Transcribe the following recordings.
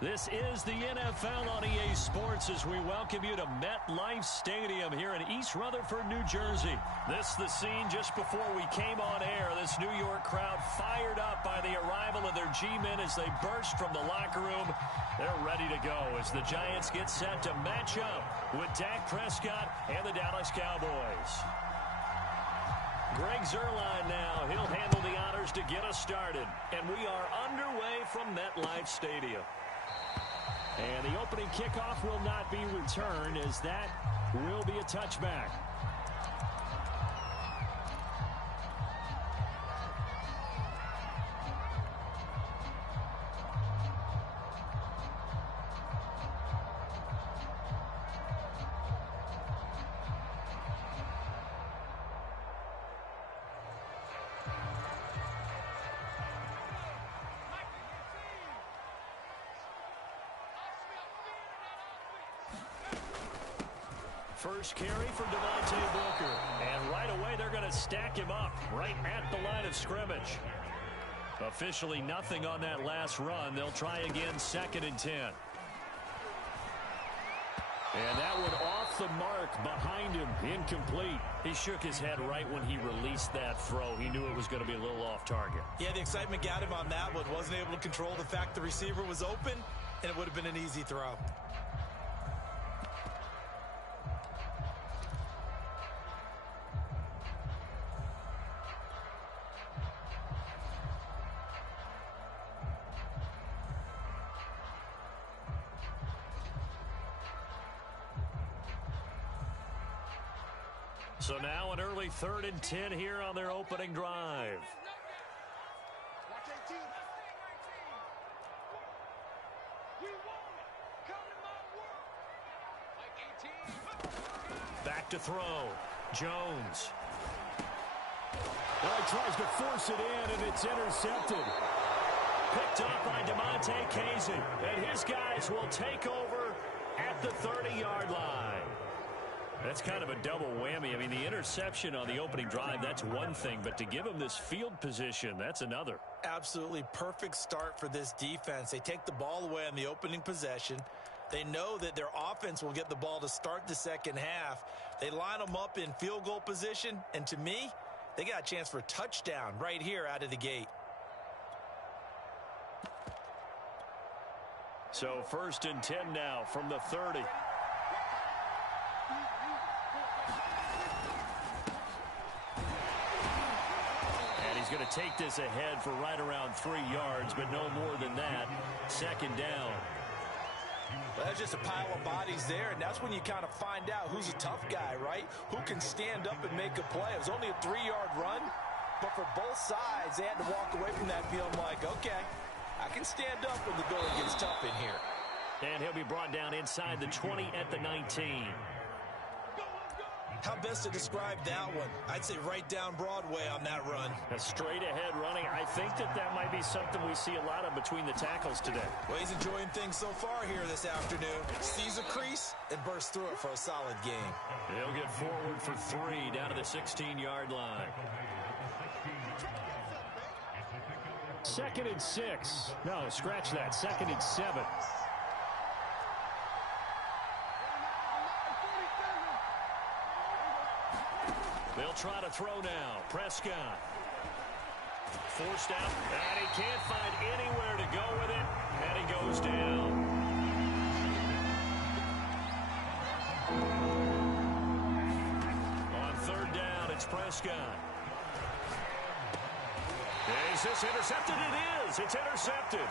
This is the NFL on EA Sports as we welcome you to MetLife Stadium here in East Rutherford, New Jersey. This is the scene just before we came on air. This New York crowd fired up by the arrival of their G-men as they burst from the locker room. They're ready to go as the Giants get set to match up with Dak Prescott and the Dallas Cowboys. Greg Zuerlein now. He'll handle the honors to get us started. And we are underway from MetLife Stadium. And the opening kickoff will not be returned as that will be a touchback. First carry for Devontae Booker. And right away, they're going to stack him up right at the line of scrimmage. Officially nothing on that last run. They'll try again, 2nd and 10. And that one off the mark behind him, incomplete. He shook his head right when he released that throw. He knew it was going to be a little off target. Yeah, the excitement got him on that one. Wasn't able to control the fact the receiver was open, and it would have been an easy throw. So now an early 3rd and 10 here on their opening drive. Back to throw. Jones. Well, he tries to force it in, and it's intercepted. Picked up by DeMonte Casey. And his guys will take over at the 30-yard line. That's kind of a double whammy. I mean, the interception on the opening drive, that's one thing. But to give them this field position, that's another. Absolutely perfect start for this defense. They take the ball away on the opening possession. They know that their offense will get the ball to start the second half. They line them up in field goal position. And to me, they got a chance for a touchdown right here out of the gate. So 1st and 10 now from the 30. He's going to take this ahead for right around 3 yards, but no more than that. 2nd down. Well, that's just a pile of bodies there, and that's when you kind of find out who's a tough guy, right? Who can stand up and make a play. It was only a 3-yard run, but for both sides, they had to walk away from that feeling like, okay, I can stand up when the going gets tough in here. And he'll be brought down inside the 20 at the 19. How best to describe that one? I'd say right down Broadway on that run. A straight-ahead running. I think that might be something we see a lot of between the tackles today. Well, he's enjoying things so far here this afternoon. Sees a crease and bursts through it for a solid game. He'll get forward for 3 down to the 16-yard line. 2nd and 6. No, scratch that. 2nd and 7. They'll try to throw now. Prescott. Forced out, and he can't find anywhere to go with it, and he goes down. On 3rd down, it's Prescott. Is this intercepted? It is. It's intercepted.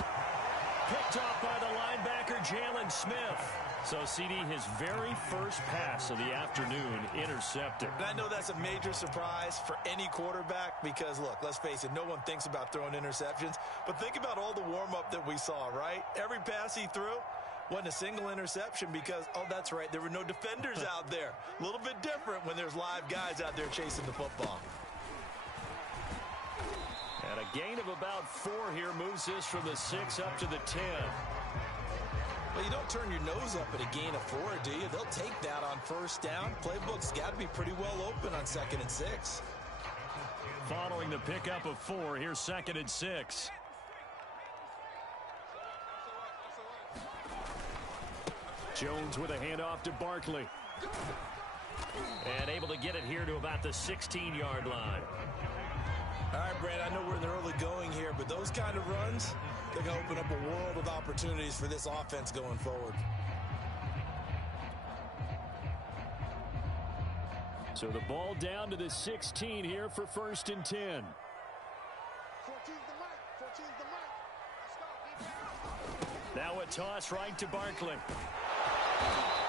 Picked off by the linebacker, Jalen Smith. So, CD, his very first pass of the afternoon intercepted. And I know that's a major surprise for any quarterback because, look, let's face it, no one thinks about throwing interceptions. But think about all the warm-up that we saw, right? Every pass he threw wasn't a single interception because, oh, that's right, there were no defenders out there. A little bit different when there's live guys out there chasing the football. And a gain of about 4 here moves this from the 6 up to the 10. Well, you don't turn your nose up at a gain of 4, do you? They'll take that on 1st down. Playbook's got to be pretty well open on 2nd and 6. Following the pickup of 4, here's 2nd and 6. Jones with a handoff to Barkley. And able to get it here to about the 16-yard line. All right, Brad, I know we're in the early going here, but those kind of runs, they're going to open up a world of opportunities for this offense going forward. So the ball down to the 16 here for 1st and 10. 14's the mic. 14's the mic. Let's go. Now a toss right to Barkley.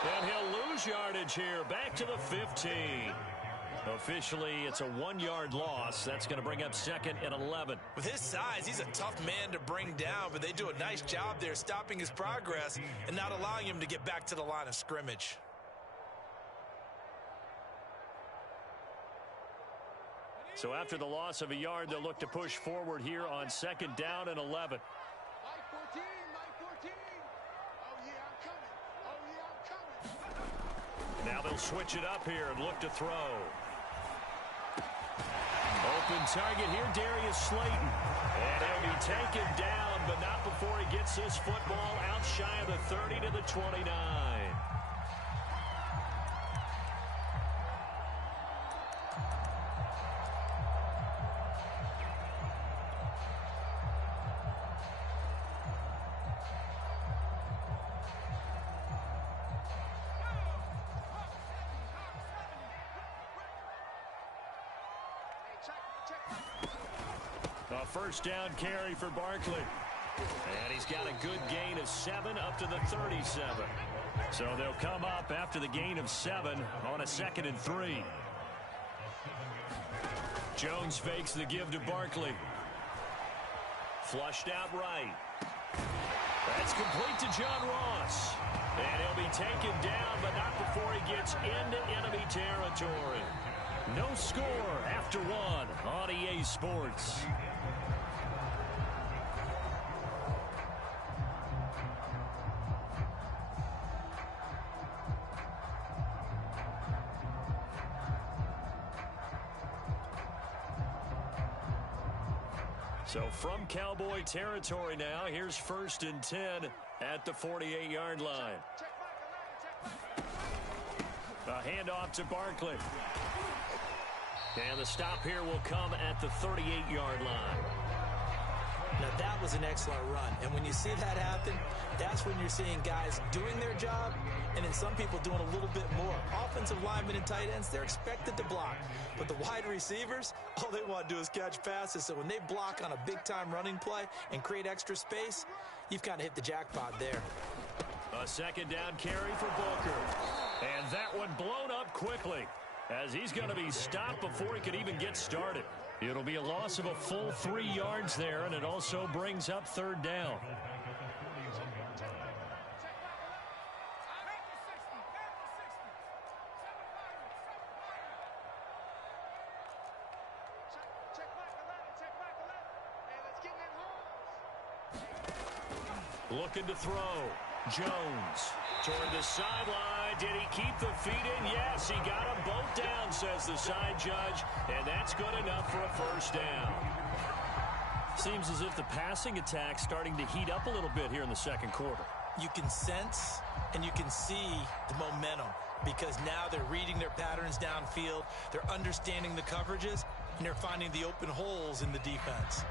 And he'll lose yardage here. Back to the 15. Officially, it's a 1-yard loss. That's going to bring up 2nd and 11. With his size, he's a tough man to bring down, but they do a nice job there stopping his progress and not allowing him to get back to the line of scrimmage. So after the loss of a yard, they'll look to push forward here on 2nd down and 11. Mike 14, Mike 14. Oh, yeah, I'm coming. Oh, yeah, I'm coming. Now they'll switch it up here and look to throw. Open target here, Darius Slayton. And he'll be taken down, but not before he gets this football out shy of the 30 to the 29. A 1st down carry for Barkley. And he's got a good gain of 7 up to the 37. So they'll come up after the gain of 7 on a 2nd and 3. Jones fakes the give to Barkley. Flushed out right. That's complete to John Ross. And he'll be taken down, but not before he gets into enemy territory. No score after 1 on EA Sports. So from Cowboy territory now, here's 1st and 10 at the 48-yard line. A handoff to Barkley. And the stop here will come at the 38-yard line. Now, that was an excellent run. And when you see that happen, that's when you're seeing guys doing their job and then some people doing a little bit more. Offensive linemen and tight ends, they're expected to block. But the wide receivers, all they want to do is catch passes. So when they block on a big-time running play and create extra space, you've kind of hit the jackpot there. A 2nd down carry for Booker. And that one blown up quickly, as he's going to be stopped before he could even get started. It'll be a loss of a full 3 yards there, and it also brings up 3rd down. Looking to throw. Jones toward the sideline. Did he keep the feet in? Yes, he got them both down, says the side judge, and that's good enough for a 1st down. Seems as if the passing attack's starting to heat up a little bit here in the 2nd quarter. You can sense and you can see the momentum because now they're reading their patterns downfield, they're understanding the coverages, and they're finding the open holes in the defense.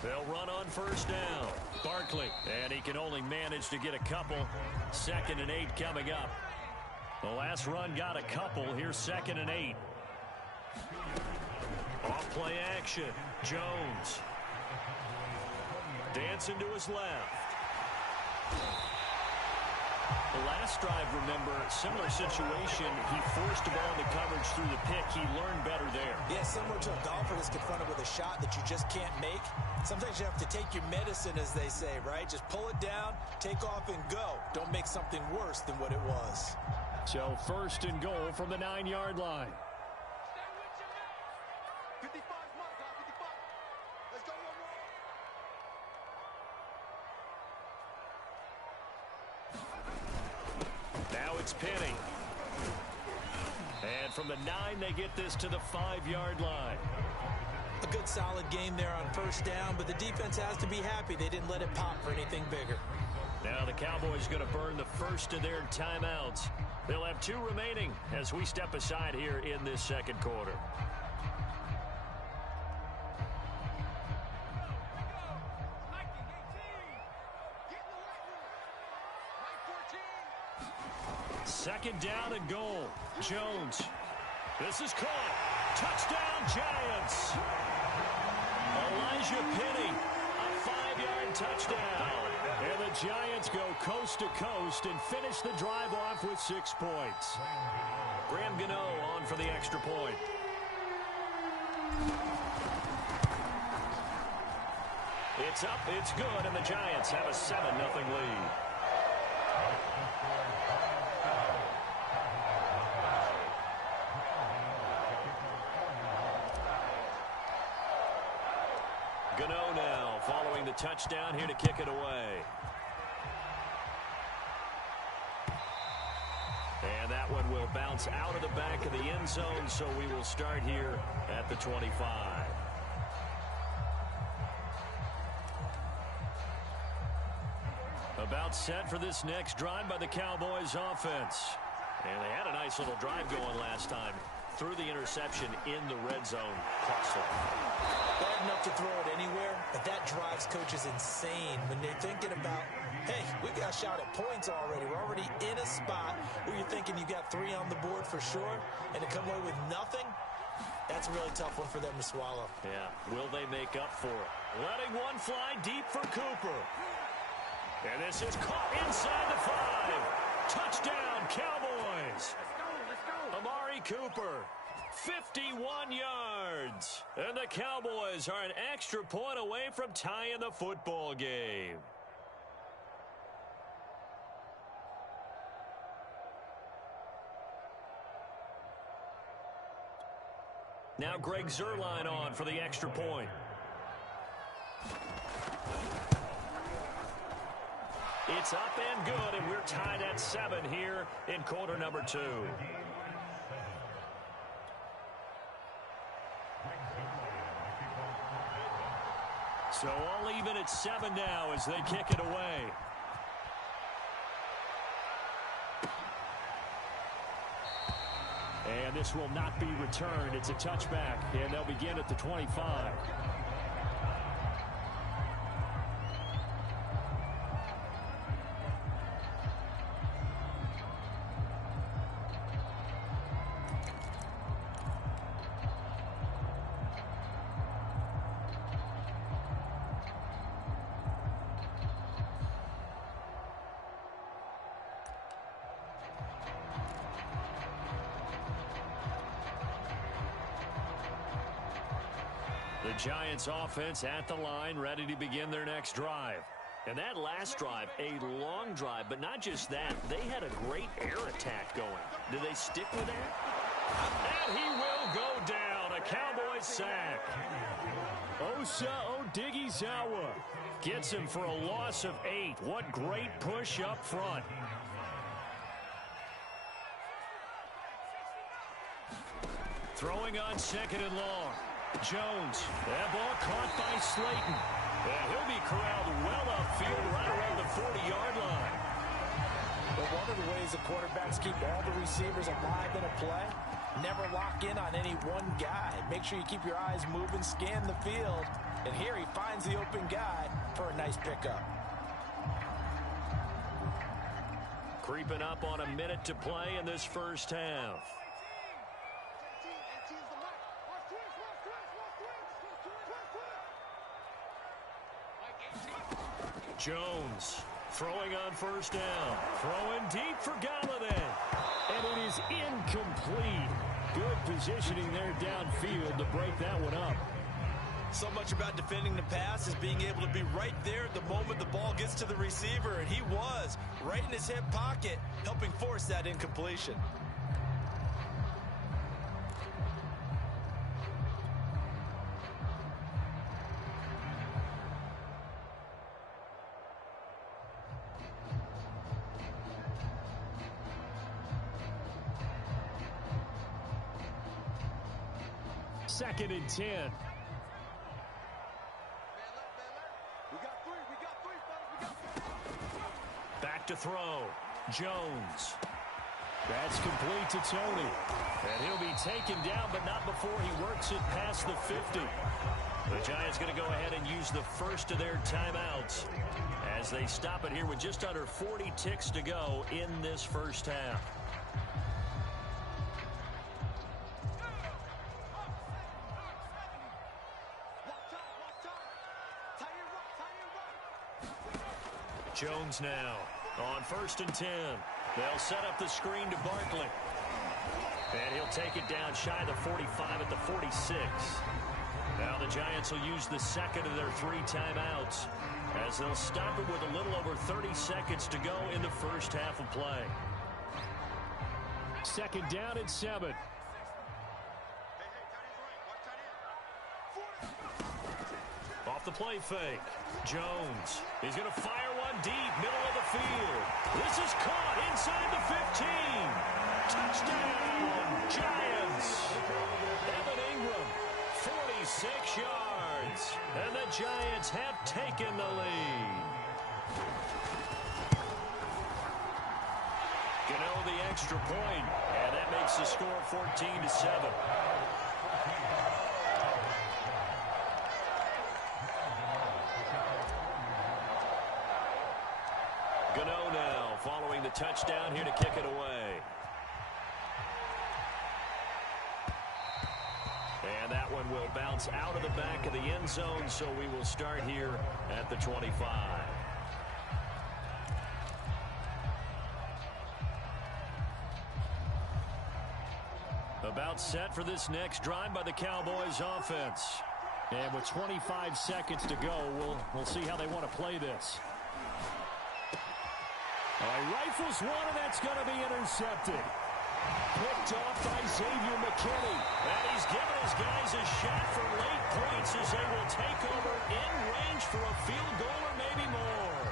They'll run on 1st down. Barkley, and he can only manage to get a couple. 2nd and 8 coming up. The last run got a couple. Here's 2nd and 8. Off play action. Jones. Dancing to his left. The last drive, remember, similar situation. He forced the ball into coverage through the pick. He learned better there. Yeah, similar to a golfer that's confronted with a shot that you just can't make. Sometimes you have to take your medicine, as they say, right? Just pull it down, take off, and go. Don't make something worse than what it was. So 1st and goal from the 9-yard line. 55, 55. Let's go one more. Now it's Penny. And from the 9, they get this to the 5-yard line. A good solid game there on first down, but the defense has to be happy they didn't let it pop for anything bigger. Now the Cowboys going to burn the first of their timeouts. They'll have 2 remaining as we step aside here in this second quarter. Second down and goal. Jones. This is caught. Touchdown, Giants. Elijah Penny, a 5-yard touchdown. And the Giants go coast to coast and finish the drive off with 6 points. Graham Gano on for the extra point. It's up, it's good, and the Giants have a 7-0 lead. Gano now following the touchdown here to kick it away. And that one will bounce out of the back of the end zone, so we will start here at the 25. About set for this next drive by the Cowboys offense. And they had a nice little drive going last time. Threw the interception in the red zone. Costly. Bad enough to throw it anywhere, but that drives coaches insane when they're thinking about, hey, we got a shot at points already. We're already in a spot where you're thinking you got 3 on the board for sure, and to come away with nothing, that's a really tough one for them to swallow. Yeah, will they make up for it? Letting one fly deep for Cooper. And this is caught inside the 5. Touchdown, Cowboys. Let's go. Amari Cooper. 51 yards. And the Cowboys are an extra point away from tying the football game. Now Greg Zuerlein on for the extra point. It's up and good, and we're tied at 7 here in quarter number 2. So all even at 7 now as they kick it away. And this will not be returned. It's a touchback, and they'll begin at the 25. The Giants offense at the line, ready to begin their next drive. And that last drive, a long drive, but not just that. They had a great air attack going. Do they stick with that? And he will go down. A Cowboys sack. Osa Odighizuwa gets him for a loss of 8. What great push up front. Throwing on second and long. Jones. That ball caught by Slayton. And he'll be corralled well upfield right around the 40-yard line. But one of the ways the quarterbacks keep all the receivers alive in a play, never lock in on any one guy. Make sure you keep your eyes moving, scan the field. And here he finds the open guy for a nice pickup. Creeping up on a minute to play in this first half. Jones throwing on first down. Throwing deep for Galladay. And it is incomplete. Good positioning there downfield to break that one up. So much about defending the pass is being able to be right there at the moment the ball gets to the receiver, and he was right in his hip pocket, helping force that incompletion. 2nd and 10. We got three, fellas. Back to throw. Jones. That's complete to Tony. And he'll be taken down, but not before he works it past the 50. The Giants going to go ahead and use the first of their timeouts as they stop it here with just under 40 ticks to go in this first half. Jones now on 1st and 10. They'll set up the screen to Barkley. And he'll take it down shy of the 45 at the 46. Now the Giants will use the second of their 3 timeouts as they'll stop it with a little over 30 seconds to go in the first half of play. 2nd down and 7. Off the play fake. Jones. He's going to fire one deep, middle of the field. This is caught inside the 15. Touchdown, Giants. Evan Ingram, 46 yards. And the Giants have taken the lead. Gano the extra point, and that makes the score 14-7. Gano now following the touchdown here to kick it away. And that one will bounce out of the back of the end zone, so we will start here at the 25. About set for this next drive by the Cowboys offense. And with 25 seconds to go, we'll see how they want to play this. Rifles one, and that's going to be intercepted. Picked off by Xavier McKinney. And he's given his guys a shot for late points as they will take over in range for a field goal or maybe more.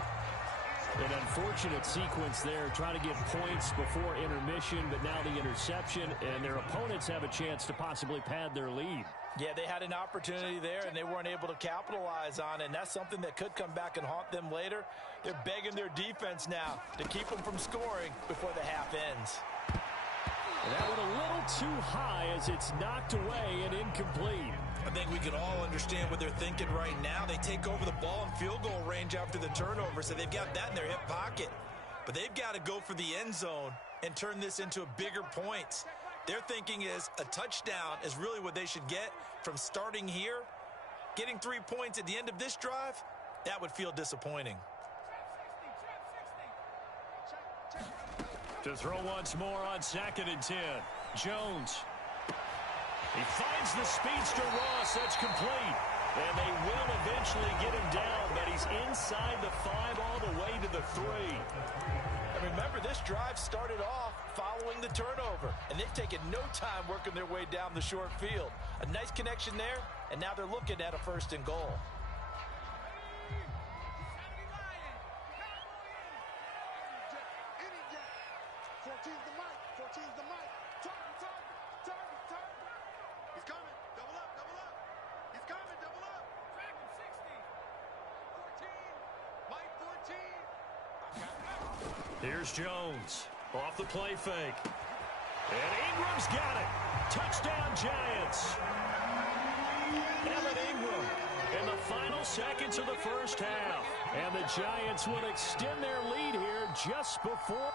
An unfortunate sequence there, trying to get points before intermission, but now the interception, and their opponents have a chance to possibly pad their lead. Yeah, they had an opportunity there, and they weren't able to capitalize on it, and that's something that could come back and haunt them later. They're begging their defense now to keep them from scoring before the half ends. And that one a little too high as it's knocked away and incomplete. I think we can all understand what they're thinking right now. They take over the ball in field goal range after the turnover, so they've got that in their hip pocket. But they've got to go for the end zone and turn this into a bigger points. Their thinking is a touchdown is really what they should get from starting here. Getting 3 points at the end of this drive, that would feel disappointing. To throw once more on 2nd and 10. Jones. He finds the speedster Ross. That's complete. And they will eventually get him down, but he's inside the 5 all the way to the 3. And remember, this drive started off following the turnover, and they've taken no time working their way down the short field. A nice connection there, and now they're looking at a 1st and goal. Here's Jones off the play fake. And Ingram's got it. Touchdown, Giants. Evan Ingram in the final seconds of the first half. And the Giants will extend their lead here just before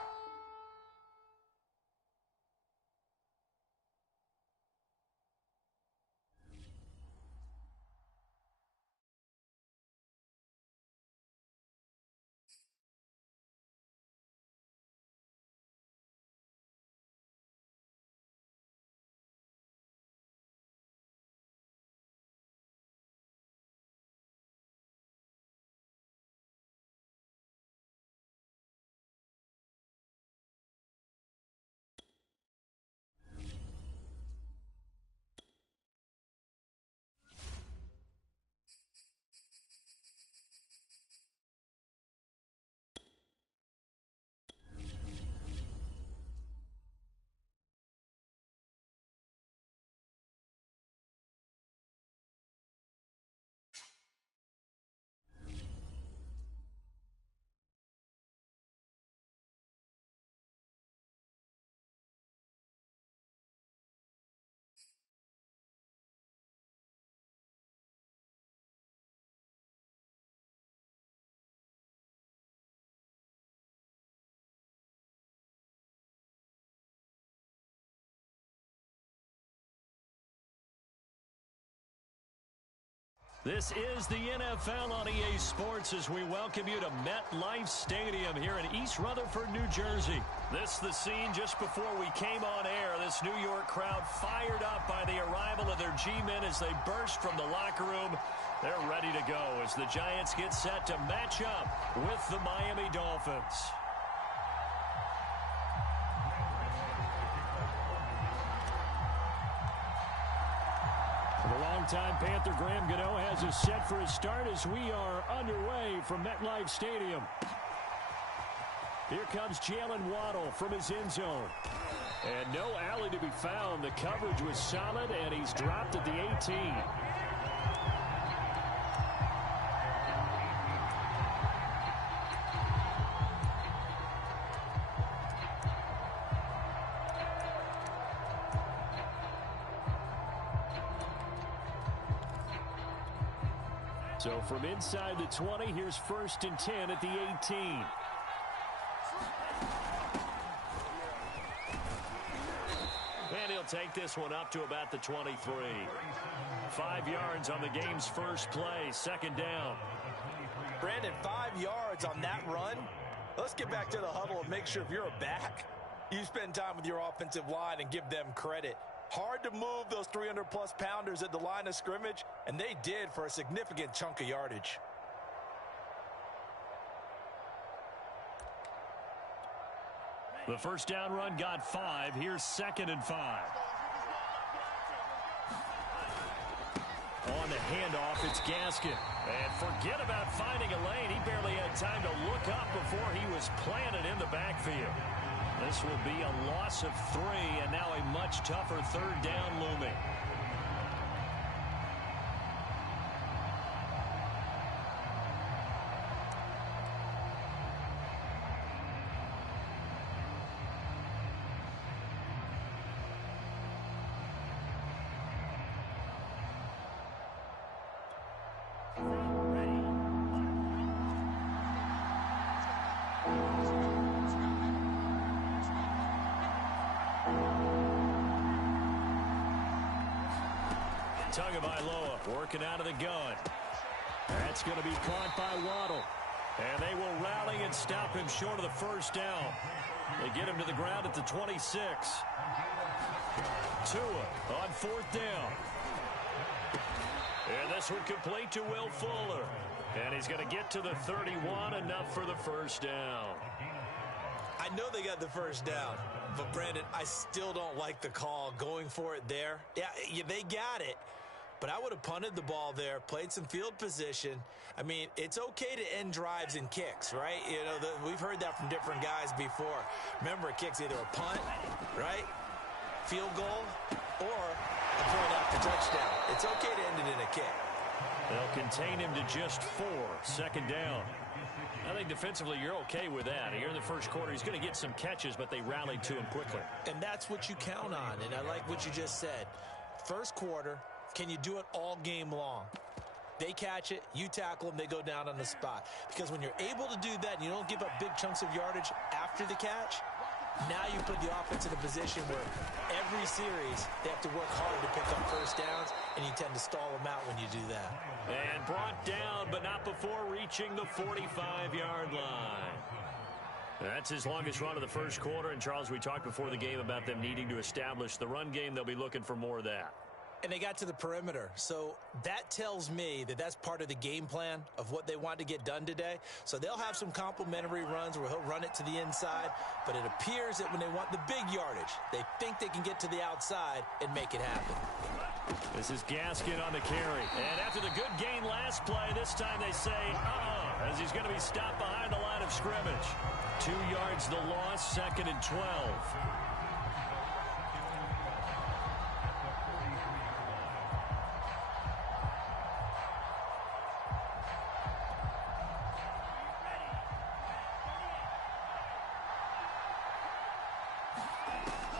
This is the NFL on EA Sports as we welcome you to MetLife Stadium here in East Rutherford, New Jersey. This is the scene just before we came on air. This New York crowd fired up by the arrival of their G-men as they burst from the locker room. They're ready to go as the Giants get set to match up with the Miami Dolphins. The longtime Panther Graham Gano has us set for his start as we are underway from MetLife Stadium. Here comes Jalen Waddle from his end zone. And no alley to be found. The coverage was solid, and he's dropped at the 18. So from inside the 20, here's 1st and 10 at the 18. And he'll take this one up to about the 23. 5 yards on the game's first play, 2nd down. Brandon, 5 yards on that run. Let's get back to the huddle and make sure if you're a back, you spend time with your offensive line and give them credit. Hard to move those 300-plus pounders at the line of scrimmage, and they did for a significant chunk of yardage. The first down run got 5. Here's 2nd and 5. On the handoff, it's Gaskin. And forget about finding a lane. He barely had time to look up before he was planted in the backfield. This will be a loss of 3, and now a much tougher 3rd down looming. Tagovailoa working out of the gun. That's going to be caught by Waddle. And they will rally and stop him short of the 1st down. They get him to the ground at the 26. Tua on 4th down. And this one complete to Will Fuller. And he's going to get to the 31, enough for the 1st down. I know they got the 1st down, but Brandon, I still don't like the call going for it there. Yeah, they got it. But I would have punted the ball there, played some field position. I mean, it's okay to end drives and kicks, right? You know, we've heard that from different guys before. Remember, a kick's either a punt, right, field goal, or a point after touchdown. It's okay to end it in a kick. They'll contain him to just 4, 2nd down. I think defensively you're okay with that. Here in the first quarter, he's going to get some catches, but they rallied to him quickly. And that's what you count on, and I like what you just said. First quarter, can you do it all game long? They catch it, you tackle them, they go down on the spot. Because when you're able to do that and you don't give up big chunks of yardage after the catch, now you put the offense in a position where every series they have to work hard to pick up 1st downs, and you tend to stall them out when you do that. And brought down, but not before reaching the 45-yard line. That's his longest run of the first quarter. And, Charles, we talked before the game about them needing to establish the run game. They'll be looking for more of that. And they got to the perimeter. So that tells me that that's part of the game plan of what they want to get done today. So they'll have some complimentary runs where he'll run it to the inside. But it appears that when they want the big yardage, they think they can get to the outside and make it happen. This is Gaskin on the carry. And after the good gain last play, this time they say, as he's going to be stopped behind the line of scrimmage. 2 yards the loss, 2nd and 12.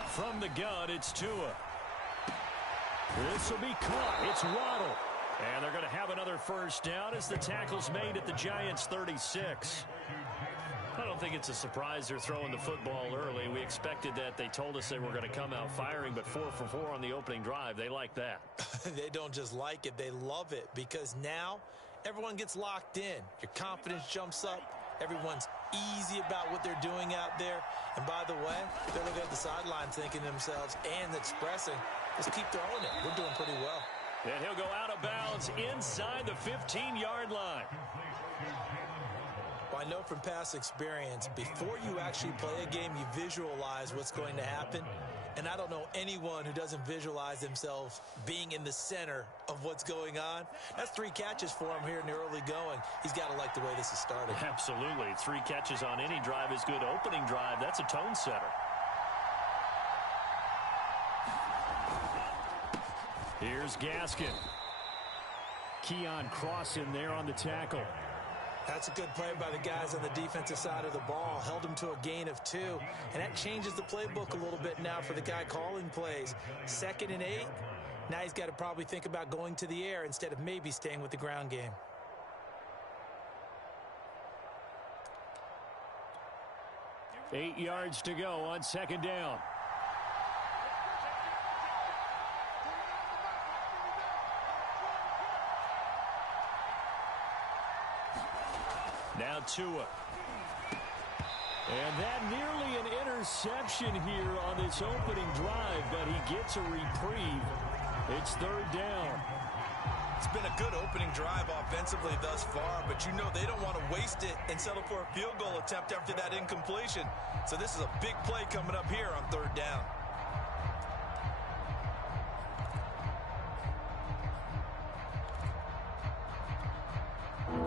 From the gun, it's Tua. This will be caught. It's Waddle. And they're going to have another 1st down as the tackle's made at the Giants' 36. I don't think it's a surprise they're throwing the football early. We expected that. They told us they were going to come out firing, but 4 for 4 on the opening drive. They like that. They don't just like it, they love it, because now everyone gets locked in. Your confidence jumps up. Everyone's easy about what they're doing out there. And by the way, they're looking at the sideline thinking to themselves and expressing, let's keep throwing it. We're doing pretty well. And he'll go out of bounds inside the 15-yard line. Well, I know from past experience, before you actually play a game, you visualize what's going to happen. And I don't know anyone who doesn't visualize themselves being in the center of what's going on. That's 3 catches for him here in the early going. He's got to like the way this is started. Absolutely. 3 catches on any drive is good. Opening drive, that's a tone setter. Here's Gaskin. Keon Cross in there on the tackle. That's a good play by the guys on the defensive side of the ball. Held him to a gain of 2. And that changes the playbook a little bit now for the guy calling plays. 2nd and 8. Now he's got to probably think about going to the air instead of maybe staying with the ground game. Eight yards to go on 2nd down. Now Tua. And that nearly an interception here on this opening drive, but he gets a reprieve. It's 3rd down. It's been a good opening drive offensively thus far, but you know they don't want to waste it and settle for a field goal attempt after that incompletion. So this is a big play coming up here on 3rd down.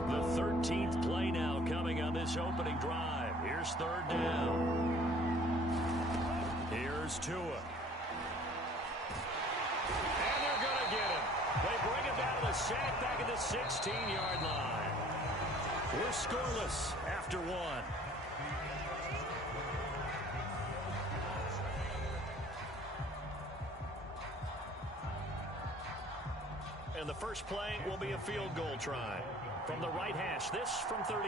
The 13th play now coming on this opening drive. Here's 3rd down. Here's Tua. And they're going to get him. They bring him down to the sack back at the 16-yard line. We're scoreless after 1. And the first play will be a field goal try. From the right hash, this from 33.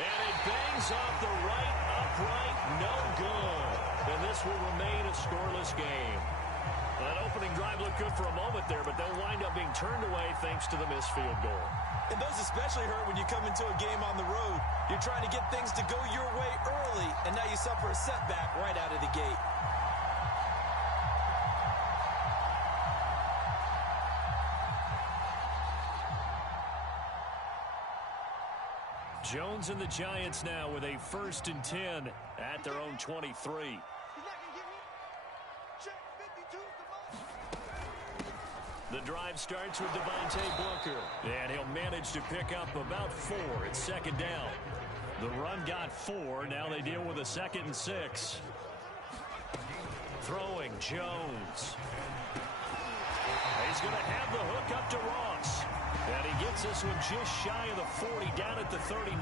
And it bangs off the right upright, no good. And this will remain a scoreless game. That opening drive looked good for a moment there, but they'll wind up being turned away thanks to the missed field goal. And those especially hurt when you come into a game on the road. You're trying to get things to go your way early, and now you suffer a setback right out of the gate. Jones and the Giants now with a 1st and 10 at their own 23. The drive starts with Devontae Booker, and he'll manage to pick up about 4. It's 2nd down. The run got 4. Now they deal with a 2nd and 6. Throwing Jones. He's going to have the hook up to Ross. And he gets this one just shy of the 40, down at the 39.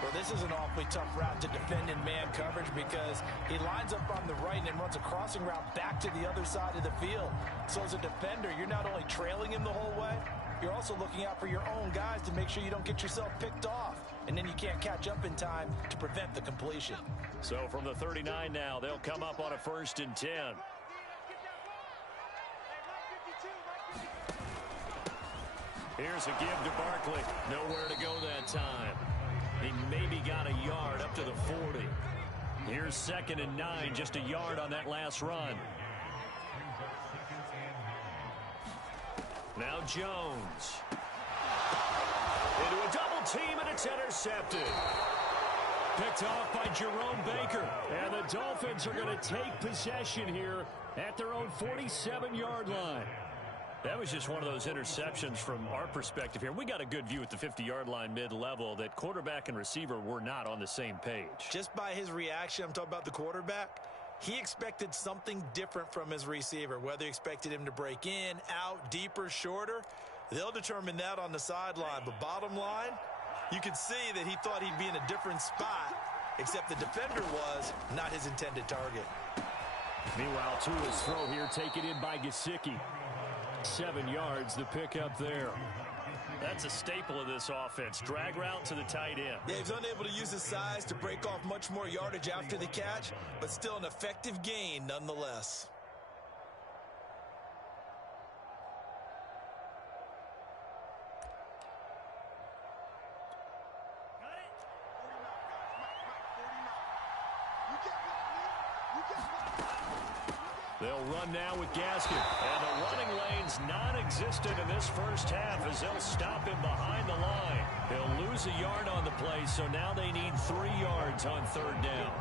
Well, this is an awfully tough route to defend in man coverage because he lines up on the right and then runs a crossing route back to the other side of the field. So as a defender, you're not only trailing him the whole way, you're also looking out for your own guys to make sure you don't get yourself picked off. And then you can't catch up in time to prevent the completion. So from the 39 now, they'll come up on a 1st and 10. Here's a give to Barkley. Nowhere to go that time. He maybe got a yard up to the 40. Here's 2nd and 9, just a yard on that last run. Now Jones. Into a double team, and it's intercepted. Picked off by Jerome Baker. And the Dolphins are going to take possession here at their own 47-yard line. That was just one of those interceptions from our perspective here. We got a good view at the 50-yard line mid-level that quarterback and receiver were not on the same page. Just by his reaction, I'm talking about the quarterback, he expected something different from his receiver. Whether he expected him to break in, out, deeper, shorter, they'll determine that on the sideline. But bottom line, you could see that he thought he'd be in a different spot, except the defender was not his intended target. Meanwhile, Tua's throw here taken in by Gesicki. 7 yards, the pickup there. That's a staple of this offense. Drag route to the tight end. Yeah, he's unable to use his size to break off much more yardage after the catch, but still an effective gain nonetheless. They'll run now with Gaskin. And the running lane's non-existent in this first half as they'll stop him behind the line. He'll lose a yard on the play, so now they need 3 yards on 3rd down.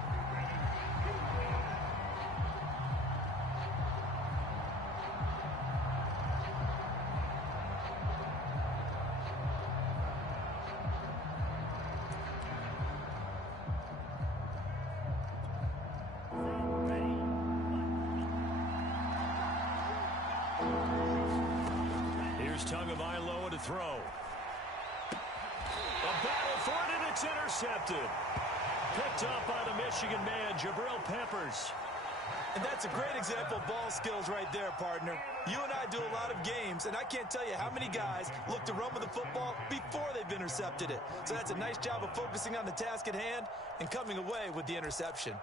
Tagovailoa to throw. A battle for it, and it's intercepted. Picked up by the Michigan man, Jabril Peppers. And that's a great example of ball skills right there, partner. You and I do a lot of games, and I can't tell you how many guys look to run with the football before they've intercepted it. So that's a nice job of focusing on the task at hand and coming away with the interception.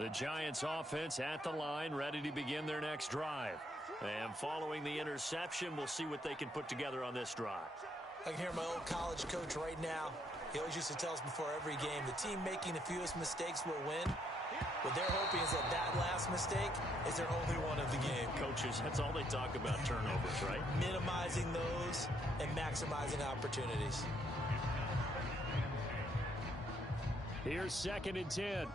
The Giants offense at the line, ready to begin their next drive. And following the interception, we'll see what they can put together on this drive. I can hear my old college coach right now. He always used to tell us before every game, the team making the fewest mistakes will win. What they're hoping is that that last mistake is their only one of the game. Coaches, that's all they talk about, turnovers, right? Minimizing those and maximizing opportunities. Here's 2nd and 10.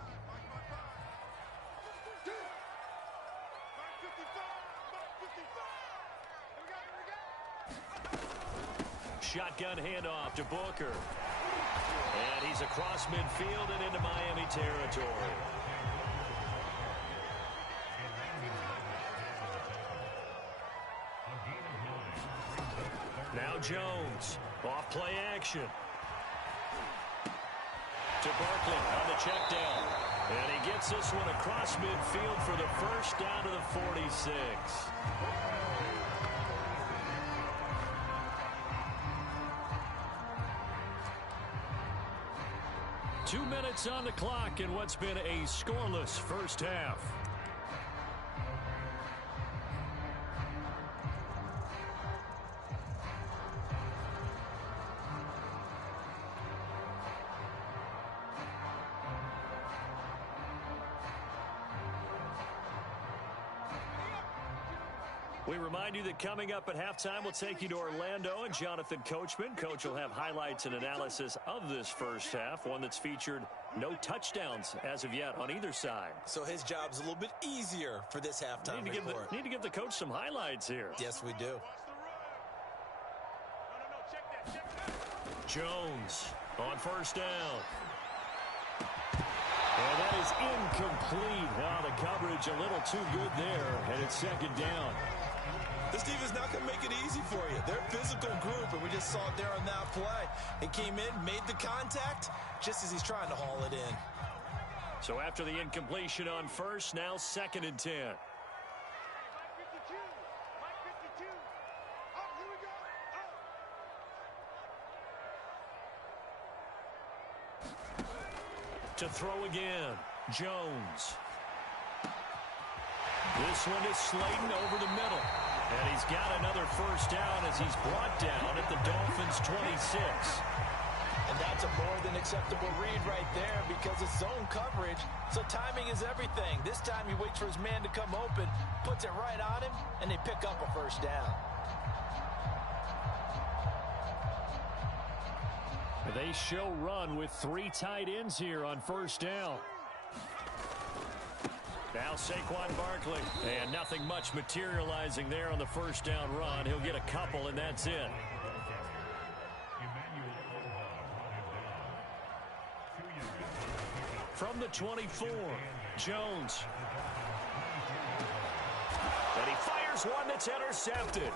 Shotgun handoff to Booker. And he's across midfield and into Miami territory. Now Jones. Off play action. To Barkley on the check down. And he gets this one across midfield for the first down to the 46. 2 minutes on the clock in what's been a scoreless first half. We remind you that coming up at halftime, we'll take you to Orlando and Jonathan Coachman. Coach will have highlights and analysis of this first half, one that's featured no touchdowns as of yet on either side. So his job's a little bit easier for this halftime report. Need to give the coach some highlights here. Yes, we do. Jones on first down. And that is incomplete. Now the coverage a little too good there, and it's 2nd down. This defense is not going to make it easy for you. They're a physical group, and we just saw it there on that play. It came in, made the contact, just as he's trying to haul it in. So after the incompletion on first, now 2nd and 10. To throw again, Jones. This one is Slayton over the middle. And he's got another first down as he's brought down at the Dolphins' 26. And that's a more than acceptable read right there because it's zone coverage, so timing is everything. This time he waits for his man to come open, puts it right on him, and they pick up a first down. They show run with 3 tight ends here on first down. Now Saquon Barkley. And nothing much materializing there on the first down run. He'll get a couple, and that's it. From the 24, Jones. And he fires one that's intercepted.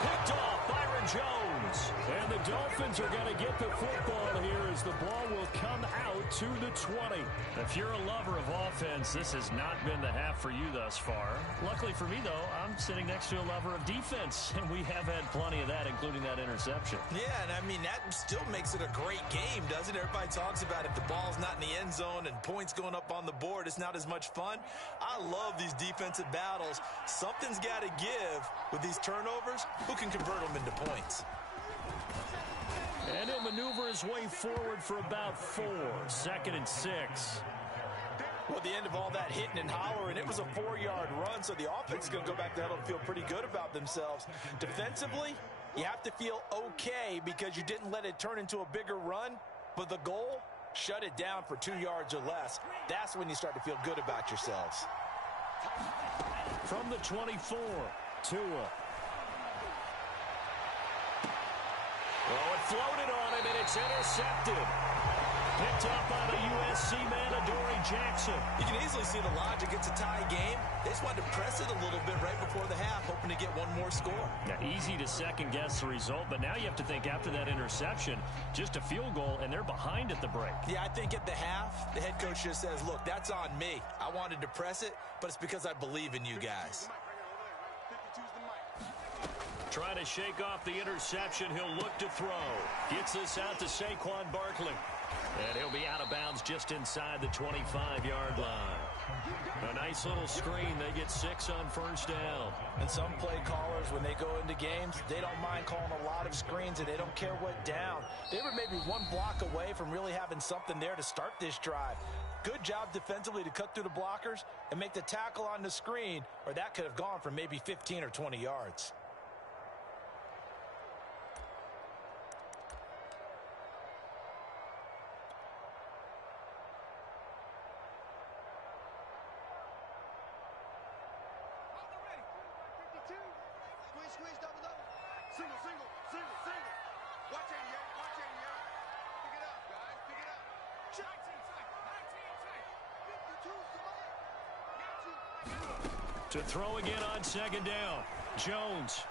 Picked off Byron Jones. And the Dolphins are going to get the football here as the ball will come out to the 20. If you're a lover of offense, this has not been the half for you thus far. Luckily for me, though, I'm sitting next to a lover of defense, and we have had plenty of that, including that interception. Yeah, and I mean, that still makes it a great game, doesn't it? Everybody talks about if the ball's not in the end zone and points going up on the board, it's not as much fun. I love these defensive battles. Something's got to give with these turnovers. Who can convert them into points? And he'll maneuver his way forward for about 4. 2nd and 6. Well, at the end of all that hitting and hollering, it was a 4-yard run, so the offense is going to go back to huddle and feel pretty good about themselves. Defensively, you have to feel okay because you didn't let it turn into a bigger run, but the goal, shut it down for 2 yards or less. That's when you start to feel good about yourselves. From the 24, Tua. Oh, it floated on him, and it's intercepted. Picked up by the USC man, Adoree Jackson. You can easily see the logic. It's a tie game. They just wanted to press it a little bit right before the half, hoping to get one more score. Yeah, easy to second-guess the result, but now you have to think after that interception, just a field goal, and they're behind at the break. Yeah, I think at the half, the head coach just says, look, that's on me. I wanted to press it, but it's because I believe in you guys. Trying to shake off the interception. He'll look to throw. Gets this out to Saquon Barkley. And he'll be out of bounds just inside the 25-yard line. A nice little screen. They get 6 on first down. And some play callers, when they go into games, they don't mind calling a lot of screens, and they don't care what down. They were maybe one block away from really having something there to start this drive. Good job defensively to cut through the blockers and make the tackle on the screen, or that could have gone for maybe 15 or 20 yards. To throw again on second down. Jones.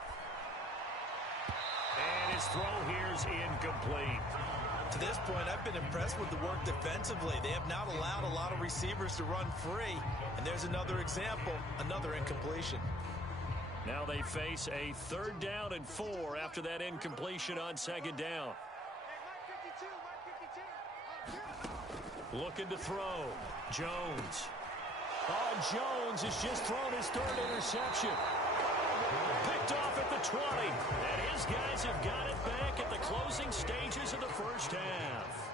And his throw here's incomplete. To this point, I've been impressed with the work defensively. They have not allowed a lot of receivers to run free. And there's another example, another incompletion. Now they face a 3rd down and 4 after that incompletion on second down. Looking to throw. Jones. Oh, Jones has just thrown his 3rd interception. Picked off at the 20. And his guys have got it back at the closing stages of the first half.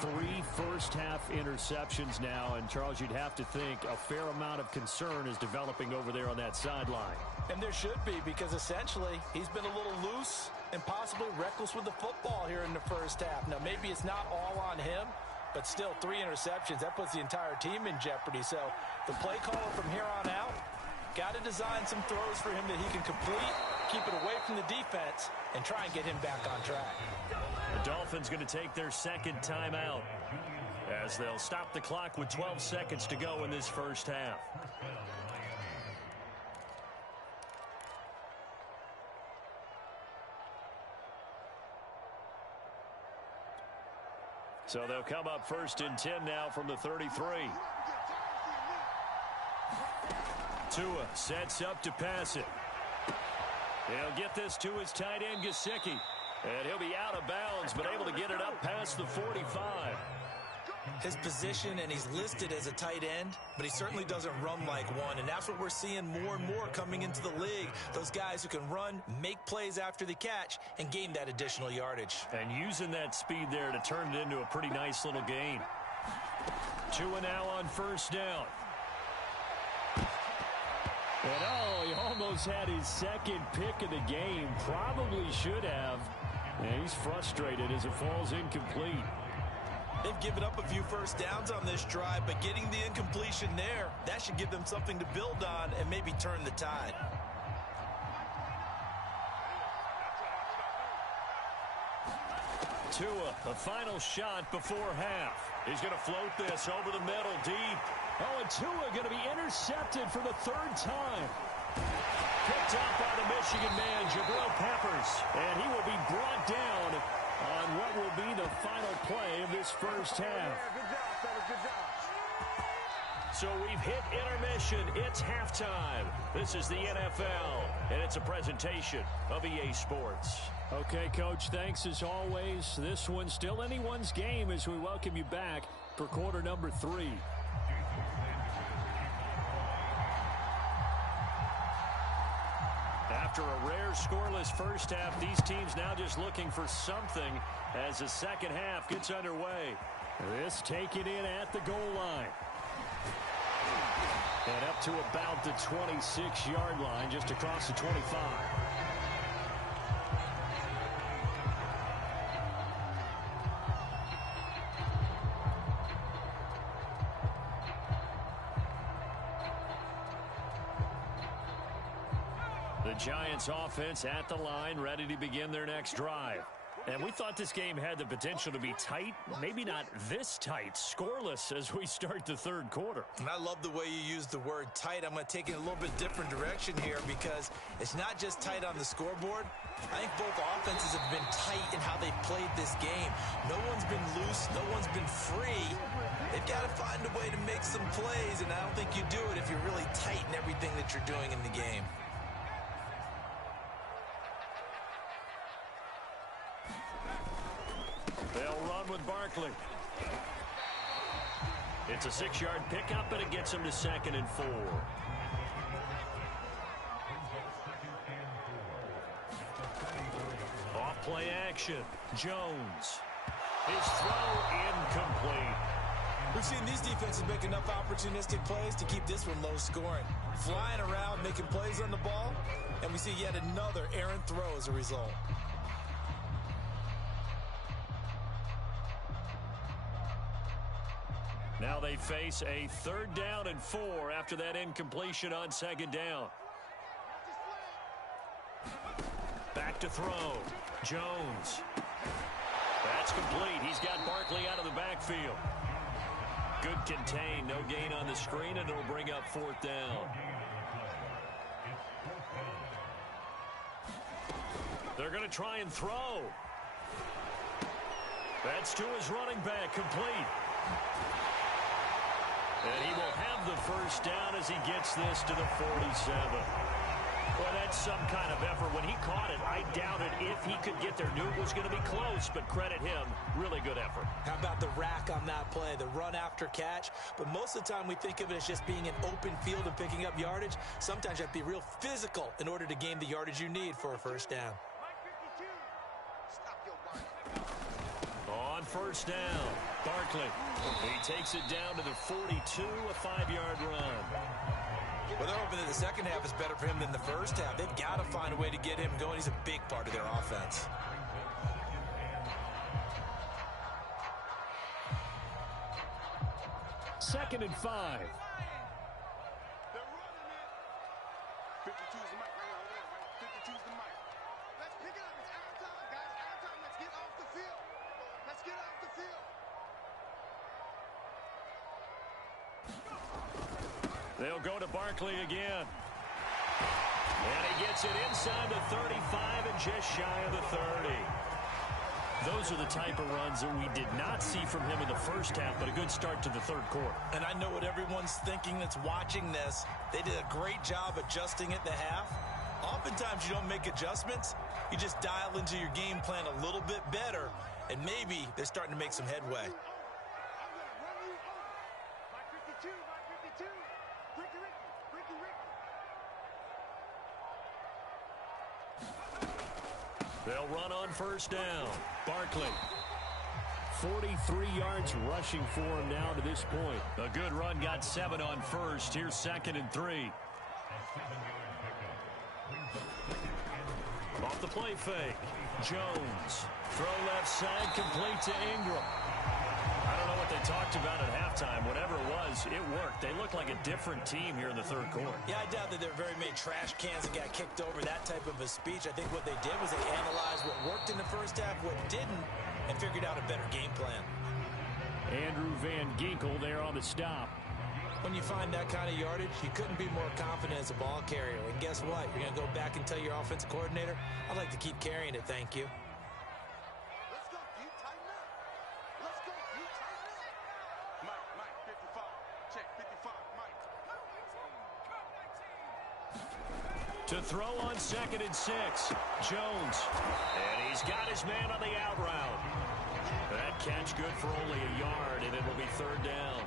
3 first-half interceptions now, and Charles, you'd have to think a fair amount of concern is developing over there on that sideline. And there should be, because essentially he's been a little loose and possibly reckless with the football here in the first half. Now, maybe it's not all on him, but still 3 interceptions. That puts the entire team in jeopardy. So the play caller from here on out got to design some throws for him that he can complete, keep it away from the defense, and try and get him back on track. The Dolphins going to take their 2nd timeout as they'll stop the clock with 12 seconds to go in this first half. So they'll come up 1st and 10 now from the 33. Tua sets up to pass it. He'll get this to his tight end, Gesicki. And he'll be out of bounds, but able to get it up past the 45. His position, and he's listed as a tight end, but he certainly doesn't run like one, and that's what we're seeing more and more coming into the league. Those guys who can run, make plays after the catch, and gain that additional yardage. And using that speed there to turn it into a pretty nice little gain. Tua now on first down. And he almost had his 2nd pick of the game. Probably should have. And he's frustrated as it falls incomplete. They've given up a few first downs on this drive, but getting the incompletion there, that should give them something to build on and maybe turn the tide. Tua, a final shot before half. He's going to float this over the middle deep. Oh, and Tua going to be intercepted for the 3rd time. picked up by the Michigan man, Jabril Peppers. And he will be brought down on what will be the final play of this first half. Good job, fellas. Good job. So we've hit intermission. It's halftime. This is the NFL, and it's a presentation of EA Sports. Okay, Coach, thanks as always. This one's still anyone's game as we welcome you back for quarter number 3. After a rare scoreless first half, these teams now just looking for something as the second half gets underway. This taken in at the goal line. And up to about the 26-yard line, just across the 25. The Giants offense at the line, ready to begin their next drive. And we thought this game had the potential to be tight, maybe not this tight, scoreless as we start the third quarter. And I love the way you use the word tight. I'm going to take it a little bit different direction here because it's not just tight on the scoreboard. I think both offenses have been tight in how they've played this game. No one's been loose. No one's been free. They've got to find a way to make some plays, and I don't think you do it if you're really tight in everything that you're doing in the game. They'll run with Barkley. It's a 6-yard pickup, and it gets him to 2nd and 4. Off play action. Jones. His throw incomplete. We've seen these defenses make enough opportunistic plays to keep this one low scoring. Flying around, making plays on the ball, and we see yet another errant throw as a result. Now they face a 3rd down and 4 after that incompletion on 2nd down. Back to throw. Jones. That's complete. He's got Barkley out of the backfield. Good contain. No gain on the screen, and it'll bring up 4th down. They're going to try and throw. That's to his running back. Complete. And he will have the first down as he gets this to the 47. Well, that's some kind of effort. When he caught it, I doubted if he could get there. Knew it was going to be close, but credit him. Really good effort. How about the rack on that play, the run after catch? But most of the time we think of it as just being an open field and picking up yardage. Sometimes you have to be real physical in order to gain the yardage you need for a first down. On first down, Barkley. He takes it down to the 42, a 5-yard run. Well, they're hoping that the second half is better for him than the first half. They've got to find a way to get him going. He's a big part of their offense. Second and 5. They're running it. 52's the mic right over there, right? 52's the mic. Let's pick it up. It's our time, guys. Our time. Let's get off the field. Let's get off the field. They'll go to Barkley again. And he gets it inside the 35 and just shy of the 30. Those are the type of runs that we did not see from him in the first half, but a good start to the third quarter. And I know what everyone's thinking that's watching this. They did a great job adjusting at the half. Oftentimes you don't make adjustments. You just dial into your game plan a little bit better, and maybe they're starting to make some headway. I'm going to run you over. My 52, my 52. Ricky, Ricky, Ricky, Ricky. They'll run on first down. Barkley. 43 yards rushing for him now to this point. A good run, got 7 on first. Here's 2nd and 3. Off the play fake. Jones. Throw left side, complete to Ingram. I don't know what they talked about at halftime. Whatever it was, it worked. They looked like a different team here in the third quarter. Yeah, I doubt that there were very many trash cans that got kicked over, that type of a speech. I think what they did was they analyzed what worked in the first half, what didn't, and figured out a better game plan. Andrew Van Ginkel there on the stop. When you find that kind of yardage, you couldn't be more confident as a ball carrier. And guess what? You're going to go back and tell your offensive coordinator, I'd like to keep carrying it, thank you. Let's go deep, tighten up. Let's go deep, tighten up. Mike, 55. Check, 55, Mike. To throw on 2nd and 6, Jones. And he's got his man on the out route. That catch good for only a yard, and it'll be 3rd down.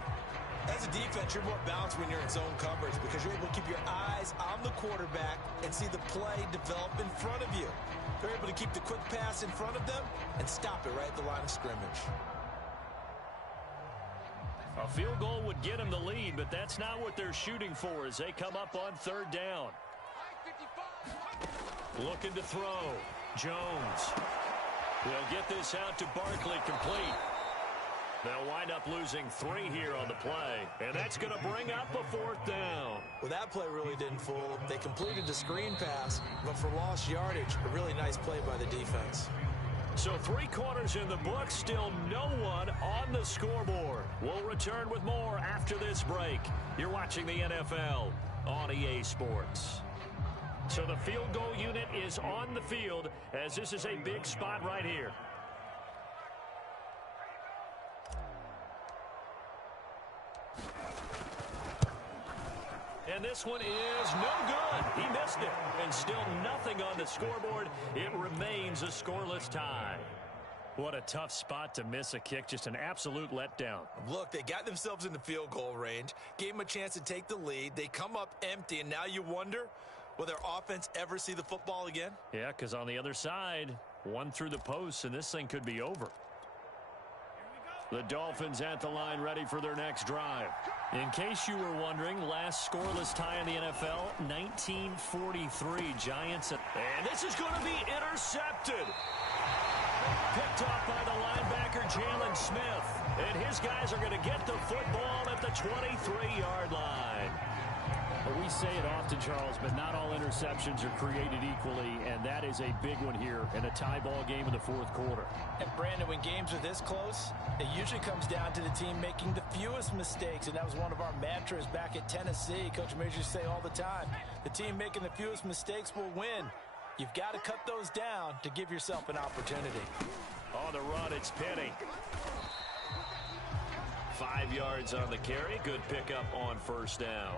As a defense, you're more balanced when you're in zone coverage because you're able to keep your eyes on the quarterback and see the play develop in front of you. They're able to keep the quick pass in front of them and stop it right at the line of scrimmage. A field goal would get them the lead, but that's not what they're shooting for as they come up on 3rd down. Looking to throw. Jones. They'll get this out to Barkley, complete. They'll wind up losing 3 here on the play, and that's going to bring up a 4th down. Well, that play really didn't fool them. They completed the screen pass, but for lost yardage, a really nice play by the defense. So 3 quarters in the book, still no one on the scoreboard. We'll return with more after this break. You're watching the NFL on EA Sports. So the field goal unit is on the field as this is a big spot right here. And this one is no good. He missed it. And still nothing on the scoreboard. It remains a scoreless tie. What a tough spot to miss a kick. Just an absolute letdown. Look, they got themselves in the field goal range, gave them a chance to take the lead. They come up empty, and now you wonder, will their offense ever see the football again? Yeah, because on the other side, one through the post, and this thing could be over. The Dolphins at the line ready for their next drive. In case you were wondering, last scoreless tie in the NFL, 1943 Giants. And this is going to be intercepted. Picked off by the linebacker, Jalen Smith. And his guys are going to get the football at the 23-yard line. Well, we say it often, Charles, but not all interceptions are created equally, and that is a big one here in a tie ball game in the 4th quarter. And Brandon, when games are this close, it usually comes down to the team making the fewest mistakes, and that was one of our mantras back at Tennessee. Coach Major used to say all the time, the team making the fewest mistakes will win. You've got to cut those down to give yourself an opportunity. On the run, it's Penny. 5 yards on the carry. Good pickup on 1st down.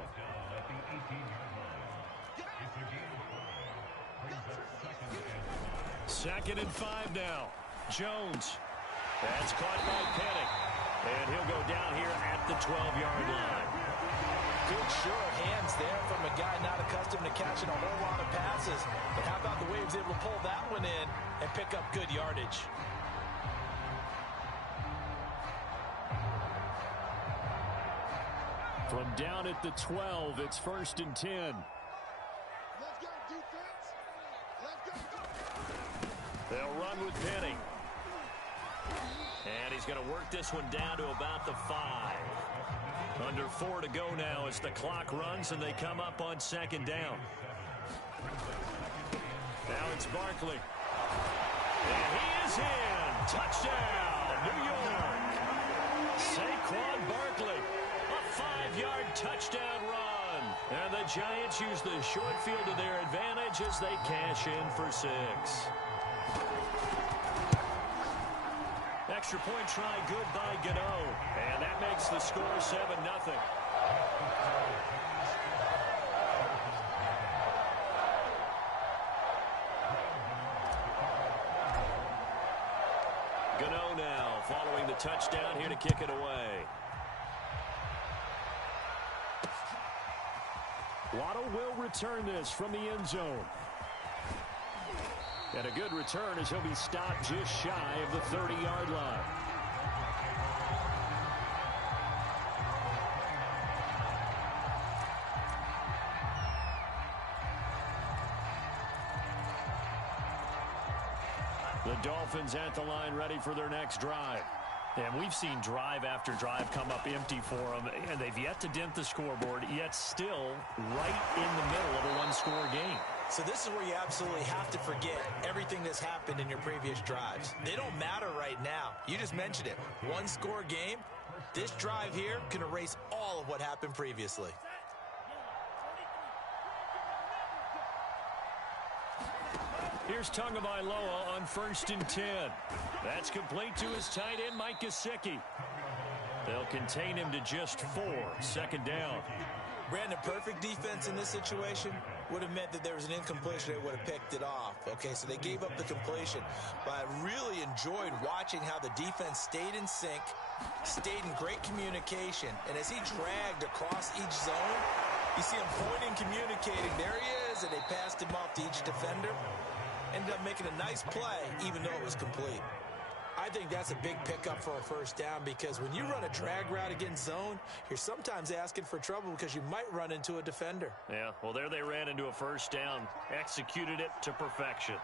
Second and 5 now. Jones. That's caught by Penny. And he'll go down here at the 12-yard line. Good sure hands there from a guy not accustomed to catching a whole lot of passes. But how about the way he was able to pull that one in and pick up good yardage? From down at the 12, it's 1st and 10. Let's go, defense. Let's go. They'll run with Penny. And he's going to work this one down to about the 5. Under 4 to go now as the clock runs and they come up on 2nd down. Now it's Barkley. And he is in. Touchdown, New York. Saquon Barkley. A 5-yard touchdown run. And the Giants use the short field to their advantage as they cash in for 6. Extra point try good by Gano. And that makes the score 7-0. Gano now following the touchdown here to kick it away. Waddle will return this from the end zone. And a good return as he'll be stopped just shy of the 30-yard line. The Dolphins at the line ready for their next drive. And we've seen drive after drive come up empty for them, and they've yet to dent the scoreboard, yet still right in the middle of a one-score game. So this is where you absolutely have to forget everything that's happened in your previous drives. They don't matter right now. You just mentioned it. One-score game. This drive here can erase all of what happened previously. Here's Tagovailoa on 1st and 10. That's complete to his tight end, Mike Gesicki. They'll contain him to just 4. 2nd down. Brandon, perfect defense in this situation would have meant that there was an incompletion. They would have picked it off. Okay, so they gave up the completion. But I really enjoyed watching how the defense stayed in sync, stayed in great communication. And as he dragged across each zone, you see him pointing, communicating. There he is, and they passed him off to each defender. Ended up making a nice play, even though it was complete. I think that's a big pickup for a 1st down, because when you run a drag route against zone, you're sometimes asking for trouble because you might run into a defender. Yeah, well, there they ran into a 1st down. Executed it to perfection.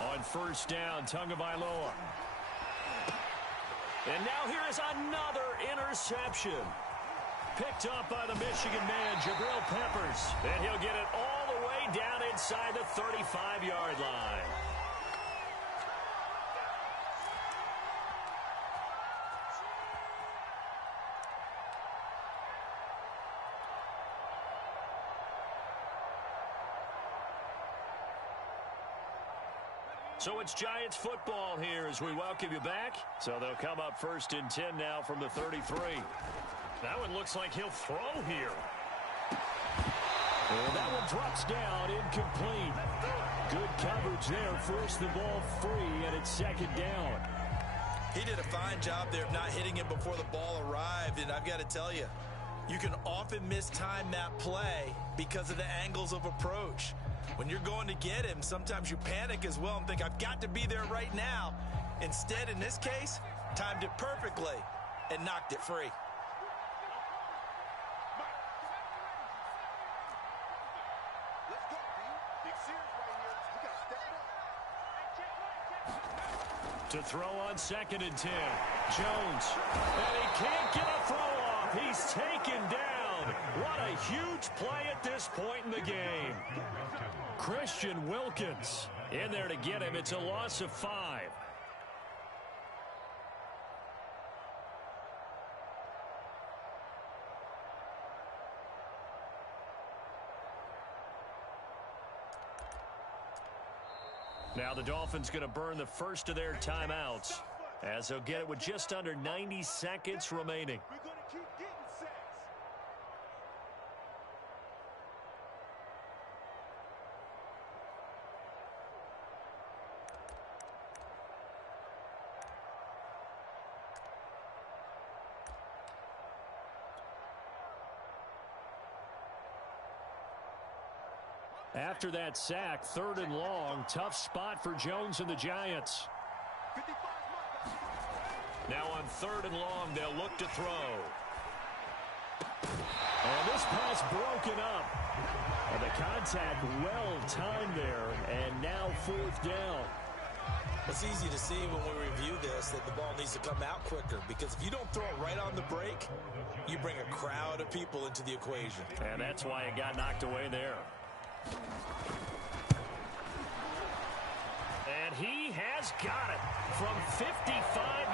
On 1st down, Tagovailoa. And now here is another interception. Picked up by the Michigan man, Jabril Peppers. And he'll get it all the way down inside the 35-yard line. So it's Giants football here as we welcome you back. So they'll come up 1st and 10 now from the 33. That one looks like he'll throw here. And that one drops down, incomplete. Good coverage there, forced the ball free, and it's 2nd down. He did a fine job there of not hitting him before the ball arrived, and I've got to tell you, you can often mistime that play because of the angles of approach. When you're going to get him, sometimes you panic as well and think, I've got to be there right now. Instead, in this case, timed it perfectly and knocked it free. To throw on 2nd and 10. Jones. And he can't get a throw off. He's taken down. What a huge play at this point in the game. Christian Wilkins in there to get him. It's a loss of 5. Now the Dolphins going to burn the first of their timeouts as they'll get it with just under 90 seconds remaining. We're going to keep getting sacks. After that sack, 3rd and long, tough spot for Jones and the Giants. 55 mark. Now on 3rd and long, they'll look to throw. And this pass broken up. And the contact well timed there, and now 4th down. It's easy to see when we review this that the ball needs to come out quicker, because if you don't throw it right on the break, you bring a crowd of people into the equation. And that's why it got knocked away there. And he has got it from 55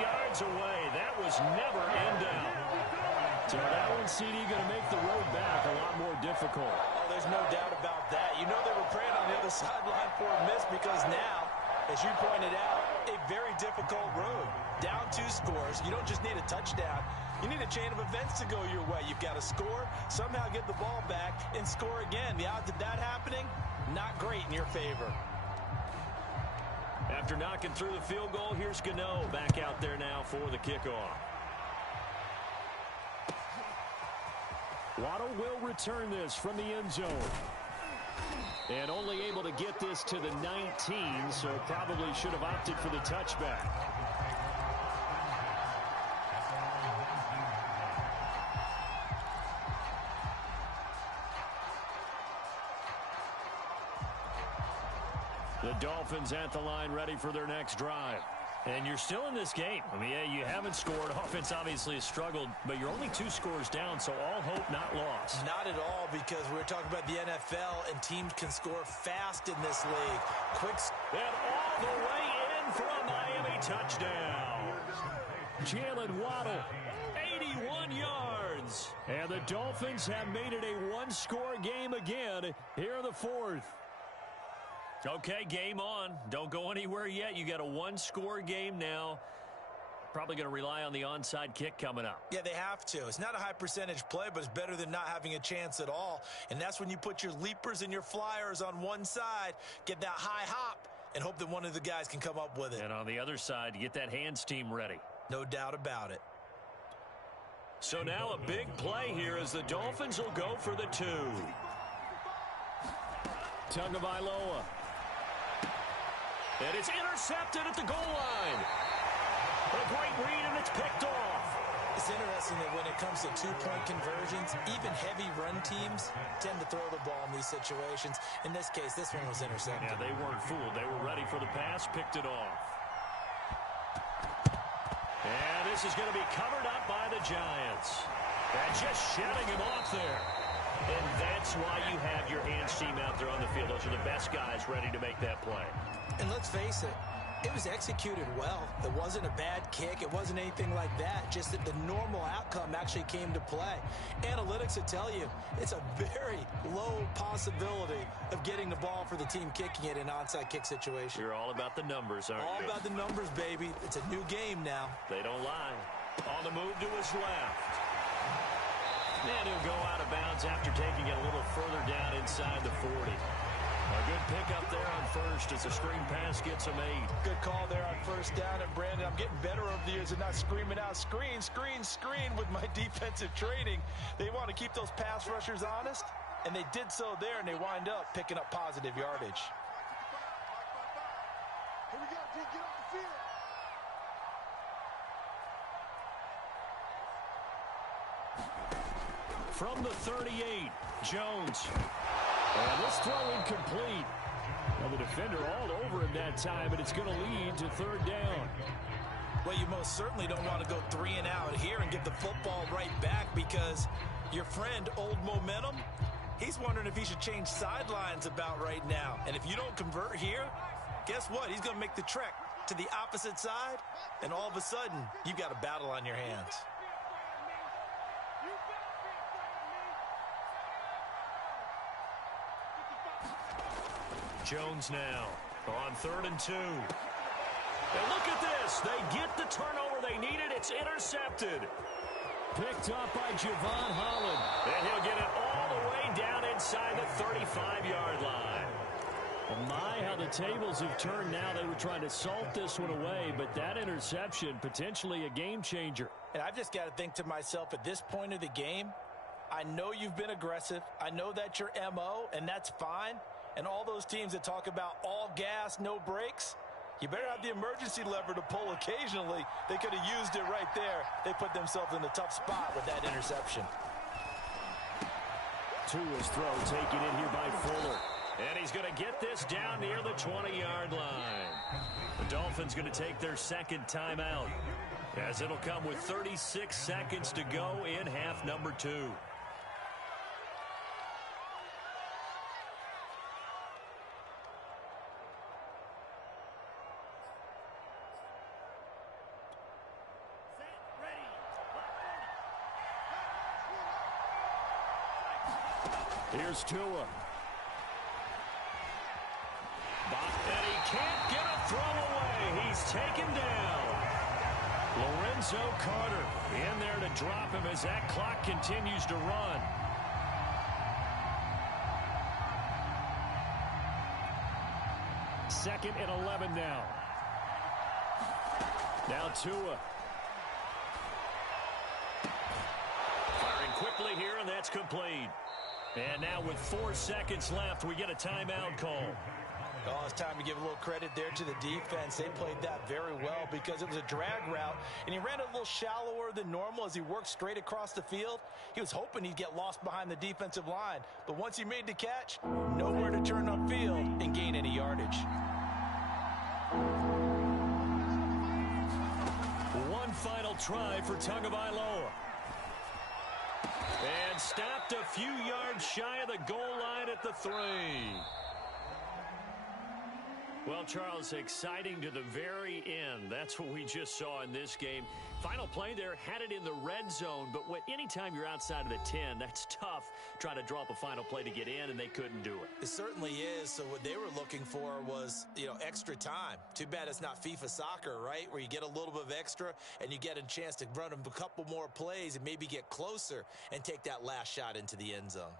yards away. That was never in doubt. So that one, CD, going to make the road back a lot more difficult. Oh, there's no doubt about that. You know they were praying on the other sideline for a miss, because now, as you pointed out, a very difficult road. Down 2 scores. You don't just need a touchdown. You need a chain of events to go your way. You've got to score, somehow get the ball back, and score again. The odds of that happening, not great in your favor. After knocking through the field goal, here's Gano back out there now for the kickoff. Waddle will return this from the end zone. And only able to get this to the 19, so probably should have opted for the touchback. The Dolphins at the line, ready for their next drive. And you're still in this game. I mean, yeah, you haven't scored. Offense obviously has struggled, but you're only 2 scores down, so all hope not lost. Not at all, because we're talking about the NFL, and teams can score fast in this league. And all the way in for a Miami touchdown. Jalen Waddle, 81 yards. And the Dolphins have made it a one-score game again here in the fourth. Okay, game on. Don't go anywhere yet. You got a one-score game now. Probably going to rely on the onside kick coming up. Yeah, they have to. It's not a high percentage play, but it's better than not having a chance at all. And that's when you put your leapers and your flyers on one side, get that high hop, and hope that one of the guys can come up with it. And on the other side, you get that hands team ready. No doubt about it. So now a big play here as the Dolphins will go for the 2. Tagovailoa. And it's intercepted at the goal line. A great read, and it's picked off. It's interesting that when it comes to two-point conversions, even heavy run teams tend to throw the ball in these situations. In this case, this one was intercepted. Yeah, they weren't fooled. They were ready for the pass, picked it off. And this is going to be covered up by the Giants. And just shedding him off there. And that's why you have your hands team out there on the field. Those are the best guys ready to make that play. And let's face it, it was executed well. It wasn't a bad kick. It wasn't anything like that. Just that the normal outcome actually came to play. Analytics will tell you it's a very low possibility of getting the ball for the team kicking it in an onside kick situation. You're all about the numbers, aren't you? All about the numbers, baby. It's a new game now. They don't lie. On the move to his left. And he'll go out of bounds after taking it a little further down inside the 40. A good pickup there on first as the screen pass gets a 8. Good call there on first down. And, Brandon, I'm getting better over the years and not screaming out, screen, screen, screen with my defensive training. They want to keep those pass rushers honest, and they did so there, and they wind up picking up positive yardage. Here we go, D. Get off the field. From the 38, Jones. And this throw incomplete. Well, the defender all over him that time, but it's going to lead to third down. Well, you most certainly don't want to go 3 and out here and get the football right back because your friend, Old Momentum, he's wondering if he should change sidelines about right now. And if you don't convert here, guess what? He's going to make the trek to the opposite side, and all of a sudden, you've got a battle on your hands. Jones now on 3rd and 2. And look at this. They get the turnover they needed. It's intercepted. Picked up by Javon Holland. And he'll get it all the way down inside the 35-yard line. Well, my, how the tables have turned now. They were trying to salt this one away, but that interception, potentially a game changer. And I've just got to think to myself, at this point of the game, I know you've been aggressive. I know that's your MO, and that's fine. And all those teams that talk about all gas, no brakes, you better have the emergency lever to pull occasionally. They could have used it right there. They put themselves in a tough spot with that interception. Tua's throw taken in here by Fuller. And he's going to get this down near the 20-yard line. The Dolphins going to take their second timeout, as it'll come with 36 seconds to go in half number 2. Here's Tua. And he can't get a throw away. He's taken down. Lorenzo Carter in there to drop him as that clock continues to run. Second and 11 now. Now Tua. Firing quickly here, and that's complete. And now with 4 seconds left, we get a timeout call. Oh, it's time to give a little credit there to the defense. They played that very well because it was a drag route, and he ran a little shallower than normal as he worked straight across the field. He was hoping he'd get lost behind the defensive line, but once he made the catch, nowhere to turn upfield and gain any yardage. One final try for Tagovailoa. And stopped a few yards shy of the goal line at the 3. Well, Charles, exciting to the very end. That's what we just saw in this game. Final play there, had it in the red zone, but anytime you're outside of the 10, that's tough trying to draw up a final play to get in, and they couldn't do it. It certainly is. So what they were looking for was, extra time. Too bad it's not FIFA soccer, right, where you get a little bit of extra and you get a chance to run a couple more plays and maybe get closer and take that last shot into the end zone.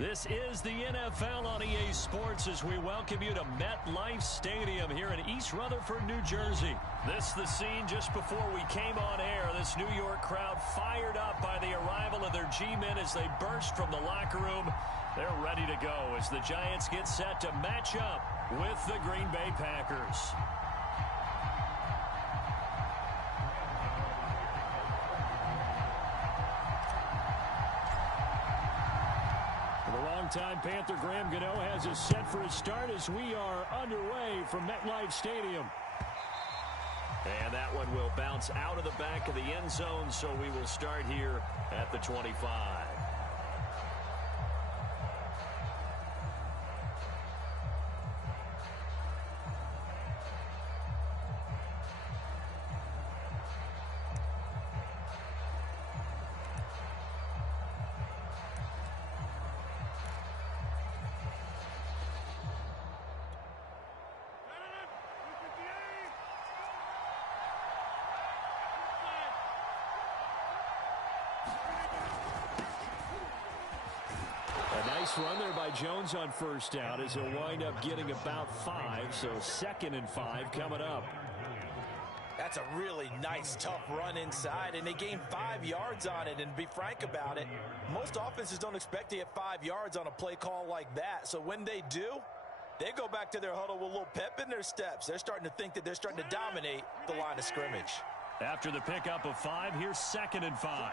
This is the NFL on EA Sports as we welcome you to MetLife Stadium here in East Rutherford, New Jersey. This is the scene just before we came on air. This New York crowd fired up by the arrival of their G-men as they burst from the locker room. They're ready to go as the Giants get set to match up with the Green Bay Packers. Time Panther Graham Gano has us set for his start as we are underway from MetLife Stadium. And that one will bounce out of the back of the end zone, so we will start here at the 25. Nice run there by Jones on first down as he'll wind up getting about 5, so 2nd and 5 coming up. That's a really nice, tough run inside, and they gained 5 yards on it. And to be frank about it, most offenses don't expect to get 5 yards on a play call like that. So when they do, they go back to their huddle with a little pep in their steps. They're starting to think that they're starting to dominate the line of scrimmage. After the pickup of 5, here's 2nd and 5.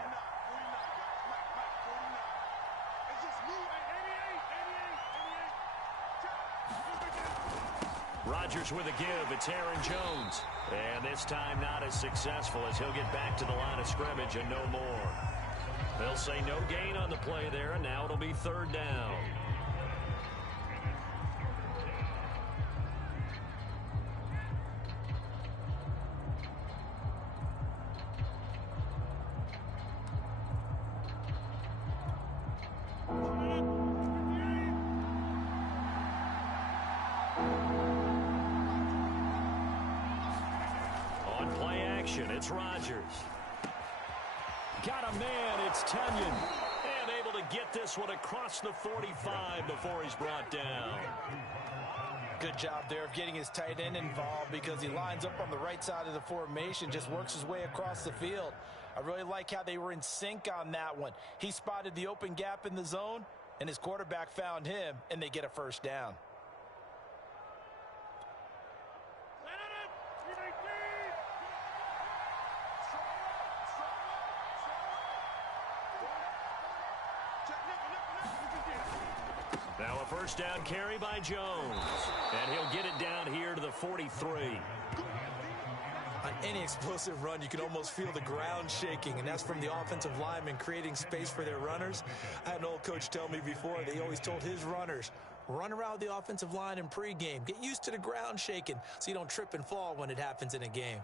Rodgers with a give. It's Aaron Jones. And this time not as successful as he'll get back to the line of scrimmage and no more. They'll say no gain on the play there, and now it'll be 3rd down. It's Rodgers. Got a man. It's Tunyon. And able to get this one across the 45 before he's brought down. Good job there of getting his tight end involved because he lines up on the right side of the formation, just works his way across the field. I really like how they were in sync on that one. He spotted the open gap in the zone, and his quarterback found him, and they get a 1st down. Now a 1st down carry by Jones. And he'll get it down here to the 43. On any explosive run, you can almost feel the ground shaking, and that's from the offensive linemen creating space for their runners. I had an old coach tell me before, they always told his runners, run around the offensive line in pregame. Get used to the ground shaking so you don't trip and fall when it happens in a game.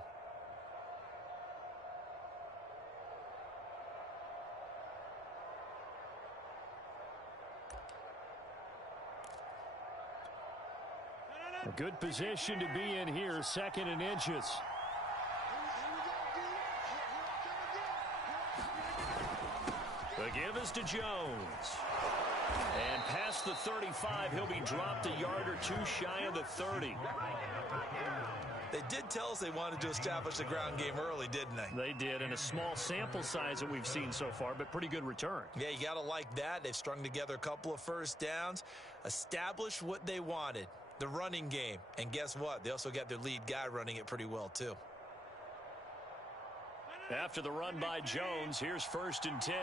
A good position to be in here, 2nd and inches. The give is to Jones. And past the 35, he'll be dropped a yard or 2 shy of the 30. They did tell us they wanted to establish the ground game early, didn't they? They did, and a small sample size that we've seen so far, but pretty good return. Yeah, you got to like that. They've strung together a couple of 1st downs, established what they wanted. The running game. And guess what? They also got their lead guy running it pretty well, too. After the run by Jones, here's 1st and 10.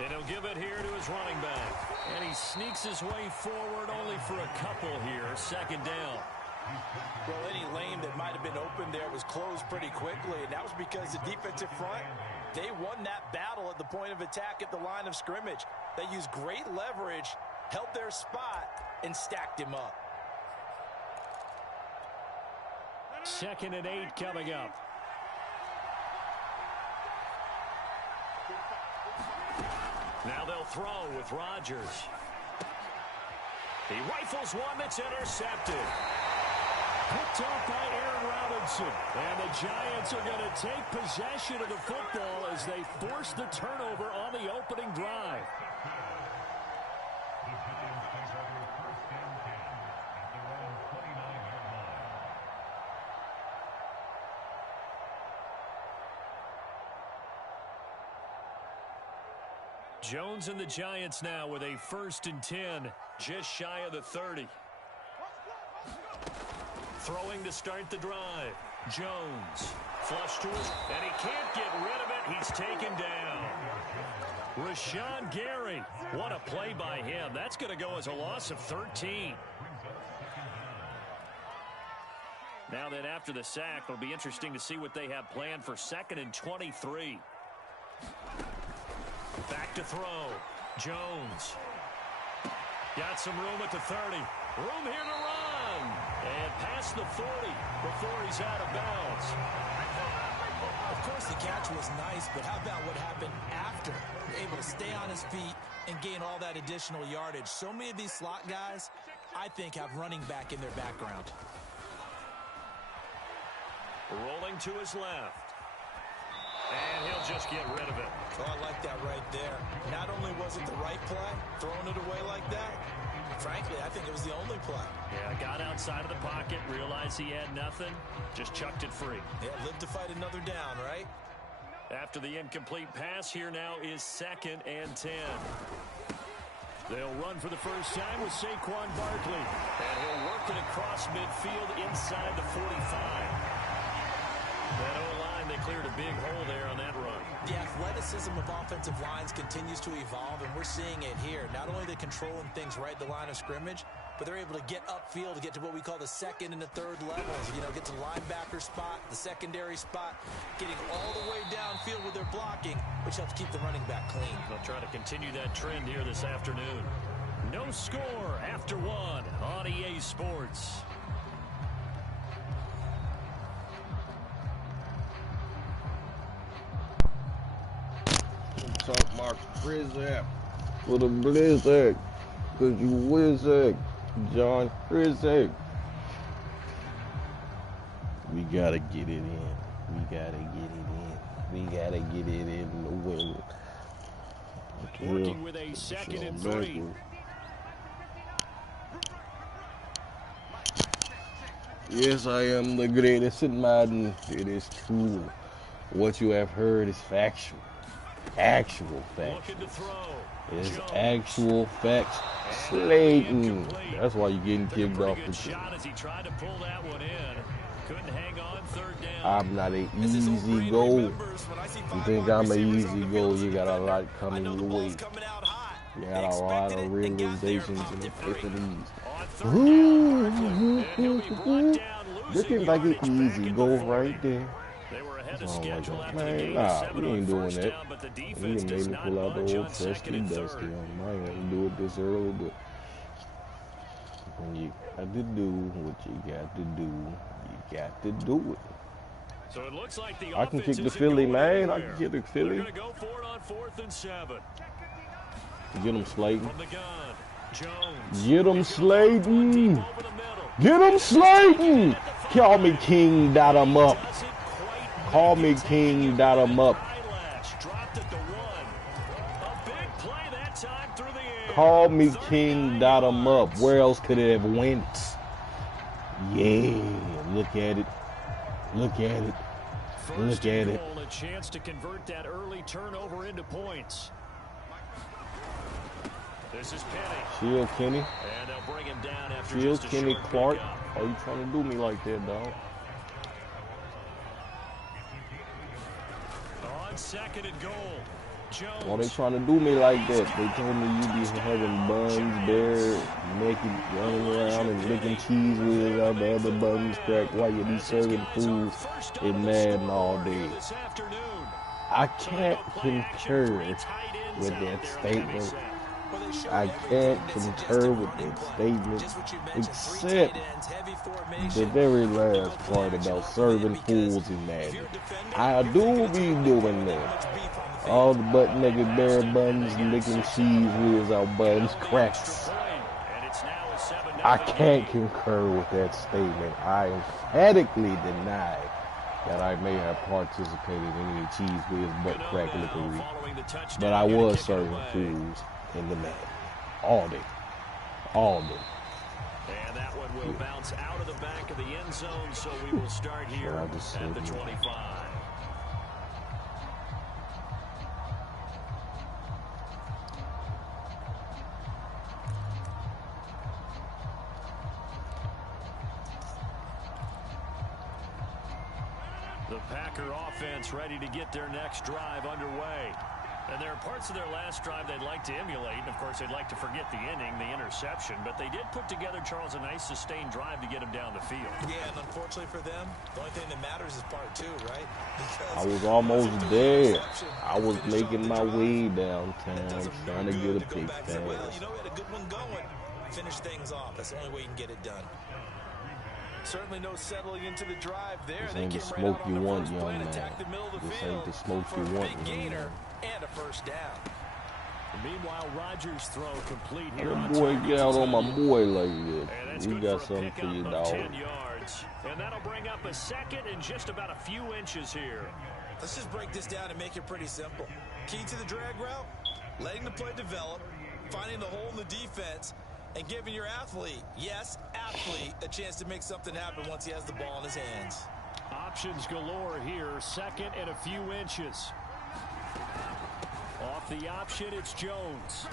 And he'll give it here to his running back. And he sneaks his way forward only for a couple here. 2nd down. Well, any lane that might have been open there was closed pretty quickly, and that was because the defensive front, they won that battle at the point of attack at the line of scrimmage. They used great leverage, held their spot, and stacked him up. 2nd and 8 coming up. Now they'll throw with Rodgers. He rifles one that's intercepted. Picked off by Aaron Johnson. And the Giants are going to take possession of the football as they force the turnover on the opening drive. Jones and the Giants now with a 1st and 10, just shy of the 30. Throwing to start the drive. Jones. Flush to it, and he can't get rid of it. He's taken down. Rashawn Gary. What a play by him. That's going to go as a loss of 13. Now then, after the sack, it'll be interesting to see what they have planned for 2nd and 23. Back to throw. Jones. Got some room at the 30. Room here to run. And past the 40 before he's out of bounds. Of course, the catch was nice, but how about what happened after? Able to stay on his feet and gain all that additional yardage. So many of these slot guys, I think, have running back in their background. Rolling to his left. And he'll just get rid of it. Oh, I like that right there. Not only was it the right play, throwing it away like that, frankly, I think it was the only play. Yeah, got outside of the pocket, realized he had nothing, just chucked it free. Yeah, lived to fight another down, right? After the incomplete pass, here now is 2nd and 10. They'll run for the first time with Saquon Barkley. And he'll work it across midfield inside the 45. That O-line, they cleared a big hole there on that run. The athleticism of offensive lines continues to evolve, and we're seeing it here. Not only are they controlling things right at the line of scrimmage, but they're able to get upfield to get to what we call the 2nd and the 3rd levels. You know, get to the linebacker spot, the secondary spot, getting all the way downfield with their blocking, which helps keep the running back clean. They'll try to continue that trend here this afternoon. No score after 1 on EA Sports. Talk Mark Frizzak for the Blizzard, cause you wizard, John Frizzak. We gotta get it in. We gotta get it in. We gotta get it in the win. Working with a 2nd and 3. Yes, I am the greatest in Madden. It is true. What you have heard is factual. Actual facts. It is actual facts. Slayton. That's why you're getting kicked off the team. I'm not an easy goal. You think I'm an easy goal, you got a lot coming your way. You got a lot of realizations and epiphanies. Looking like an easy goal right there. Oh my God, man, nah, we ain't doing that. We made me pull out the old trusty dusty. I ain't gonna do it this early, but when you got to do what you got to do, you got to do it. So it looks like the I can kick the Philly, man. I can kick the Philly. Go for it on 4th and 7. Get him, Slayton. From the gun, Jones. Get him, Slayton. Get him, Slayton. Call me King, dot him up. Call me King, dot him up. Call me King, dot him up. Where else could it have went? Yeah, look at it. Look at it. Look at it. A chance to convert that early turnover into points. This is Penny. Shield Kenny. And they'll bring him down after Shield just a Kenny short Clark. pickup. Are you trying to do me like that, dog? On 2nd and goal. Jones. Why they trying to do me like that? They told me you be having buns there, naked, running around and licking cheese with all the other buns cracked while you be serving food in Madden all day. I can't concur with that statement. I can't concur with that statement, except the very last part about serving fools in Madden. I do be doing that. All the butt naked bear buns licking cheese whiz our buns cracks. I can't concur with that statement. I emphatically deny that I may have participated in any Cheese Whiz butt crack lickery. But I was serving fools in the Madden. All day. All day. And that one will bounce out of the back of the end zone, so we will start here at the 25. The Packer offense ready to get their next drive underway. And there are parts of their last drive they'd like to emulate. And, of course, they'd like to forget the inning, the interception. But they did put together, Charles, a nice sustained drive to get them down the field. Yeah, and unfortunately for them, the only thing that matters is part two, right? I was almost there. I was making my way downtown trying to get a pick pass. Well, you know, we had a good one going. Finish things off. That's the only way you can get it done. Certainly no settling into the drive there. This ain't the smoke you want, young man. This ain't the smoke you want, young man. And a first down. Meanwhile, Rodgers' throw complete here. That boy get out on my boy like this. We got something for you, dog. 10 yards. And that'll bring up a second and just about a few inches here. Let's just break this down and make it pretty simple. Key to the drag route, letting the play develop, finding the hole in the defense, and giving your athlete, yes, athlete, a chance to make something happen once he has the ball in his hands. Options galore here. Second and a few inches. Off the option, it's Jones.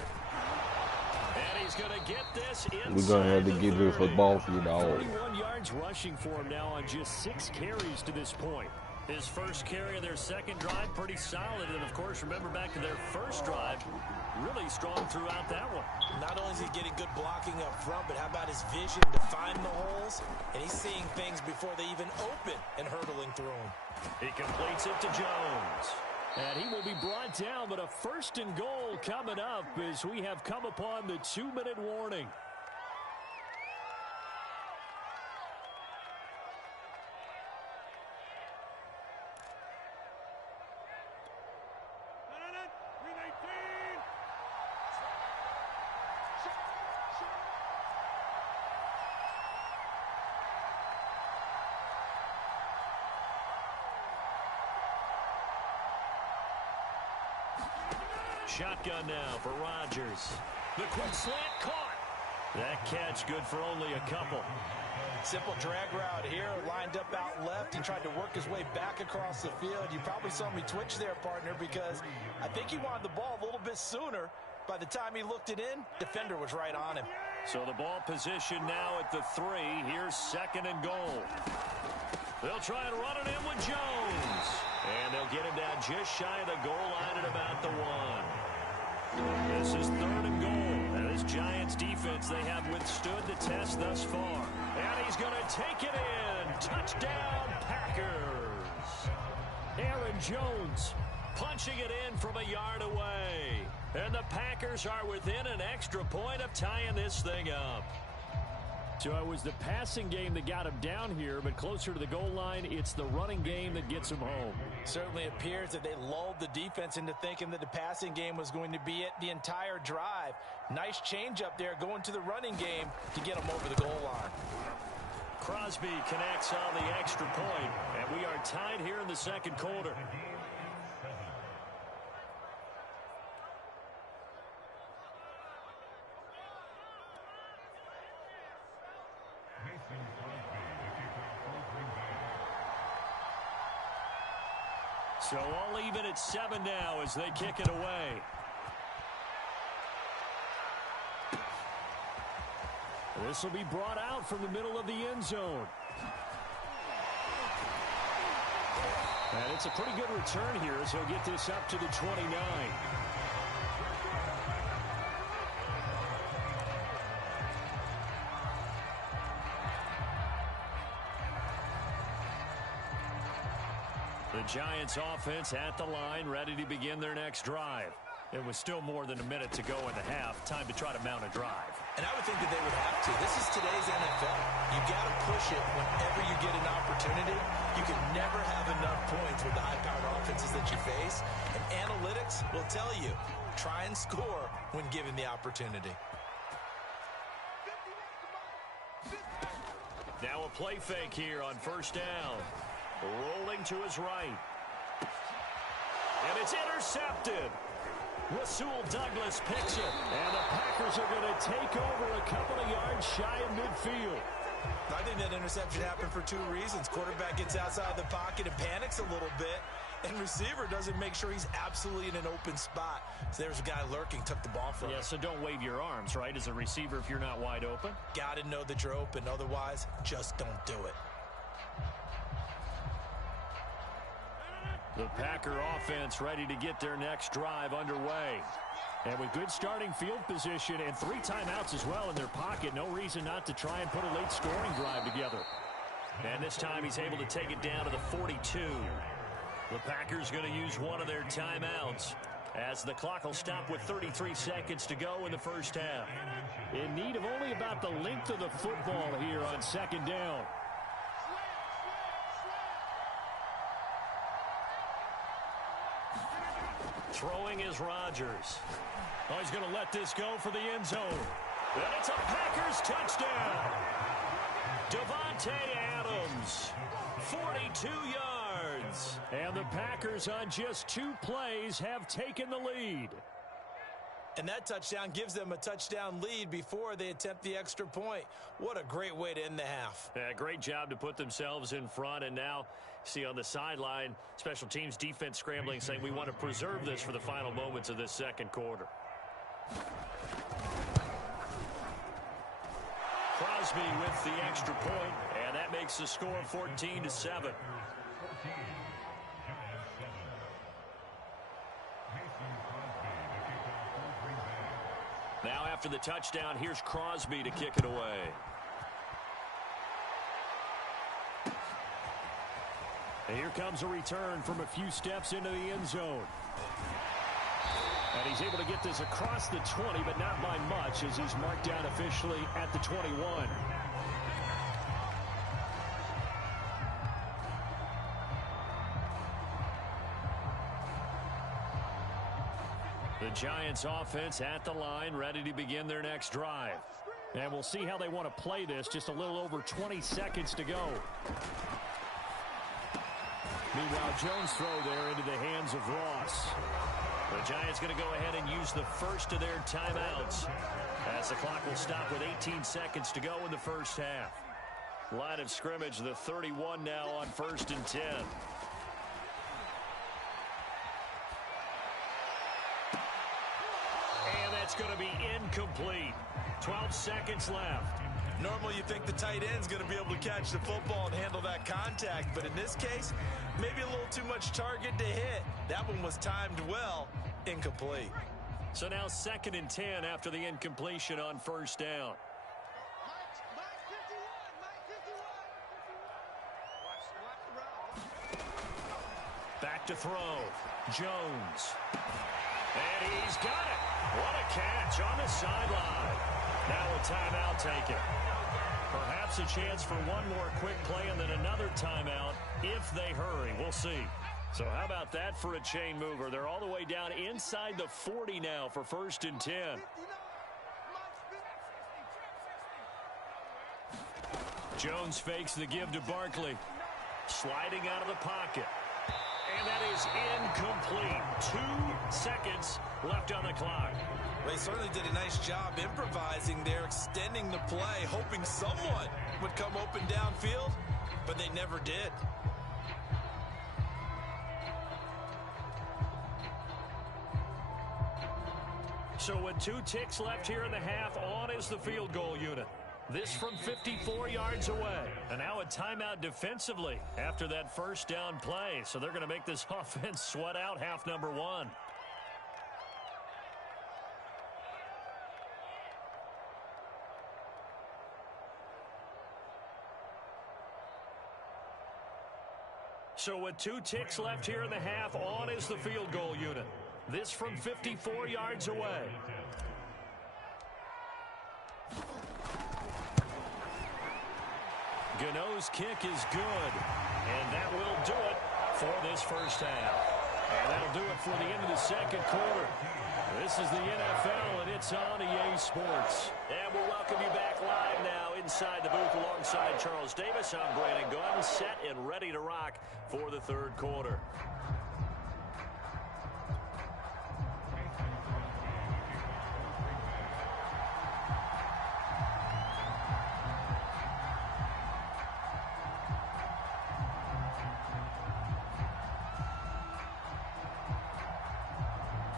And he's going to get this inside. We're going to have to give this football for you, dog. 41 yards rushing for him now on just 6 carries to this point. His first carry of their second drive, pretty solid. And, of course, remember back to their first drive, really strong throughout that one. Not only is he getting good blocking up front, but how about his vision to find the holes? And he's seeing things before they even open and hurtling through them. He completes it to Jones. And he will be brought down, but a first and goal coming up as we have come upon the 2-minute warning. Shotgun now for Rodgers. The quick slant caught. That catch good for only a couple. Simple drag route here, lined up out left. He tried to work his way back across the field. You probably saw me twitch there, partner, because I think he wanted the ball a little bit sooner. By the time he looked it in, defender was right on him. So the ball position now at the 3. Here's second and goal. They'll try and run it in with Jones. And they'll get him down just shy of the goal line at about the 1. This is third and goal. And this Giants defense, they have withstood the test thus far. And he's going to take it in. Touchdown, Packers. Aaron Jones punching it in from a yard away. And the Packers are within an extra point of tying this thing up. So it was the passing game that got him down here, but closer to the goal line, it's the running game that gets him home. Certainly appears that they lulled the defense into thinking that the passing game was going to be it the entire drive. Nice change up there going to the running game to get him over the goal line. Crosby connects on the extra point, and we are tied here in the second quarter. So all even at 7 now as they kick it away. This will be brought out from the middle of the end zone. And it's a pretty good return here as he'll get this up to the 29. The Giants offense at the line, ready to begin their next drive. It was still more than a minute to go in the half. Time to try to mount a drive. And I would think that they would have to. This is today's NFL. You got to push it whenever you get an opportunity. You can never have enough points with the high-powered offenses that you face. And analytics will tell you, try and score when given the opportunity. Now a play fake here on first down. Rolling to his right. And it's intercepted. Rasul Douglas picks it. And the Packers are going to take over a couple of yards shy of midfield. I think that interception happened for two reasons. Quarterback gets outside of the pocket and panics a little bit. And receiver doesn't make sure he's absolutely in an open spot. So there's a guy lurking, took the ball from him. Yeah, so don't wave your arms, right, as a receiver if you're not wide open. Got to know that you're open. Otherwise, just don't do it. The Packer offense ready to get their next drive underway. And with good starting field position and 3 timeouts as well in their pocket, no reason not to try and put a late scoring drive together. And this time he's able to take it down to the 42. The Packers going to use one of their timeouts as the clock will stop with 33 seconds to go in the first half. In need of only about the length of the football here on second down. Throwing is Rodgers. Oh, he's going to let this go for the end zone. And it's a Packers touchdown. Davante Adams, 42 yards. And the Packers on just 2 plays have taken the lead. And that touchdown gives them a touchdown lead before they attempt the extra point. What a great way to end the half. Yeah, great job to put themselves in front. And now, see on the sideline, special teams defense scrambling, saying we want to preserve this for the final moments of this second quarter. Crosby with the extra point, and that makes the score 14-7. Now after the touchdown, here's Crosby to kick it away. And here comes a return from a few steps into the end zone. And he's able to get this across the 20, but not by much as he's marked down officially at the 21. The Giants offense at the line, ready to begin their next drive. And we'll see how they want to play this. Just a little over 20 seconds to go. Meanwhile, Jones' throw there into the hands of Ross. The Giants going to go ahead and use the first of their timeouts as the clock will stop with 18 seconds to go in the first half. Line of scrimmage, the 31 now on 1st and 10. And that's going to be incomplete. 12 seconds left. Normally you think the tight end's going to be able to catch the football and handle that contact, but in this case, maybe a little too much target to hit. That one was timed well, incomplete. So now 2nd and 10 after the incompletion on first down. Back to throw. Jones. And he's got it. What a catch on the sideline. Now a timeout taken. Perhaps a chance for one more quick play and then another timeout if they hurry. We'll see. So how about that for a chain mover? They're all the way down inside the 40 now for 1st and 10. Jones fakes the give to Barkley. Sliding out of the pocket. And that is incomplete. 2 seconds left on the clock. They certainly did a nice job improvising there, extending the play, hoping someone would come open downfield, but they never did. So with 2 ticks left here in the half, on is the field goal unit. This from 54 yards away. And now a timeout defensively after that first down play. So they're going to make this offense sweat out half number 1. So with 2 ticks left here in the half, on is the field goal unit. This from 54 yards away. Gano's kick is good, and that will do it for this first half. And that'll do it for the end of the second quarter. This is the NFL, and it's on EA Sports. And we'll welcome you back live now inside the booth alongside Charles Davis. I'm Brandon Gunn, set and ready to rock for the third quarter.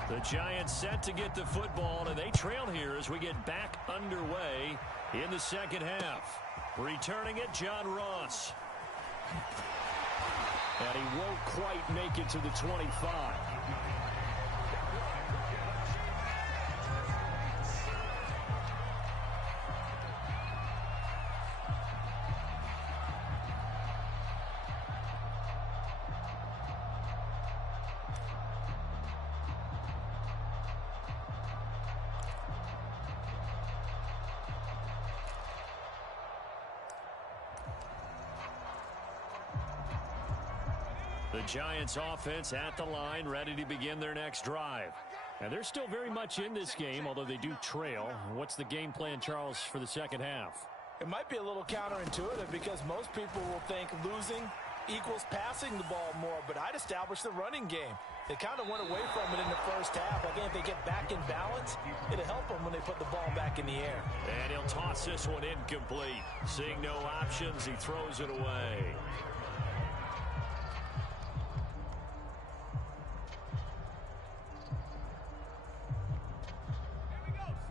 The Giants set to get the football, and they trail here as we get back underway in the second half. Returning it, John Ross. And he won't quite make it to the 25. The Giants offense at the line, ready to begin their next drive. And they're still very much in this game, although they do trail. What's the game plan, Charles, for the second half? It might be a little counterintuitive because most people will think losing equals passing the ball more, but I'd establish the running game. They kind of went away from it in the first half. I think if they get back in balance, it'll help them when they put the ball back in the air. And he'll toss this one incomplete. Seeing no options, he throws it away.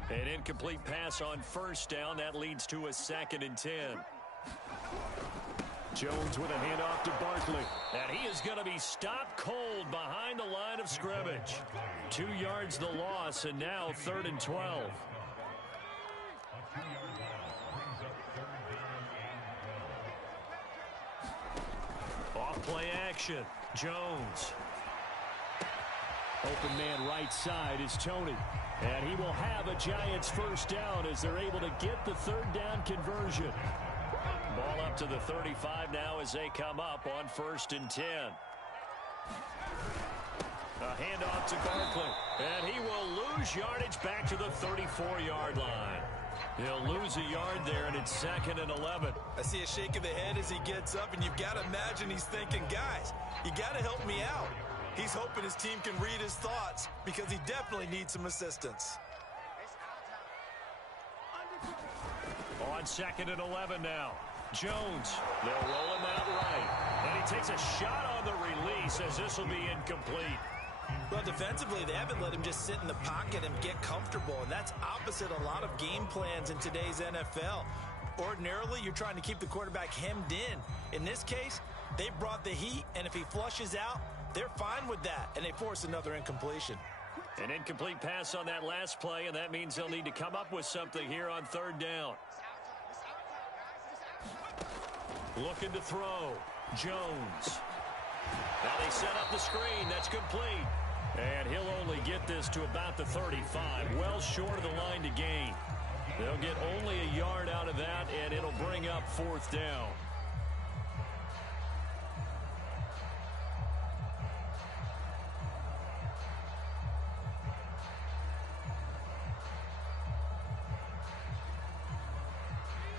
An incomplete pass on first down. That leads to a 2nd and 10. Jones with a handoff to Barkley. And he is going to be stopped cold behind the line of scrimmage. 2 yards the loss, and now 3rd and 12. Off play action. Jones. Open man right side is Tony. And he will have a Giants first down as they're able to get the 3rd down conversion. Ball up to the 35 now as they come up on 1st and 10. A handoff to Barkley. And he will lose yardage back to the 34-yard line. He'll lose a yard there, and it's 2nd and 11. I see a shake of the head as he gets up, and you've got to imagine he's thinking, guys, you got to help me out. He's hoping his team can read his thoughts because he definitely needs some assistance. On 2nd and 11 now. Jones. They'll roll him out right. And he takes a shot on the release as this will be incomplete. Well, defensively, they haven't let him just sit in the pocket and get comfortable, and that's opposite a lot of game plans in today's NFL. Ordinarily, you're trying to keep the quarterback hemmed in. In this case, they brought the heat, and if he flushes out, they're fine with that, and they force another incompletion. An incomplete pass on that last play, and that means they'll need to come up with something here on 3rd down. Looking to throw. Jones. Now they set up the screen. That's complete. And he'll only get this to about the 35. Well short of the line to gain. They'll get only a yard out of that, and it'll bring up 4th down.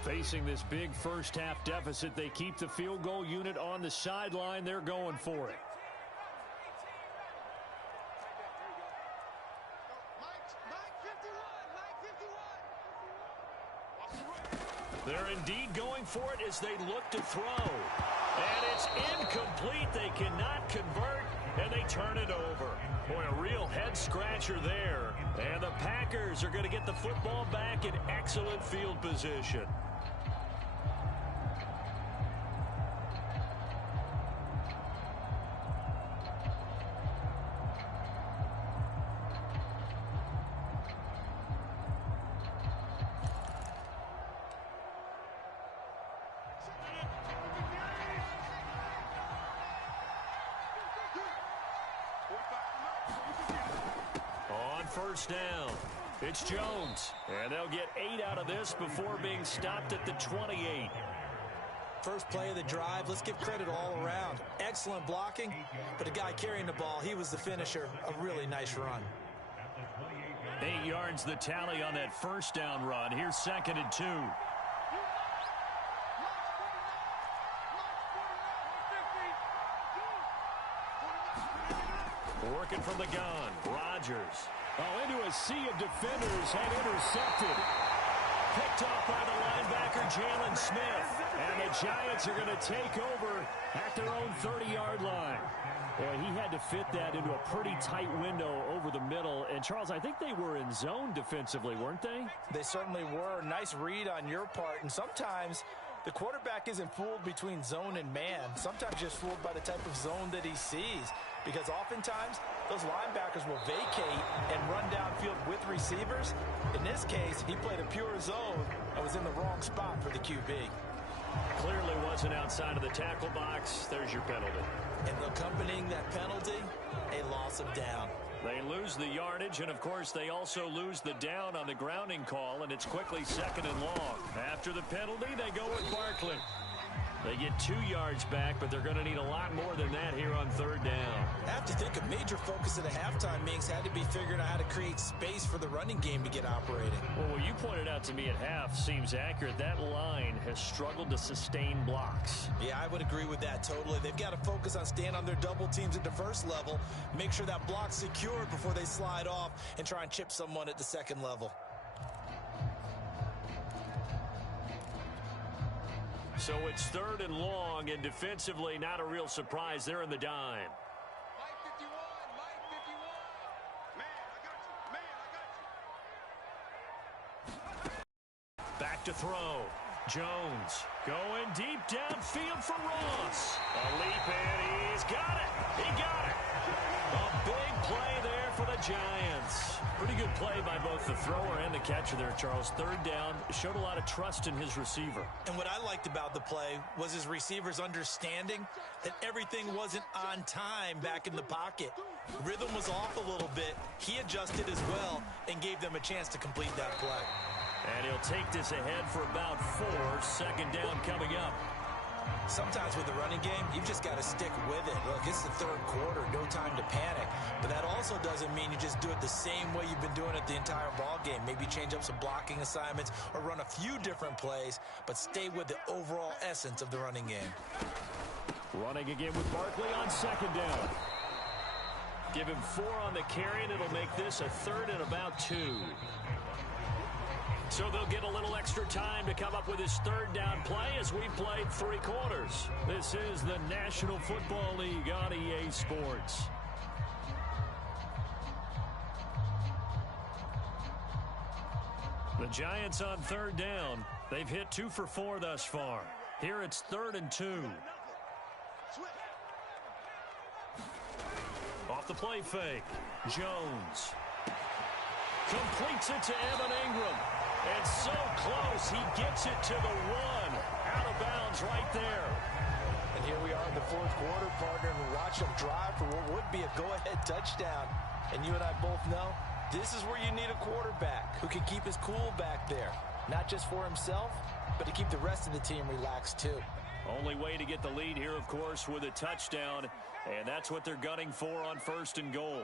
Facing this big first half deficit, they keep the field goal unit on the sideline. They're going for it. They're indeed going for it as they look to throw. And it's incomplete. They cannot convert, and they turn it over. Boy, a real head-scratcher there. And the Packers are going to get the football back in excellent field position. First down. It's Jones. And they'll get 8 out of this before being stopped at the 28. First play of the drive, let's give credit all around. Excellent blocking, but the guy carrying the ball, he was the finisher. A really nice run. 8 yards the tally on that first down run. Here's 2nd and 2. Working from the gun. Rodgers. Oh, into a sea of defenders and intercepted. Picked off by the linebacker, Jalen Smith. And the Giants are going to take over at their own 30-yard line. Boy, he had to fit that into a pretty tight window over the middle. And, Charles, I think they were in zone defensively, weren't they? They certainly were. Nice read on your part. And sometimes the quarterback isn't fooled between zone and man. Sometimes just fooled by the type of zone that he sees. Because oftentimes, those linebackers will vacate and run downfield with receivers. In this case, he played a pure zone and was in the wrong spot for the QB. Clearly wasn't outside of the tackle box. There's your penalty. And accompanying that penalty, a loss of down. They lose the yardage, and, of course, they also lose the down on the grounding call, and it's quickly 2nd and long. After the penalty, they go with Barkley. They get 2 yards back, but they're going to need a lot more than that here on 3rd down. I have to think a major focus at the halftime meetings had to be figuring out how to create space for the running game to get operating. Well, what you pointed out to me at half seems accurate. That line has struggled to sustain blocks. Yeah, I would agree with that totally. They've got to focus on staying on their double teams at the first level, make sure that block's secured before they slide off and try and chip someone at the second level. So it's 3rd and long, and defensively, not a real surprise. They're in the dime. Mike 51, Mike 51. Man, I got you. Back to throw. Jones going deep downfield for Ross. A leap in. He's got it. He got it. A big play there for the Giants. Pretty good play by both the thrower and the catcher there, Charles. 3rd down, showed a lot of trust in his receiver. And what I liked about the play was his receiver's understanding that everything wasn't on time back in the pocket. Rhythm was off a little bit. He adjusted as well and gave them a chance to complete that play. And he'll take this ahead for about 4. 2nd down coming up. Sometimes with the running game, you've just got to stick with it. Look, it's the 3rd quarter, no time to panic. But that also doesn't mean you just do it the same way you've been doing it the entire ball game. Maybe change up some blocking assignments or run a few different plays, but stay with the overall essence of the running game. Running again with Barkley on 2nd down. Give him 4 on the carry, and it'll make this a 3rd and about 2. So they'll get a little extra time to come up with his 3rd down play as we played 3 quarters. This is the National Football League on EA Sports. The Giants on 3rd down. They've hit 2 for 4 thus far. Here it's 3rd and 2. Off the play fake. Jones completes it to Evan Ingram. And so close, he gets it to the 1. Out of bounds right there. And here we are in the 4th quarter, partner, and we watch them drive for what would be a go-ahead touchdown. And you and I both know this is where you need a quarterback who can keep his cool back there. Not just for himself, but to keep the rest of the team relaxed too. Only way to get the lead here, of course, with a touchdown. And that's what they're gunning for on 1st and goal.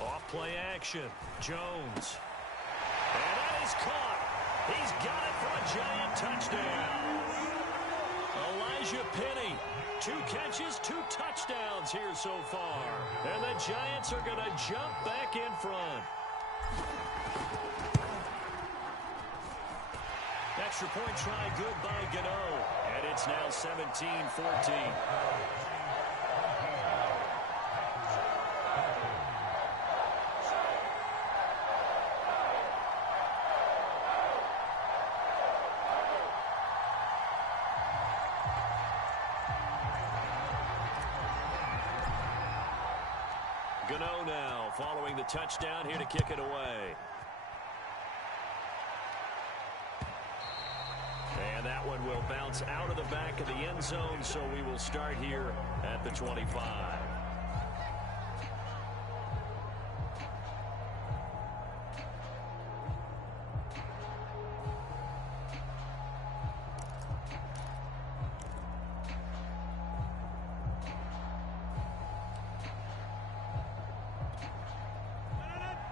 Off play action. Jones. And that is caught. He's got it for a Giant touchdown. Elijah Penny, 2 catches, 2 touchdowns here so far. And the Giants are going to jump back in front. Extra point try good by Gano. And it's now 17-14. Gano now following the touchdown here to kick it away. And that one will bounce out of the back of the end zone, so we will start here at the 25.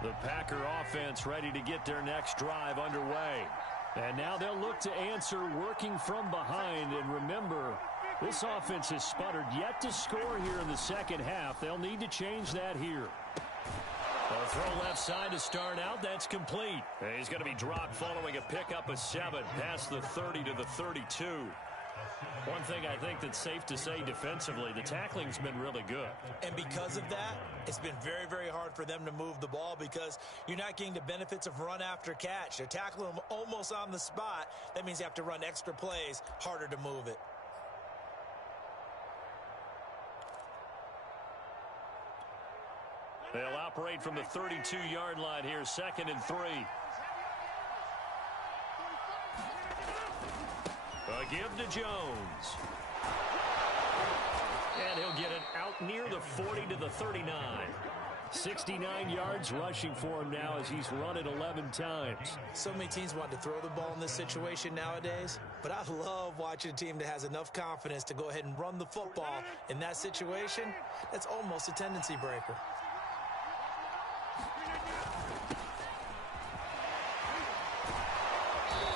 The Packer offense ready to get their next drive underway. And now they'll look to answer working from behind. And remember, this offense has sputtered yet to score here in the second half. They'll need to change that here. A throw left side to start out. That's complete. And he's going to be dropped following a pickup of 7 past the 30 to the 32. One thing I think that's safe to say defensively, the tackling's been really good. And because of that, it's been very, very hard for them to move the ball because you're not getting the benefits of run after catch. They're tackling them almost on the spot. That means you have to run extra plays, harder to move it. They'll operate from the 32-yard line here, 2nd and 3. A give to Jones. And he'll get it out near the 40 to the 39. 69 yards rushing for him now as he's run it 11 times. So many teams want to throw the ball in this situation nowadays, but I love watching a team that has enough confidence to go ahead and run the football in that situation. That's almost a tendency breaker.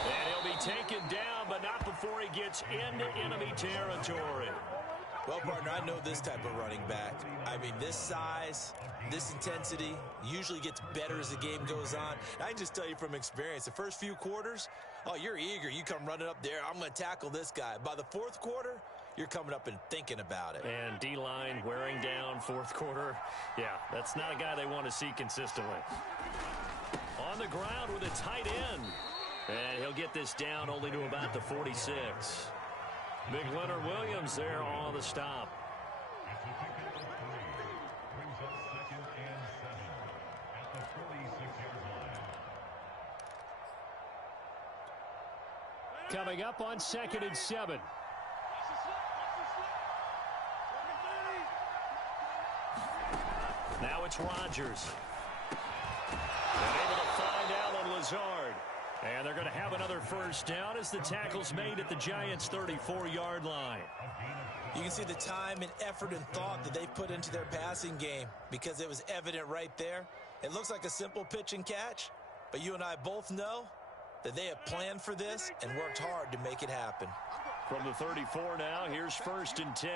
And he'll be taken down, but not before he gets into enemy territory. Well, partner, I know this type of running back. I mean, this size, this intensity usually gets better as the game goes on. I can just tell you from experience, the first few quarters, oh, you're eager. You come running up there, I'm going to tackle this guy. By the fourth quarter, you're coming up and thinking about it. And D-line wearing down fourth quarter. Yeah, that's not a guy they want to see consistently. On the ground with a tight end. And he'll get this down only to about the 46. Big Leonard Williams there on the stop. Coming up on 2nd and 7. Now it's Rodgers. And able to find Allen Lazard. And they're going to have another first down as the tackle's made at the Giants' 34-yard line. You can see the time and effort and thought that they've put into their passing game because it was evident right there. It looks like a simple pitch and catch, but you and I both know that they have planned for this and worked hard to make it happen. From the 34 now, here's 1st and 10.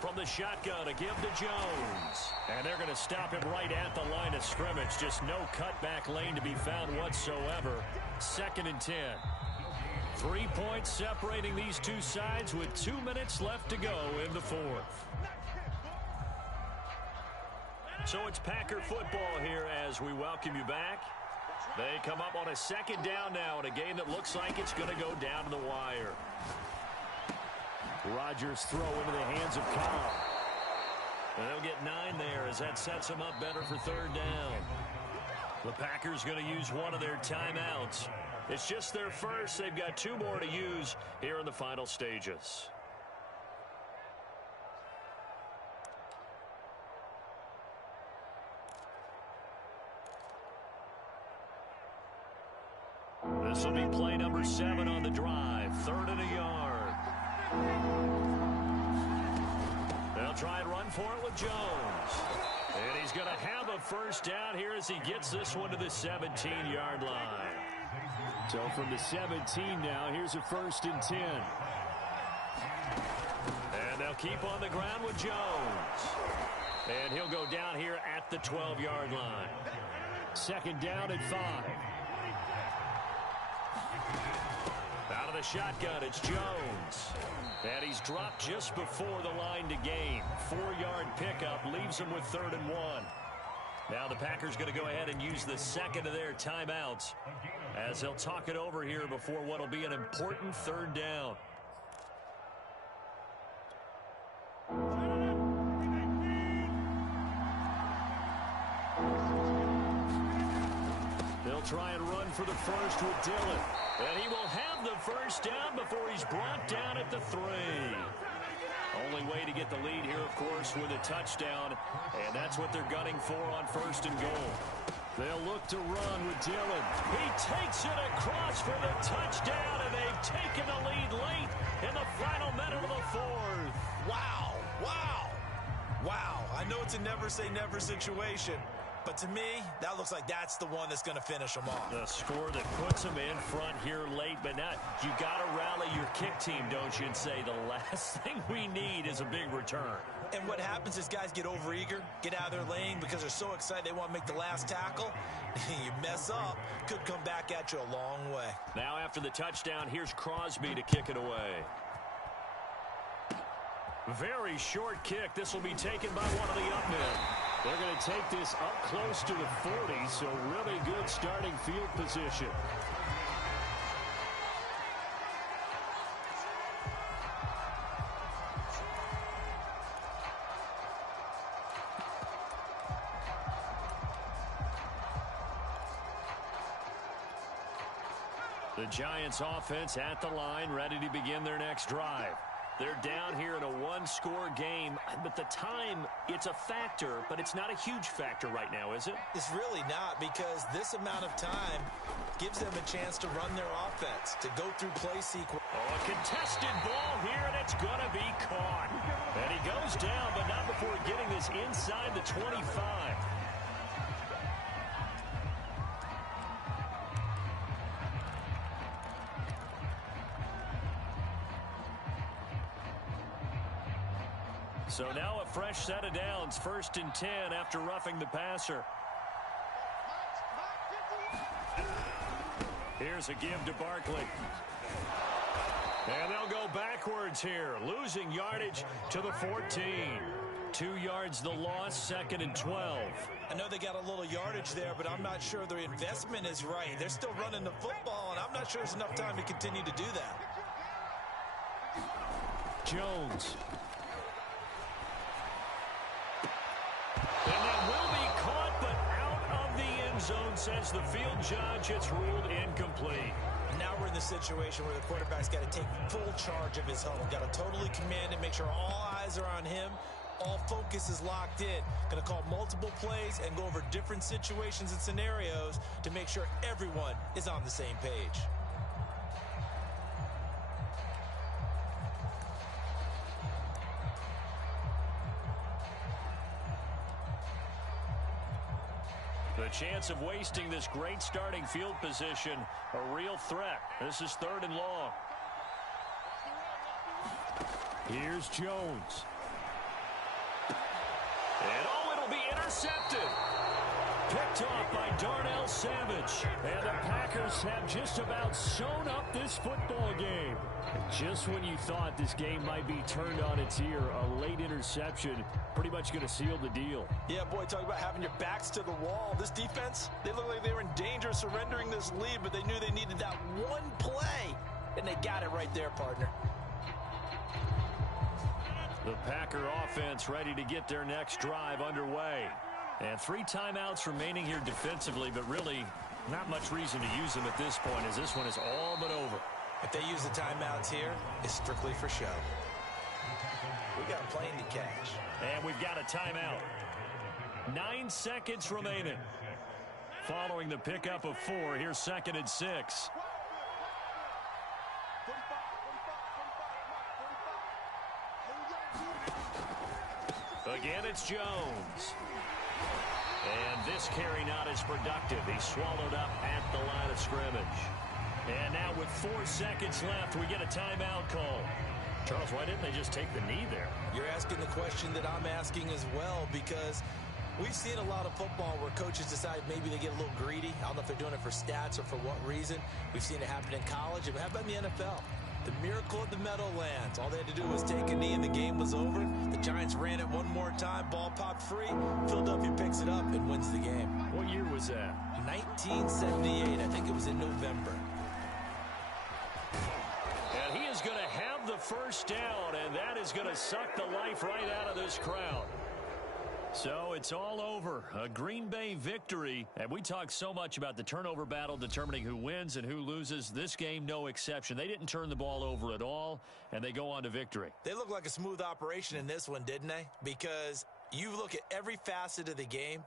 From the shotgun, a give to Jones. And they're going to stop him right at the line of scrimmage. Just no cutback lane to be found whatsoever. 2nd and 10. 3 points separating these two sides with 2 minutes left to go in the 4th. So it's Packer football here as we welcome you back. They come up on a 2nd down now in a game that looks like it's going to go down to the wire. Rodgers throw into the hands of Cobb. And they'll get 9 there as that sets them up better for 3rd down. The Packers going to use one of their timeouts. It's just their first. They've got 2 more to use here in the final stages. This will be play number 7 on the drive. 3rd and a yard. They'll try and run for it with Jones. And he's going to have a first down here as he gets this one to the 17-yard line. So from the 17 now, here's a 1st and 10. And they'll keep on the ground with Jones. And he'll go down here at the 12-yard line. 2nd down and 5. Out of the shotgun, it's Jones. And he's dropped just before the line to gain. 4-yard pickup leaves him with 3rd and 1. Now the Packers going to go ahead and use the 2nd of their timeouts as they'll talk it over here before what will be an important 3rd down. They'll try and run for the first with Dillon. And he will have the first down before he's brought down at the 3. Only way to get the lead here, of course, with a touchdown. And that's what they're gunning for on 1st and goal. They'll look to run with Dillon. He takes it across for the touchdown, and they've taken the lead late in the final minute of the fourth. Wow, wow, wow. I know it's a never-say-never situation, but to me, that looks like that's the one that's going to finish them off. The score that puts them in front here late, but not. You got to rally your kick team, don't you, and say the last thing we need is a big return. And what happens is guys get overeager, get out of their lane because they're so excited they want to make the last tackle. You mess up, could come back at you a long way. Now after the touchdown, here's Crosby to kick it away. Very short kick. This will be taken by one of the up men. They're going to take this up close to the 40, so really good starting field position. The Giants offense at the line, ready to begin their next drive. They're down here in a one-score game, but the time, it's a factor, but it's not a huge factor right now, is it? It's really not, because this amount of time gives them a chance to run their offense, to go through play sequence. Oh, a contested ball here, and it's going to be caught. And he goes down, but not before getting this inside the 25. So now a fresh set of downs, 1st and 10 after roughing the passer. Here's a give to Barkley. And they'll go backwards here, losing yardage to the 14. 2 yards the loss, 2nd and 12. I know they got a little yardage there, but I'm not sure their investment is right. They're still running the football, and I'm not sure there's enough time to continue to do that. Jones. And that will be caught, but out of the end zone, says the field judge. It's ruled incomplete. And now we're in the situation where the quarterback's got to take full charge of his huddle. Got to totally command it, make sure all eyes are on him. All focus is locked in. Going to call multiple plays and go over different situations and scenarios to make sure everyone is on the same page. The chance of wasting this great starting field position, a real threat. This is 3rd and long. Here's Jones. And it'll be intercepted. Picked off by Darnell Savage. And the Packers have just about sewn up this football game. Just when you thought this game might be turned on its ear, a late interception pretty much going to seal the deal. Yeah, boy, talk about having your backs to the wall. This defense, they look like they were in danger of surrendering this lead, but they knew they needed that one play, and they got it right there, partner. The Packer offense ready to get their next drive underway. And 3 timeouts remaining here defensively, but really not much reason to use them at this point, as this one is all but over. If they use the timeouts here, it's strictly for show. We got a plane to catch. And we've got a timeout. 9 seconds remaining. Following the pickup of 4, here's 2nd and 6. Again, it's Jones. And this carry not as productive. He's swallowed up at the line of scrimmage. And now with 4 seconds left, we get a timeout call. Charles, why didn't they just take the knee there? You're asking the question that I'm asking as well, because we've seen a lot of football where coaches decide maybe they get a little greedy. I don't know if they're doing it for stats or for what reason. We've seen it happen in college. And how about in the NFL? The miracle of the Meadowlands. All they had to do was take a knee and the game was over. The Giants ran it one more time. Ball popped free. Philadelphia picks it up and wins the game. What year was that? 1978. I think it was in November. And he is going to have the first down, and that is going to suck the life right out of this crowd. So it's all over. A Green Bay victory. And we talk so much about the turnover battle determining who wins and who loses. This game, no exception. They didn't turn the ball over at all, and they go on to victory. They look like a smooth operation in this one, didn't they? Because you look at every facet of the game,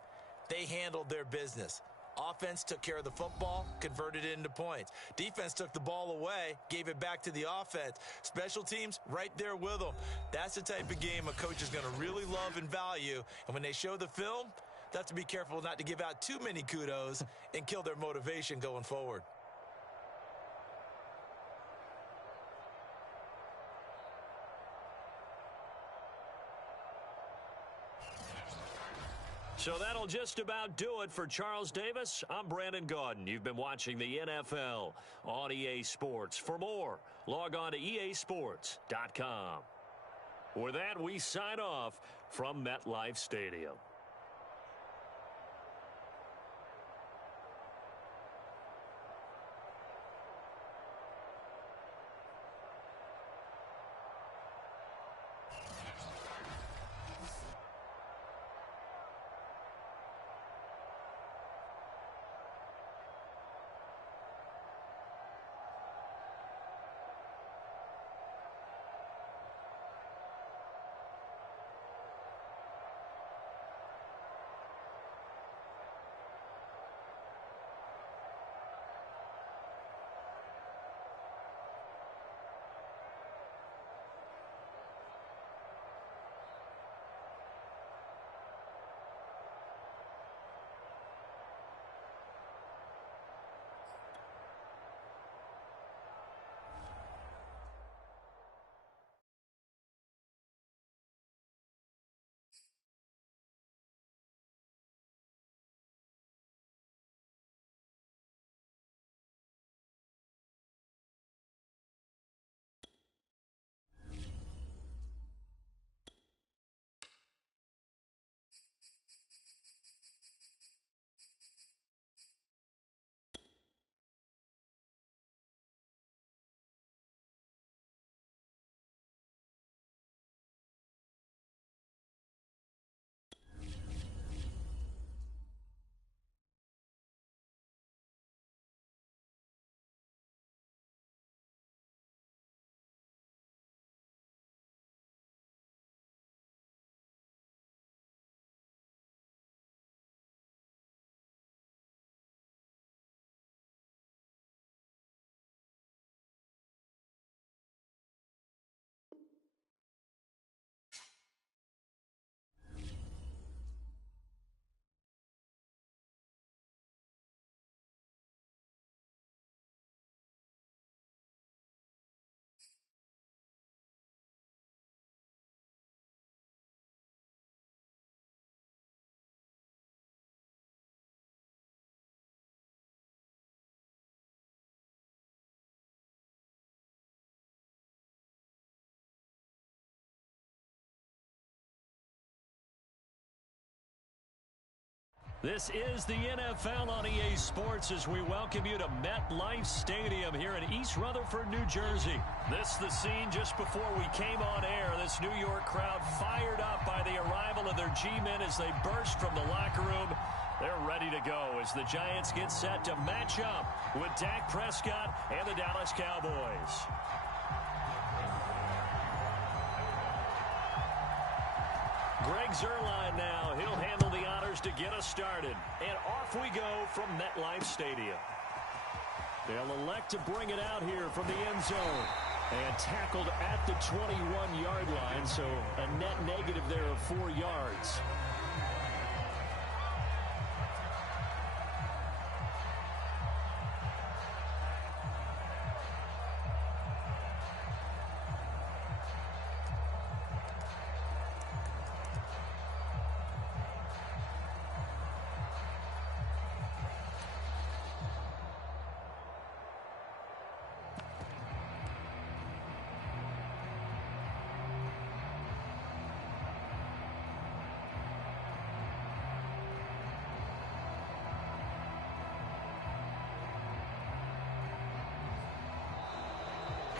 they handled their business. Offense took care of the football, converted it into points. Defense took the ball away, gave it back to the offense. Special teams, right there with them. That's the type of game a coach is going to really love and value. And when they show the film, they have to be careful not to give out too many kudos and kill their motivation going forward. So that'll just about do it for Charles Davis. I'm Brandon Gaudin. You've been watching the NFL on EA Sports. For more, log on to easports.com. With that, we sign off from MetLife Stadium. This is the NFL on EA Sports as we welcome you to MetLife Stadium here in East Rutherford, New Jersey. This is the scene just before we came on air. This New York crowd fired up by the arrival of their G-men as they burst from the locker room. They're ready to go as the Giants get set to match up with Dak Prescott and the Dallas Cowboys. Greg Zuerlein now. He'll handle the honors to get us started. And off we go from MetLife Stadium. They'll elect to bring it out here from the end zone. And tackled at the 21-yard line, so a net negative there of 4 yards.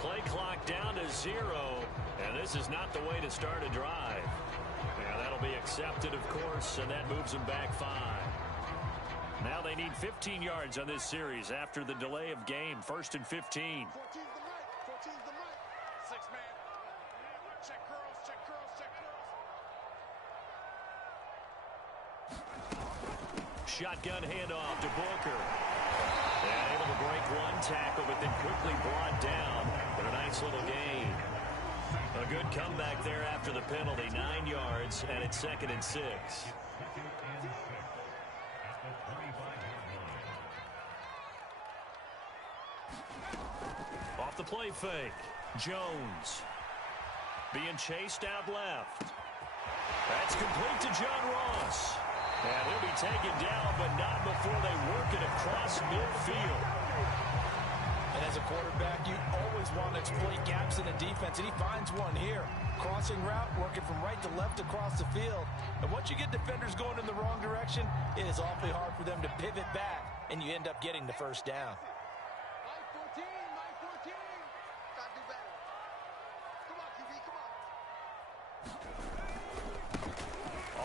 Play clock down to 0, and this is not the way to start a drive. Yeah, that'll be accepted, of course, and that moves them back 5. Now they need 15 yards on this series after the delay of game. 1st and 15. 14's the mic. 14's the mic. 6-man. Check curls, check curls, check curls. Shotgun handoff to Booker. And able to break one tackle, but then quickly brought down. But a nice little gain. A good comeback there after the penalty. 9 yards, and it's 2nd and 6. Off the play fake. Jones. Being chased out left. That's complete to John Ross. And he'll be taken down, but not before they work it across midfield. And as a quarterback, you always want to exploit gaps in the defense, and he finds one here. Crossing route, working from right to left across the field. And once you get defenders going in the wrong direction, it is awfully hard for them to pivot back, and you end up getting the first down. Mike 14, Mike 14. Gotta do better. Come on, QB, come on.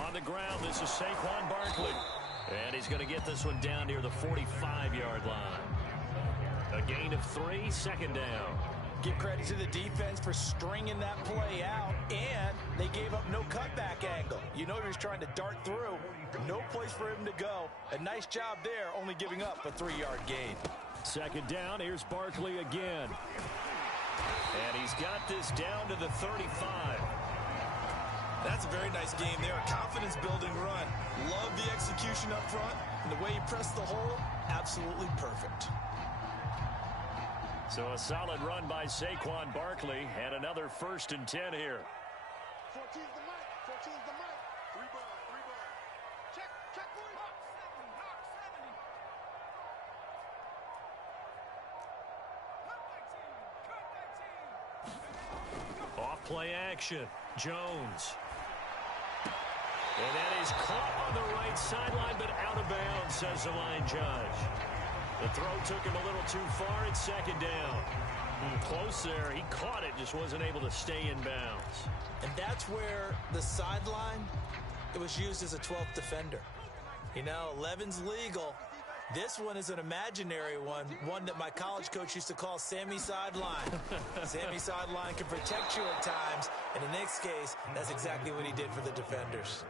On the ground, this is Saquon Barkley. And he's going to get this one down near the 45-yard line. A gain of 3, 2nd down. Give credit to the defense for stringing that play out, and they gave up no cutback angle. You know he was trying to dart through. No place for him to go. A nice job there, only giving up a 3-yard gain. 2nd down, here's Barkley again. And he's got this down to the 35. That's a very nice game there. A confidence-building run. Love the execution up front, and the way he pressed the hole, absolutely perfect. So a solid run by Saquon Barkley, and another 1st and 10 here. 14's the mic. 14's the mic. 3 ball. 3 ball. Check. Check, boy. Hawk 70. Hawk 70. Off play action. Jones. And that is caught on the right sideline, but out of bounds, says the line judge. The throw took him a little too far. It's 2nd down. Close there. He caught it, just wasn't able to stay in bounds. And that's where the sideline, it was used as a 12th defender. You know, 11's legal. This one is an imaginary one that my college coach used to call Sammy Sideline. Sammy Sideline can protect you at times, and in this case, that's exactly what he did for the defenders.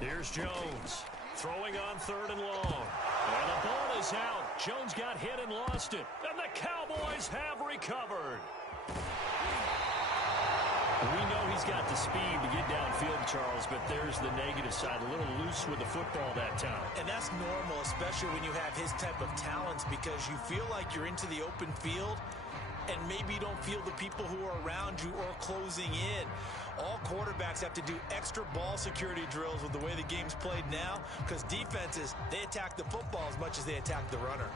Here's Jones, throwing on 3rd and long. And the ball is out. Jones got hit and lost it. And the Cowboys have recovered. We know he's got the speed to get downfield, Charles, but there's the negative side. A little loose with the football that time. And that's normal, especially when you have his type of talents, because you feel like you're into the open field and maybe you don't feel the people who are around you or closing in. All quarterbacks have to do extra ball security drills with the way the game's played now, because defenses, they attack the football as much as they attack the runner.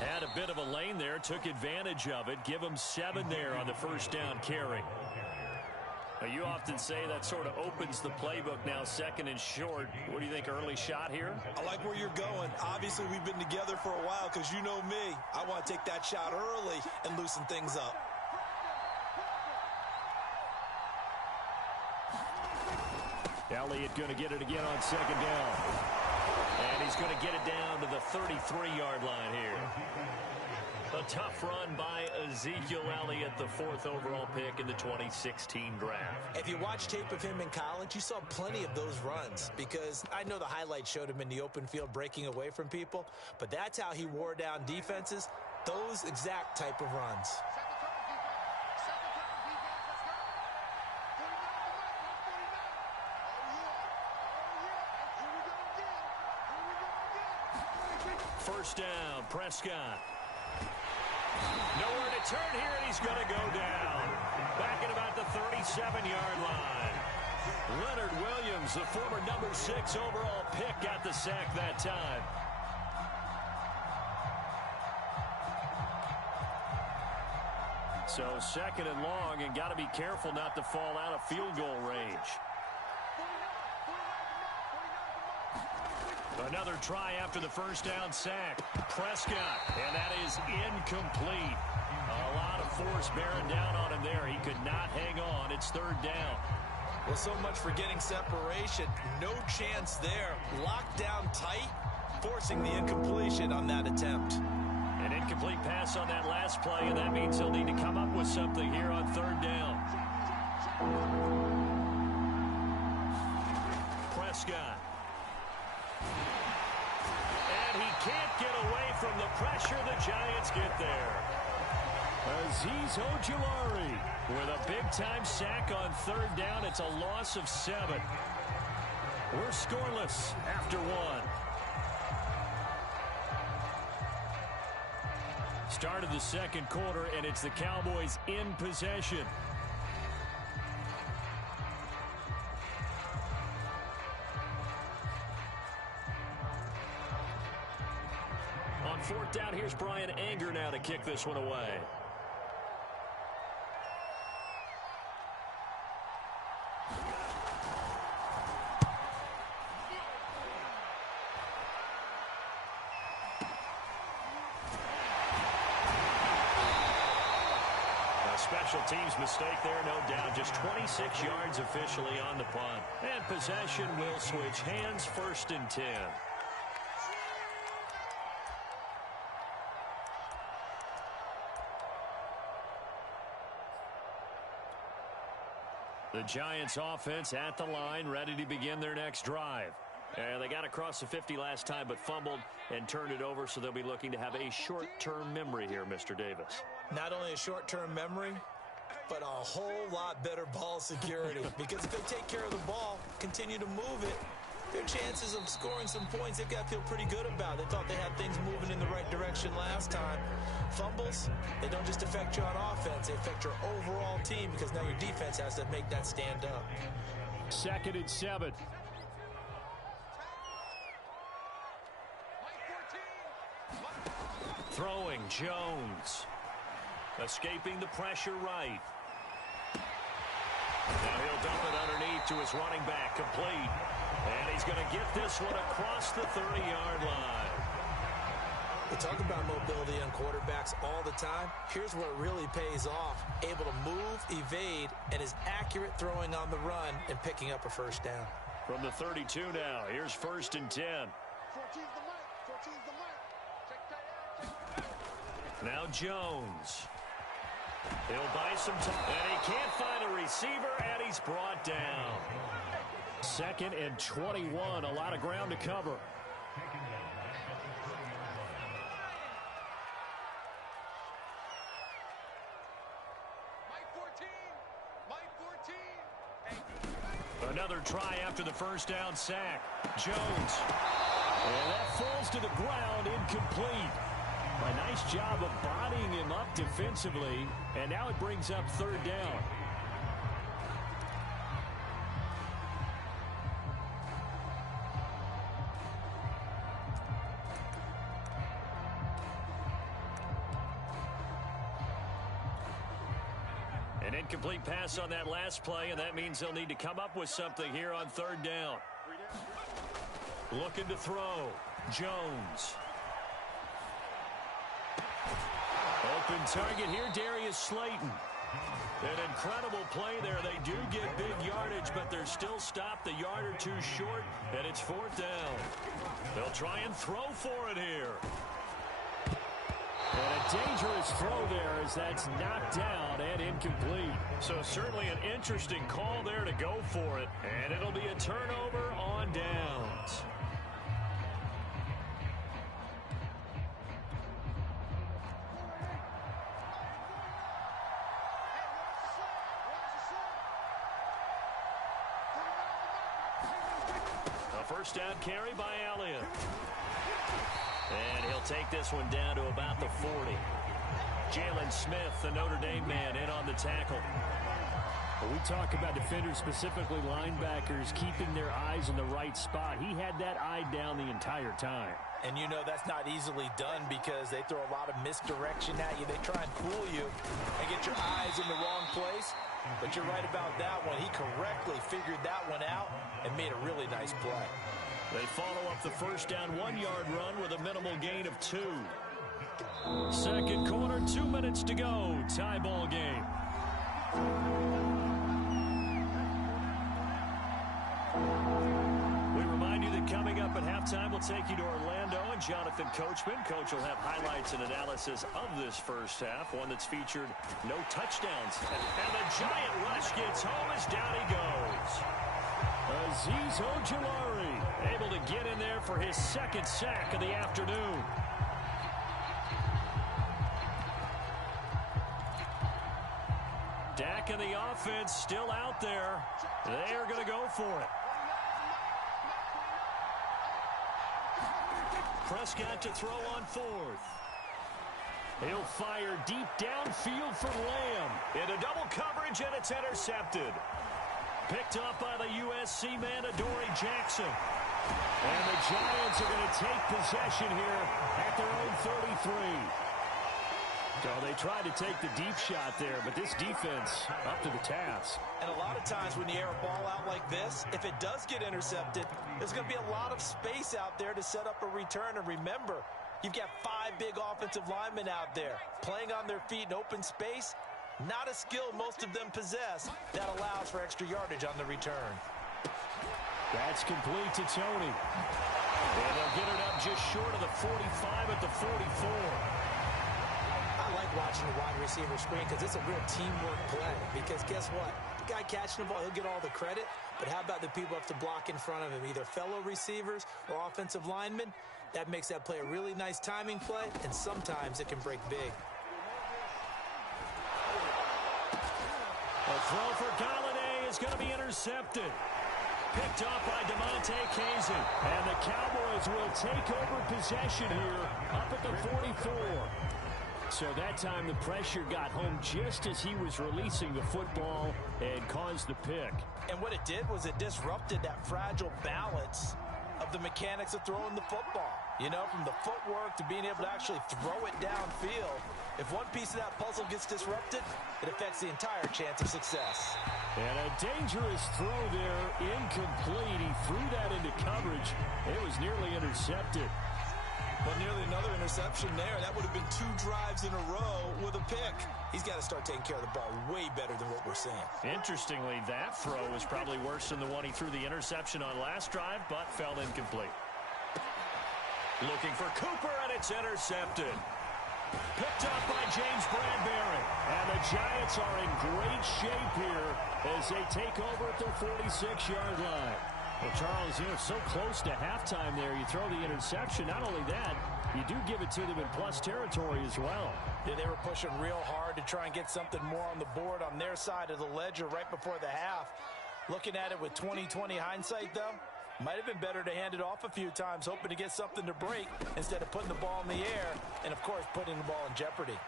Had a bit of a lane there, took advantage of it. Give him 7 there on the 1st down carry. Now, you often say that sort of opens the playbook now, 2nd and short. What do you think, early shot here? I like where you're going. Obviously, we've been together for a while, because you know me. I want to take that shot early and loosen things up. Elliott going to get it again on 2nd down. And he's going to get it down to the 33-yard line here. A tough run by Ezekiel Elliott, the 4th overall pick in the 2016 draft. If you watch tape of him in college, you saw plenty of those runs, because I know the highlights showed him in the open field breaking away from people, but that's how he wore down defenses, those exact type of runs. First down, Prescott. Nowhere to turn here, and he's going to go down. Back at about the 37-yard line. Leonard Williams, the former number 6 overall pick, got the sack that time. So 2nd and long, and got to be careful not to fall out of field goal range. Another try after the first down sack. Prescott, and that is incomplete. A lot of force bearing down on him there. He could not hang on. It's third down. Well, so much for getting separation. No chance there. Locked down tight, forcing the incompletion on that attempt. An incomplete pass on that last play, and that means he'll need to come up with something here on third down. Prescott. And he can't get away from the pressure. The Giants get there. Azeez Ojulari with a big-time sack on third down. It's a loss of 7. We're scoreless after 1. Start of the second quarter, and it's the Cowboys in possession. On fourth down, here's Brian Anger now to kick this one away. Special teams mistake there, no doubt. Just 26 yards officially on the punt. And possession will switch hands, 1st and 10. The Giants offense at the line, ready to begin their next drive. And they got across the 50 last time, but fumbled and turned it over, so they'll be looking to have a short-term memory here, Mr. Davis. Not only a short-term memory, but a whole lot better ball security. Because if they take care of the ball, continue to move it, their chances of scoring some points, they've got to feel pretty good about. They thought they had things moving in the right direction last time. Fumbles, they don't just affect you on offense, they affect your overall team, because now your defense has to make that stand up. 2nd and 7. Throwing, Jones. Escaping the pressure right. Now he'll dump it underneath to his running back, complete. And he's going to get this one across the 30-yard line. We talk about mobility on quarterbacks all the time. Here's where it really pays off. Able to move, evade, and is accurate throwing on the run and picking up a first down. From the 32 now, here's 1st and 10. 14's the mic. 14's the mic. Now Jones. He'll buy some time. And he can't find a receiver, and he's brought down. 2nd and 21. A lot of ground to cover. Another try after the first down sack. Jones. And that falls to the ground, incomplete. A nice job of bodying him up defensively, and now it brings up third down. An incomplete pass on that last play, and that means they'll need to come up with something here on third down. Looking to throw. Jones. Open target here, Darius Slayton. An incredible play there. They do get big yardage, but they're still stopped a yard or two short, and it's 4th down. They'll try and throw for it here. And a dangerous throw there as that's knocked down and incomplete. So certainly an interesting call there to go for it, and it'll be a turnover on downs. First down carry by Elliott. And he'll take this one down to about the 40. Jalen Smith, the Notre Dame man, in on the tackle. Well, we talk about defenders, specifically linebackers, keeping their eyes in the right spot. He had that eye down the entire time. And you know that's not easily done because they throw a lot of misdirection at you. They try and fool you and get your eyes in the wrong place. But you're right about that one. He correctly figured that one out and made a really nice play. They follow up the first down 1-yard run with a minimal gain of 2. Second quarter, 2 minutes to go. Tie ball game. We remind you that coming up at halftime, we'll take you to Orlando and Jonathan Coachman. Coach will have highlights and analysis of this first half, one that's featured no touchdowns. And the giant rush gets home as down he goes. Azeez Ojulari able to get in there for his second sack of the afternoon. Dak and the offense still out there. They are going to go for it. Prescott to throw on 4th. He'll fire deep downfield for Lamb. Into double coverage, and it's intercepted. Picked up by the USC man, Adoree Jackson. And the Giants are going to take possession here at their own 33. So they tried to take the deep shot there, but this defense up to the task. And a lot of times when you air a ball out like this, if it does get intercepted, there's going to be a lot of space out there to set up a return. And remember, you've got 5 big offensive linemen out there playing on their feet in open space. Not a skill most of them possess that allows for extra yardage on the return. That's complete to Tony. And they'll get it up just short of the 45 at the 44. I like watching the wide receiver screen because it's a real teamwork play. Because guess what? The guy catching the ball, he'll get all the credit. But how about the people have to block in front of him, either fellow receivers or offensive linemen? That makes that play a really nice timing play, and sometimes it can break big. A throw for Galladay is going to be intercepted. Picked off by DeMonte Kazin. And the Cowboys will take over possession here up at the 44. So that time the pressure got home just as he was releasing the football and caused the pick. And what it did was it disrupted that fragile balance of the mechanics of throwing the football. You know, from the footwork to being able to actually throw it downfield. If one piece of that puzzle gets disrupted, it affects the entire chance of success. And a dangerous throw there, incomplete. He threw that into coverage. It was nearly intercepted. But nearly another interception there. That would have been 2 drives in a row with a pick. He's got to start taking care of the ball way better than what we're seeing. Interestingly, that throw was probably worse than the one he threw the interception on last drive, but fell incomplete. Looking for Cooper, and it's intercepted. Picked up by James Bradbury. And the Giants are in great shape here as they take over at their 46-yard line. Well, Charles, you know, so close to halftime there, you throw the interception. Not only that, you do give it to them in plus territory as well. Yeah, they were pushing real hard to try and get something more on the board on their side of the ledger right before the half. Looking at it with 20/20 hindsight, though, might have been better to hand it off a few times, hoping to get something to break instead of putting the ball in the air and, of course, putting the ball in jeopardy.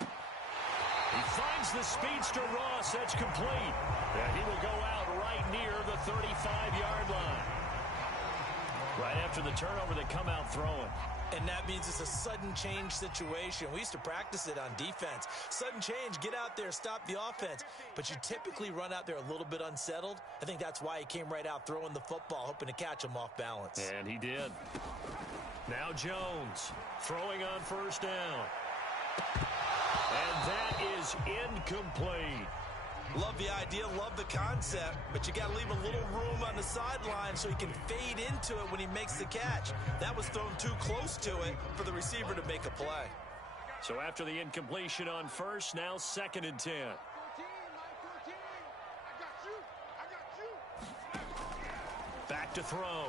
He finds the speedster Ross. That's complete. And he will go out right near the 35-yard line. Right after the turnover, they come out throwing. And that means it's a sudden change situation. We used to practice it on defense. Sudden change, get out there, stop the offense. But you typically run out there a little bit unsettled. I think that's why he came right out throwing the football, hoping to catch him off balance. And he did. Now Jones throwing on first down. And that is incomplete. Love the idea, love the concept, but you got to leave a little room on the sideline so he can fade into it when he makes the catch. That was thrown too close to it for the receiver to make a play. So after the incompletion on first, now 2nd and 10. Back to throw.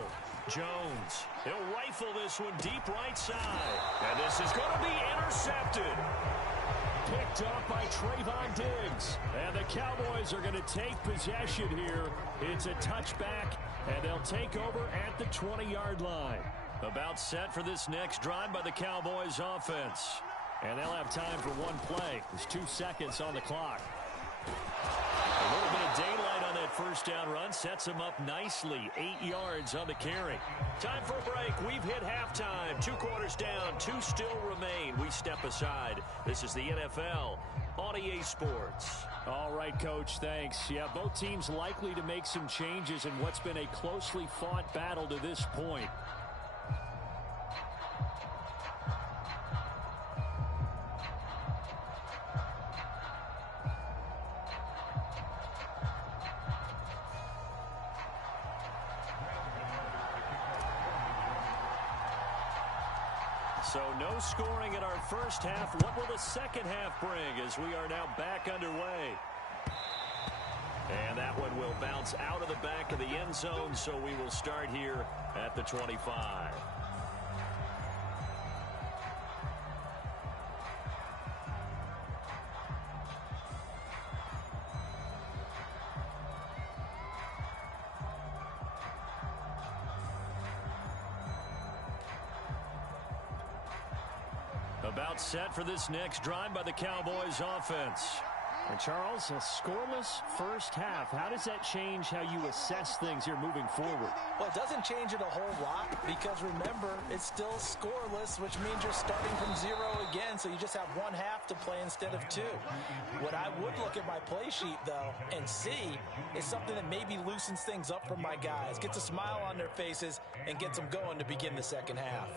Jones. He'll rifle this one deep right side. And this is going to be intercepted. Picked up by Trayvon Diggs. And the Cowboys are going to take possession here. It's a touchback, and they'll take over at the 20-yard line. About set for this next drive by the Cowboys offense. And they'll have time for one play. There's 2 seconds on the clock. A little bit of daylight on that first down run sets him up nicely. 8 yards on the carry. Time for a break. We've hit halftime. 2 quarters down. 2 still remain. We step aside. This is the NFL on EA Sports. All right, Coach, thanks. Yeah, both teams likely to make some changes in what's been a closely fought battle to this point. So no scoring in our first half. What will the second half bring as we are now back underway? And that one will bounce out of the back of the end zone, so we will start here at the 25. About set for this next drive by the Cowboys offense. And Charles, a scoreless first half. How does that change how you assess things here moving forward? Well, it doesn't change it a whole lot because, remember, it's still scoreless, which means you're starting from 0 again, so you just have 1 half to play instead of 2. What I would look at my play sheet, though, and see is something that maybe loosens things up for my guys, gets a smile on their faces, and gets them going to begin the second half.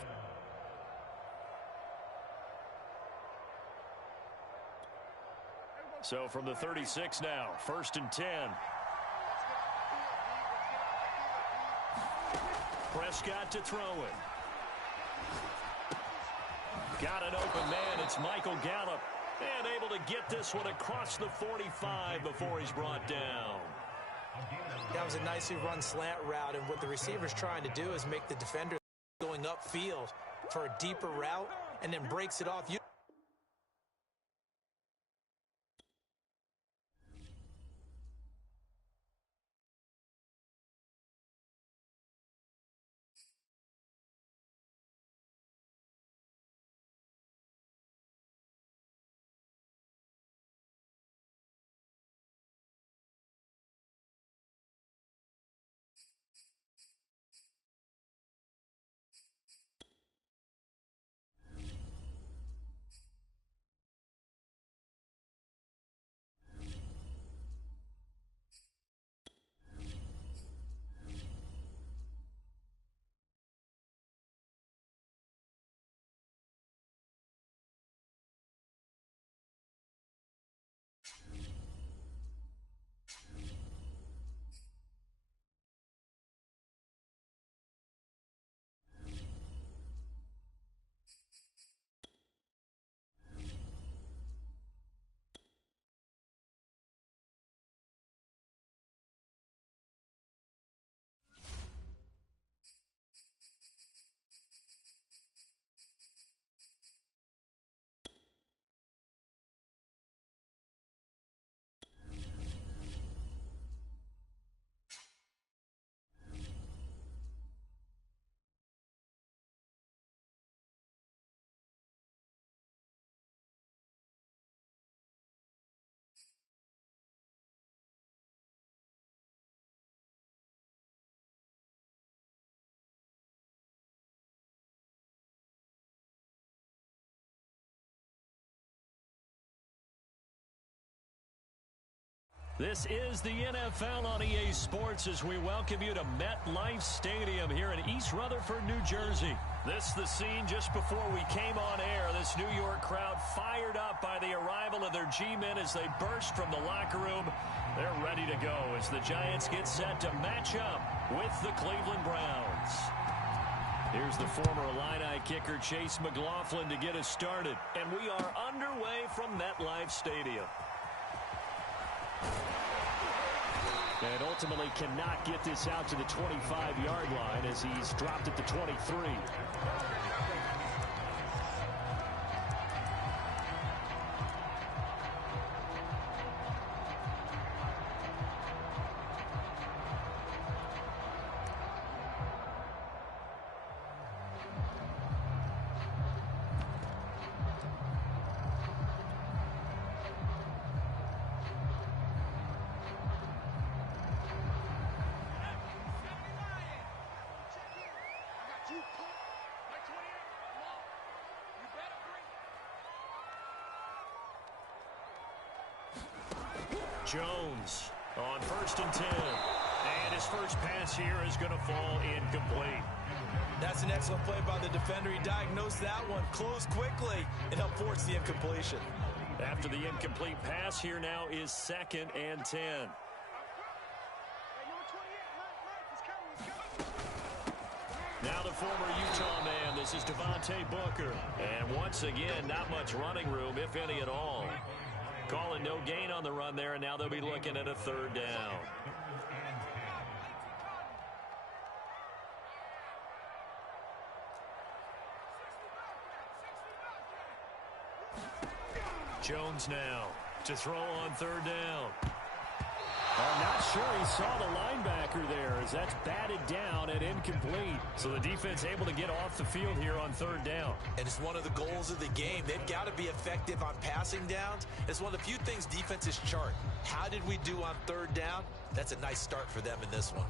So from the 36 now, 1st and 10. Prescott to throw it. Got an open man. It's Michael Gallup. And able to get this one across the 45 before he's brought down. That was a nicely run slant route, and what the receiver's trying to do is make the defender going upfield for a deeper route and then breaks it off. This is the NFL on EA Sports as we welcome you to MetLife Stadium here in East Rutherford, New Jersey. This the scene just before we came on air. This New York crowd fired up by the arrival of their G-men as they burst from the locker room. They're ready to go as the Giants get set to match up with the Cleveland Browns. Here's the former Illini kicker Chase McLaughlin to get us started. And we are underway from MetLife Stadium. And ultimately cannot get this out to the 25-yard line as he's dropped at the 23. Jones on 1st and 10. And his first pass here is going to fall incomplete. That's an excellent play by the defender. He diagnosed that one, closed quickly, and helped force the incompletion. After the incomplete pass, here now is 2nd and 10. Now the former Utah man, this is Devontae Booker. And once again, not much running room, if any at all. Calling no gain on the run there, and now they'll be looking at a 3rd down. Jones now to throw on 3rd down. I'm not sure he saw the linebacker there as that's batted down and incomplete. So the defense able to get off the field here on 3rd down. And it's one of the goals of the game. They've got to be effective on passing downs. It's one of the few things defenses chart. How did we do on 3rd down? That's a nice start for them in this one.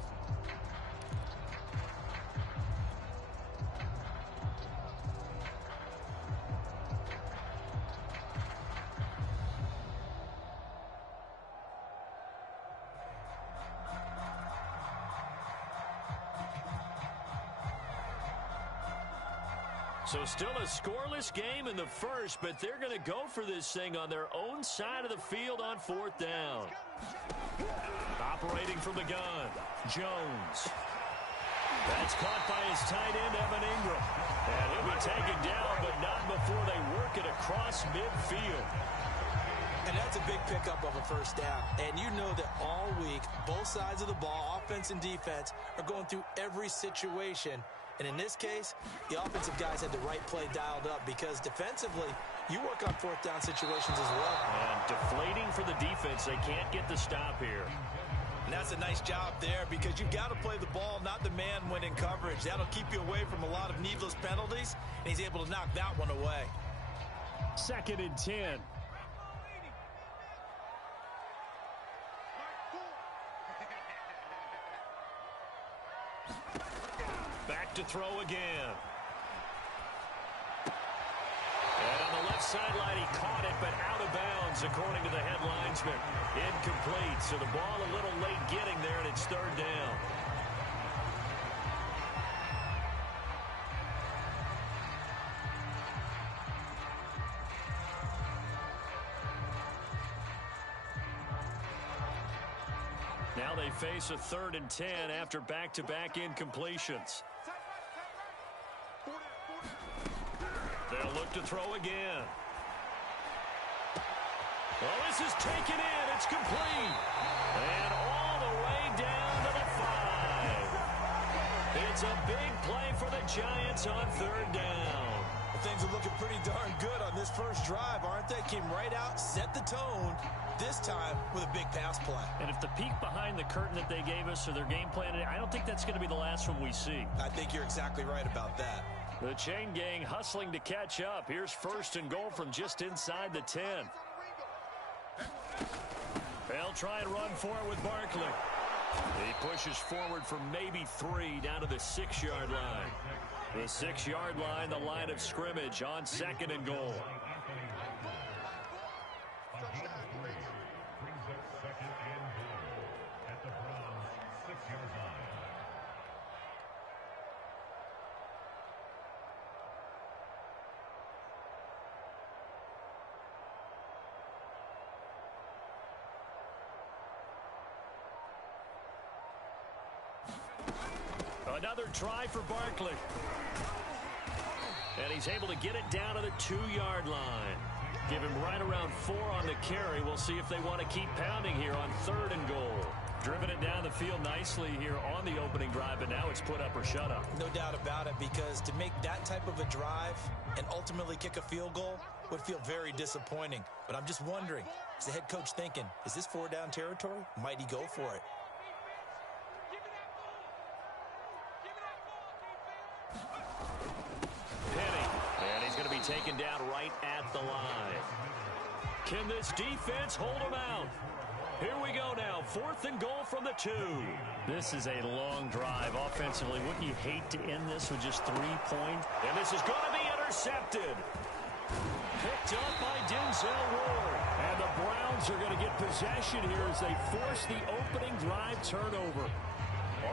So still a scoreless game in the first, but they're going to go for this thing on their own side of the field on 4th down. Operating from the gun, Jones. That's caught by his tight end, Evan Ingram. And he'll be taken down, but not before they work it across midfield. And that's a big pickup of a 1st down. And you know that all week, both sides of the ball, offense and defense, are going through every situation. And in this case, the offensive guys had the right play dialed up because defensively, you work on 4th down situations as well. And deflating for the defense. They can't get the stop here. And that's a nice job there because you've got to play the ball, not the man when in coverage. That'll keep you away from a lot of needless penalties, and he's able to knock that one away. 2nd and 10. Back to throw again. And on the left sideline, he caught it, but out of bounds, according to the head linesman. Incomplete, so the ball a little late getting there, and it's 3rd down. Now they face a 3rd and 10 after back-to-back incompletions. They'll look to throw again. Well, this is taken in. It's complete. And all the way down to the 5. It's a big play for the Giants on 3rd down. Well, things are looking pretty darn good on this first drive, aren't they? Came right out, set the tone, this time with a big pass play. And if the peek behind the curtain that they gave us or their game plan, I don't think that's going to be the last one we see. I think you're exactly right about that. The chain gang hustling to catch up. Here's 1st and goal from just inside the 10. They'll try and run for it with Barkley. He pushes forward for maybe 3 down to the 6-yard line. The 6-yard line, the line of scrimmage on 2nd and goal. Another try for Barkley. And he's able to get it down to the 2-yard line. Give him right around 4 on the carry. We'll see if they want to keep pounding here on 3rd and goal. Driven it down the field nicely here on the opening drive, but now it's put up or shut up. No doubt about it, because to make that type of a drive and ultimately kick a field goal would feel very disappointing. But I'm just wondering, is the head coach thinking, is this 4-down territory? Might he go for it? Taken down right at the line. Can this defense hold them out? Here we go now. 4th and goal from the 2. This is a long drive offensively. Wouldn't you hate to end this with just 3 points? And this is going to be intercepted. Picked up by Denzel Ward. And the Browns are going to get possession here as they force the opening drive turnover.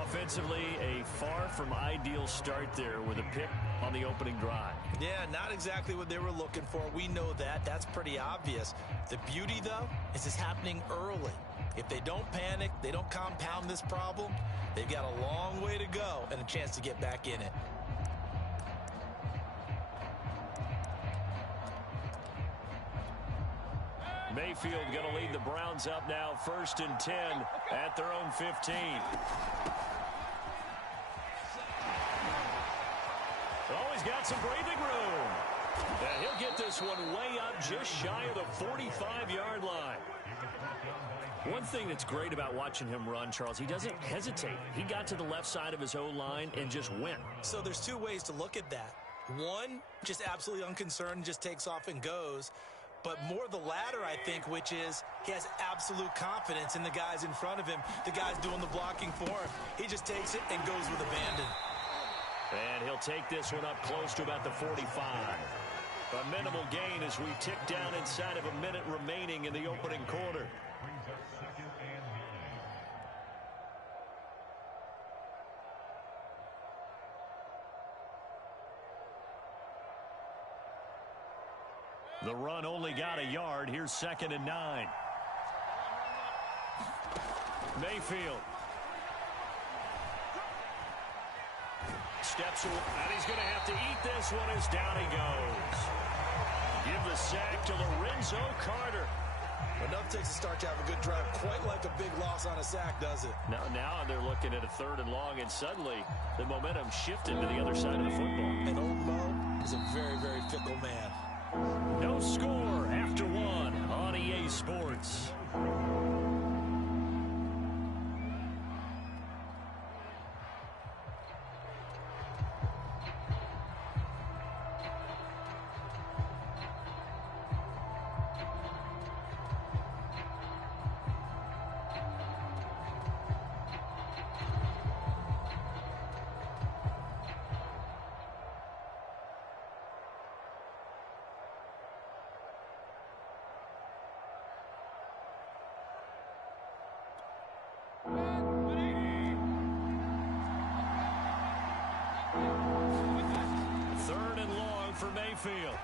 Offensively, a far from ideal start there with a pick on the opening drive. Yeah, not exactly what they were looking for. We know that. That's pretty obvious. The beauty, though, is it's happening early. If they don't panic, they don't compound this problem, they've got a long way to go and a chance to get back in it. Mayfield going to lead the Browns up now, 1st and 10 at their own 15. Oh, he's got some breathing room. And he'll get this one way up just shy of the 45-yard line. One thing that's great about watching him run, Charles, he doesn't hesitate. He got to the left side of his O-line and just went. So there's two ways to look at that. One, just absolutely unconcerned, just takes off and goes. But more the latter, I think, which is he has absolute confidence in the guys in front of him, the guys doing the blocking for him. He just takes it and goes with abandon. And he'll take this one up close to about the 45. A minimal gain as we tick down inside of a minute remaining in the opening quarter. The run only got a yard. Here's 2nd and 9. Mayfield. Steps away, and he's going to have to eat this one as down he goes. Give the sack to Lorenzo Carter. Enough takes to start to have a good drive. Quite like a big loss on a sack, does it? Now they're looking at a 3rd and long, and suddenly the momentum shifted to the other side of the football. And old Mo is a very, very fickle man. No score after 1 on EA Sports. Mayfield.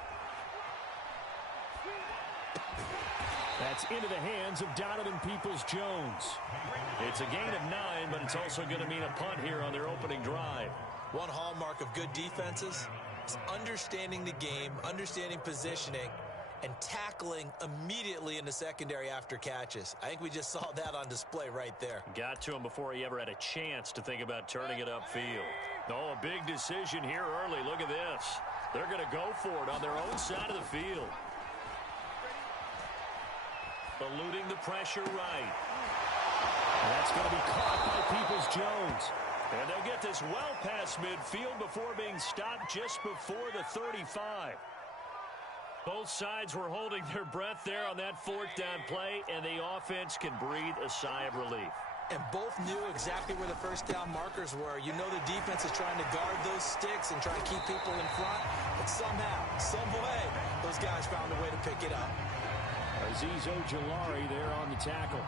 That's into the hands of Donovan Peoples-Jones. It's a gain of 9, but it's also going to mean a punt here on their opening drive. One hallmark of good defenses is understanding the game, understanding positioning, and tackling immediately in the secondary after catches. I think we just saw that on display right there. Got to him before he ever had a chance to think about turning it upfield. Oh, a big decision here early. Look at this. They're going to go for it on their own side of the field. Eluding the pressure right. And that's going to be caught by Peoples-Jones. And they'll get this well past midfield before being stopped just before the 35. Both sides were holding their breath there on that 4th down play, and the offense can breathe a sigh of relief. And both knew exactly where the 1st down markers were. You know the defense is trying to guard those sticks and try to keep people in front. But somehow, some way, those guys found a way to pick it up. Azeez Ojulari there on the tackle.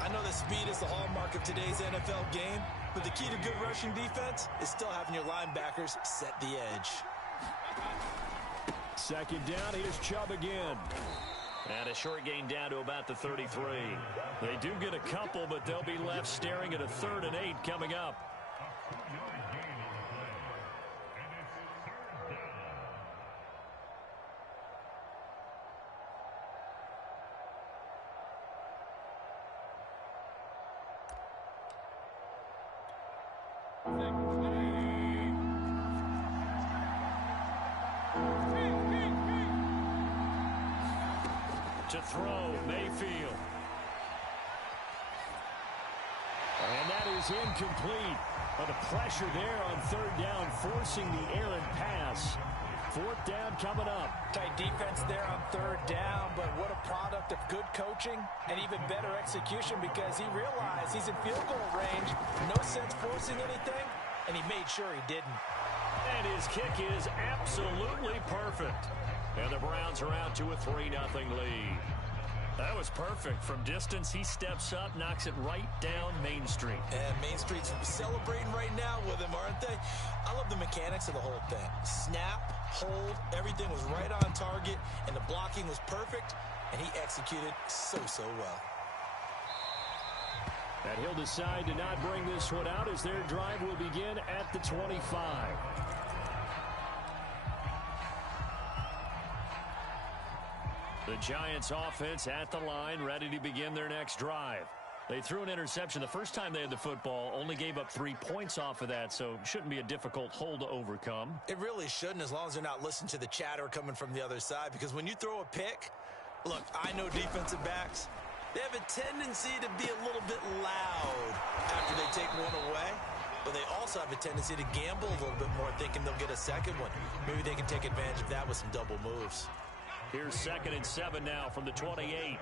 I know that speed is the hallmark of today's NFL game, but the key to good rushing defense is still having your linebackers set the edge. 2nd down, here's Chubb again. And a short gain down to about the 33. They do get a couple, but they'll be left staring at a 3rd and 8 coming up. To throw, Mayfield. And that is incomplete. But the pressure there on 3rd down, forcing the errant pass. 4th down coming up. Tight defense there on 3rd down, but what a product of good coaching and even better execution, because he realized he's in field goal range. No sense forcing anything, and he made sure he didn't. And his kick is absolutely perfect. And the Browns are out to a 3-0 lead. That was perfect. From distance, he steps up, knocks it right down Main Street. And Main Street's celebrating right now with him, aren't they? I love the mechanics of the whole thing. Snap, hold, everything was right on target, and the blocking was perfect, and he executed so well. And he'll decide to not bring this one out as their drive will begin at the 25. The Giants offense at the line, ready to begin their next drive. They threw an interception the first time they had the football, only gave up 3 points off of that, so it shouldn't be a difficult hole to overcome. It really shouldn't, as long as they're not listening to the chatter coming from the other side, because when you throw a pick, look, I know defensive backs, they have a tendency to be a little bit loud after they take one away, but they also have a tendency to gamble a little bit more, thinking they'll get a second one. Maybe they can take advantage of that with some double moves. Here's 2nd and 7 now from the 28.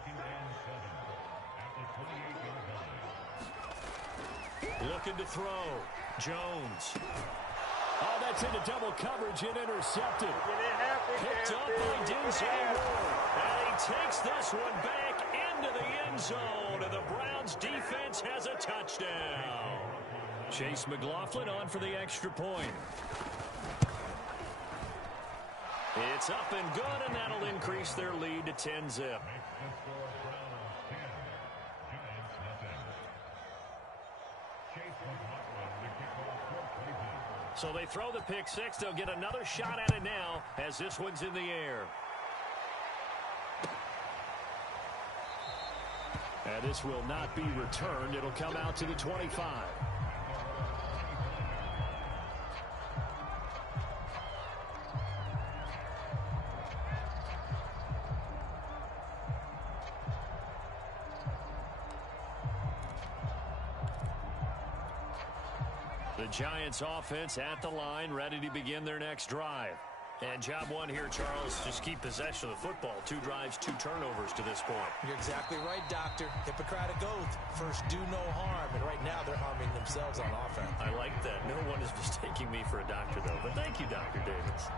Looking to throw. Jones. Oh, that's into double coverage and intercepted. Picked up by Denzel Ward. And he takes this one back into the end zone. And the Browns defense has a touchdown. Chase McLaughlin on for the extra point. It's up and good, and that'll increase their lead to 10-zip. So they throw the pick six. They'll get another shot at it now as this one's in the air. And this will not be returned. It'll come out to the 25. The Giants offense at the line, ready to begin their next drive. And job one here, Charles, just keep possession of the football. 2 drives, 2 turnovers to this point. You're exactly right, Doctor. Hippocratic oath. First, do no harm. And right now, they're harming themselves on offense. I like that. No one is mistaking me for a doctor, though. But thank you, Dr. Davis.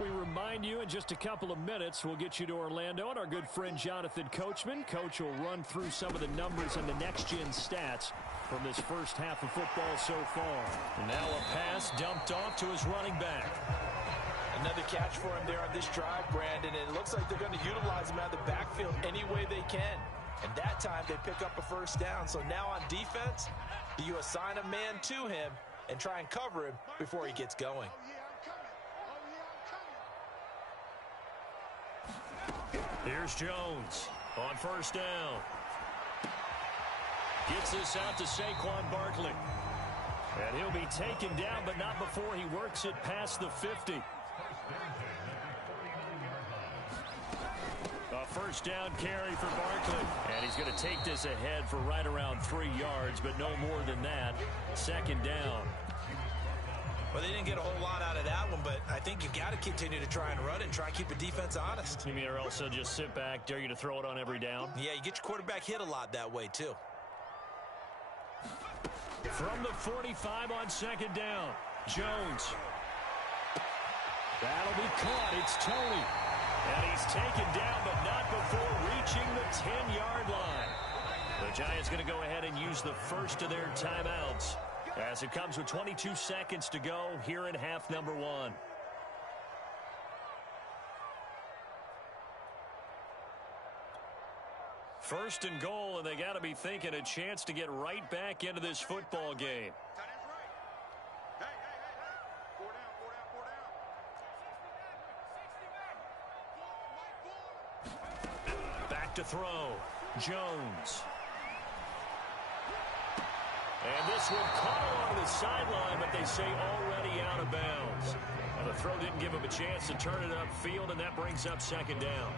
We remind you in just a couple of minutes, we'll get you to Orlando and our good friend Jonathan Coachman. Coach will run through some of the numbers and the next-gen stats from this first half of football so far. And now a pass dumped off to his running back. Another catch for him there on this drive, Brandon. And it looks like they're going to utilize him out of the backfield any way they can. And that time they pick up a first down. So now on defense, you assign a man to him and try and cover him before he gets going. Here's Jones on first down. Gets this out to Saquon Barkley. And he'll be taken down, but not before he works it past the 50. A first down carry for Barkley. And he's going to take this ahead for right around 3 yards, but no more than that. 2nd down. Well, they didn't get a whole lot out of that one, but I think you got to continue to try and run and try and keep the defense honest. You mean or else they'll just sit back, dare you to throw it on every down? Yeah, you get your quarterback hit a lot that way, too. From the 45 on 2nd down, Jones. That'll be caught. It's Tony. And he's taken down, but not before reaching the 10-yard line. The Giants going to go ahead and use the first of their timeouts as it comes with 22 seconds to go here in half number 1. First and goal, and they got to be thinking a chance to get right back into this football game. Back to throw. Jones. And this one caught along the sideline, but they say already out of bounds. Well, the throw didn't give him a chance to turn it upfield, and that brings up 2nd down.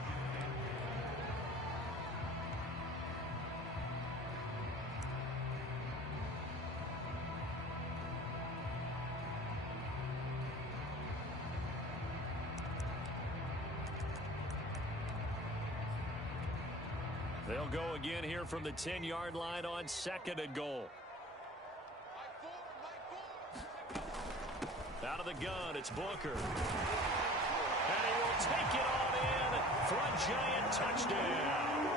They'll go again here from the 10-yard line on 2nd and goal. Out of the gun, it's Booker. And he will take it on in for a giant touchdown.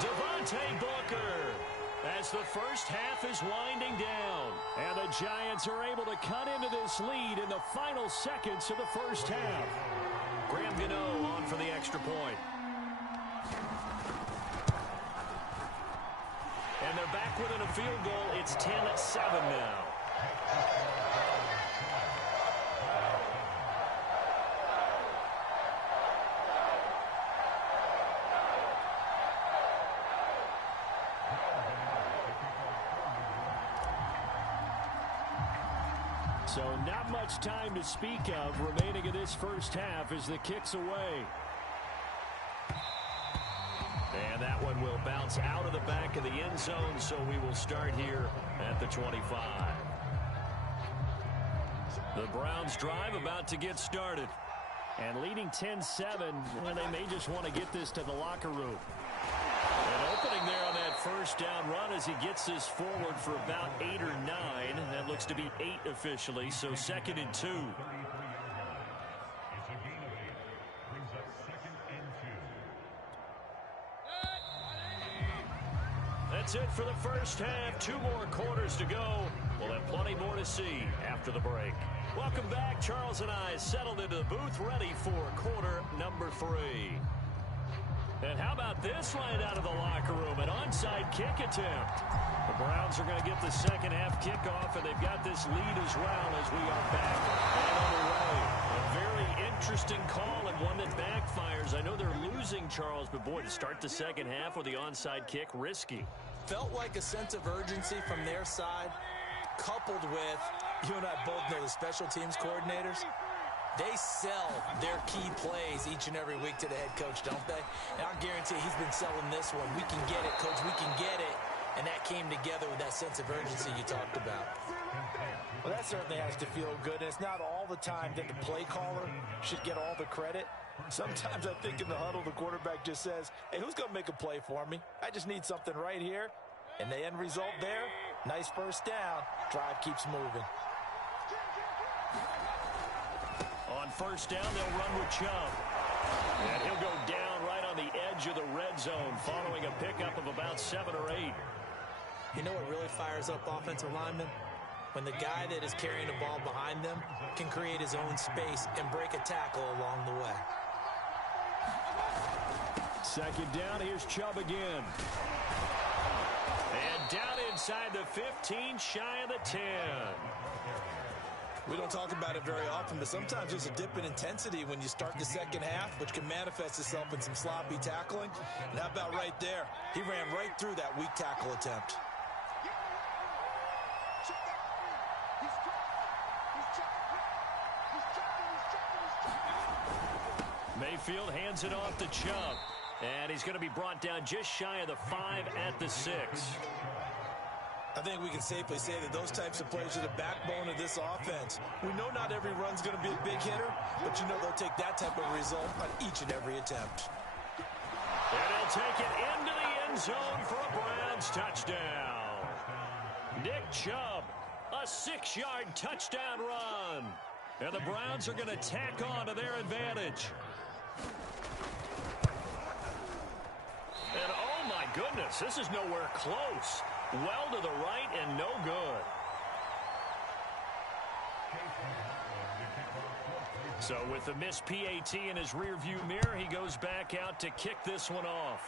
Devontae Booker, as the first half is winding down. And the Giants are able to cut into this lead in the final seconds of the first half. Graham Gano on for the extra point. And they're back within a field goal. It's 10-7 now. So not much time to speak of remaining in this first half as the kick's away. And that one will bounce out of the back of the end zone, so we will start here at the 25. The Browns drive about to get started. And leading 10-7, well, they may just want to get this to the locker room. And opening there on that first down run as he gets this forward for about 8 or 9. That looks to be 8 officially, so 2nd and 2. That's it for the first half. 2 more quarters to go. We'll have plenty more to see after the break. Welcome back. Charles and I settled into the booth, ready for quarter number 3. And how about this line out of the locker room? An onside kick attempt. The Browns are going to get the second half kickoff, and they've got this lead as well as we are back and underway. A very interesting call and one that backfires. I know they're losing, Charles, but boy, to start the second half with the onside kick, risky. Felt like a sense of urgency from their side, coupled with, you and I both know the special teams coordinators. They sell their key plays each and every week to the head coach, don't they? And I'll guarantee he's been selling this one. We can get it, coach. We can get it. And that came together with that sense of urgency you talked about. Well, that certainly has to feel good. And it's not all the time that the play caller should get all the credit. Sometimes I think in the huddle, the quarterback just says, hey, who's going to make a play for me? I just need something right here. And the end result there, nice first down. Drive keeps moving. On first down, they'll run with Chubb. And he'll go down right on the edge of the red zone following a pickup of about 7 or 8. You know what really fires up offensive linemen? When the guy that is carrying the ball behind them can create his own space and break a tackle along the way. Second down, here's Chubb again. And down inside the 15, shy of the 10. We don't talk about it very often, but sometimes there's a dip in intensity when you start the second half, which can manifest itself in some sloppy tackling. And how about right there? He ran right through that weak tackle attempt. Mayfield hands it off to Chubb. And he's going to be brought down just shy of the 5 at the 6. I think we can safely say that those types of plays are the backbone of this offense. We know not every run's going to be a big hitter, but you know they'll take that type of result on each and every attempt. And he'll take it into the end zone for a Browns touchdown. Nick Chubb, a 6-yard touchdown run. And the Browns are going to tack on to their advantage. And oh my goodness, this is nowhere close. Well to the right and no good. So with the missed PAT in his rearview mirror, he goes back out to kick this one off.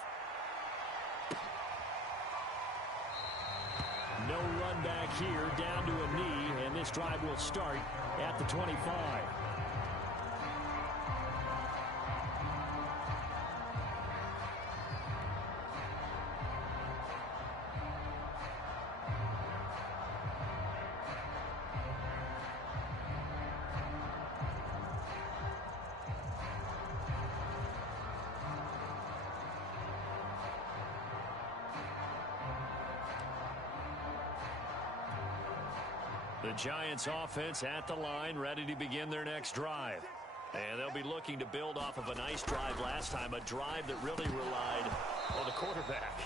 No run back here, down to a knee, and this drive will start at the 25. The Giants offense at the line, ready to begin their next drive. And they'll be looking to build off of a nice drive last time, a drive that really relied on the quarterback.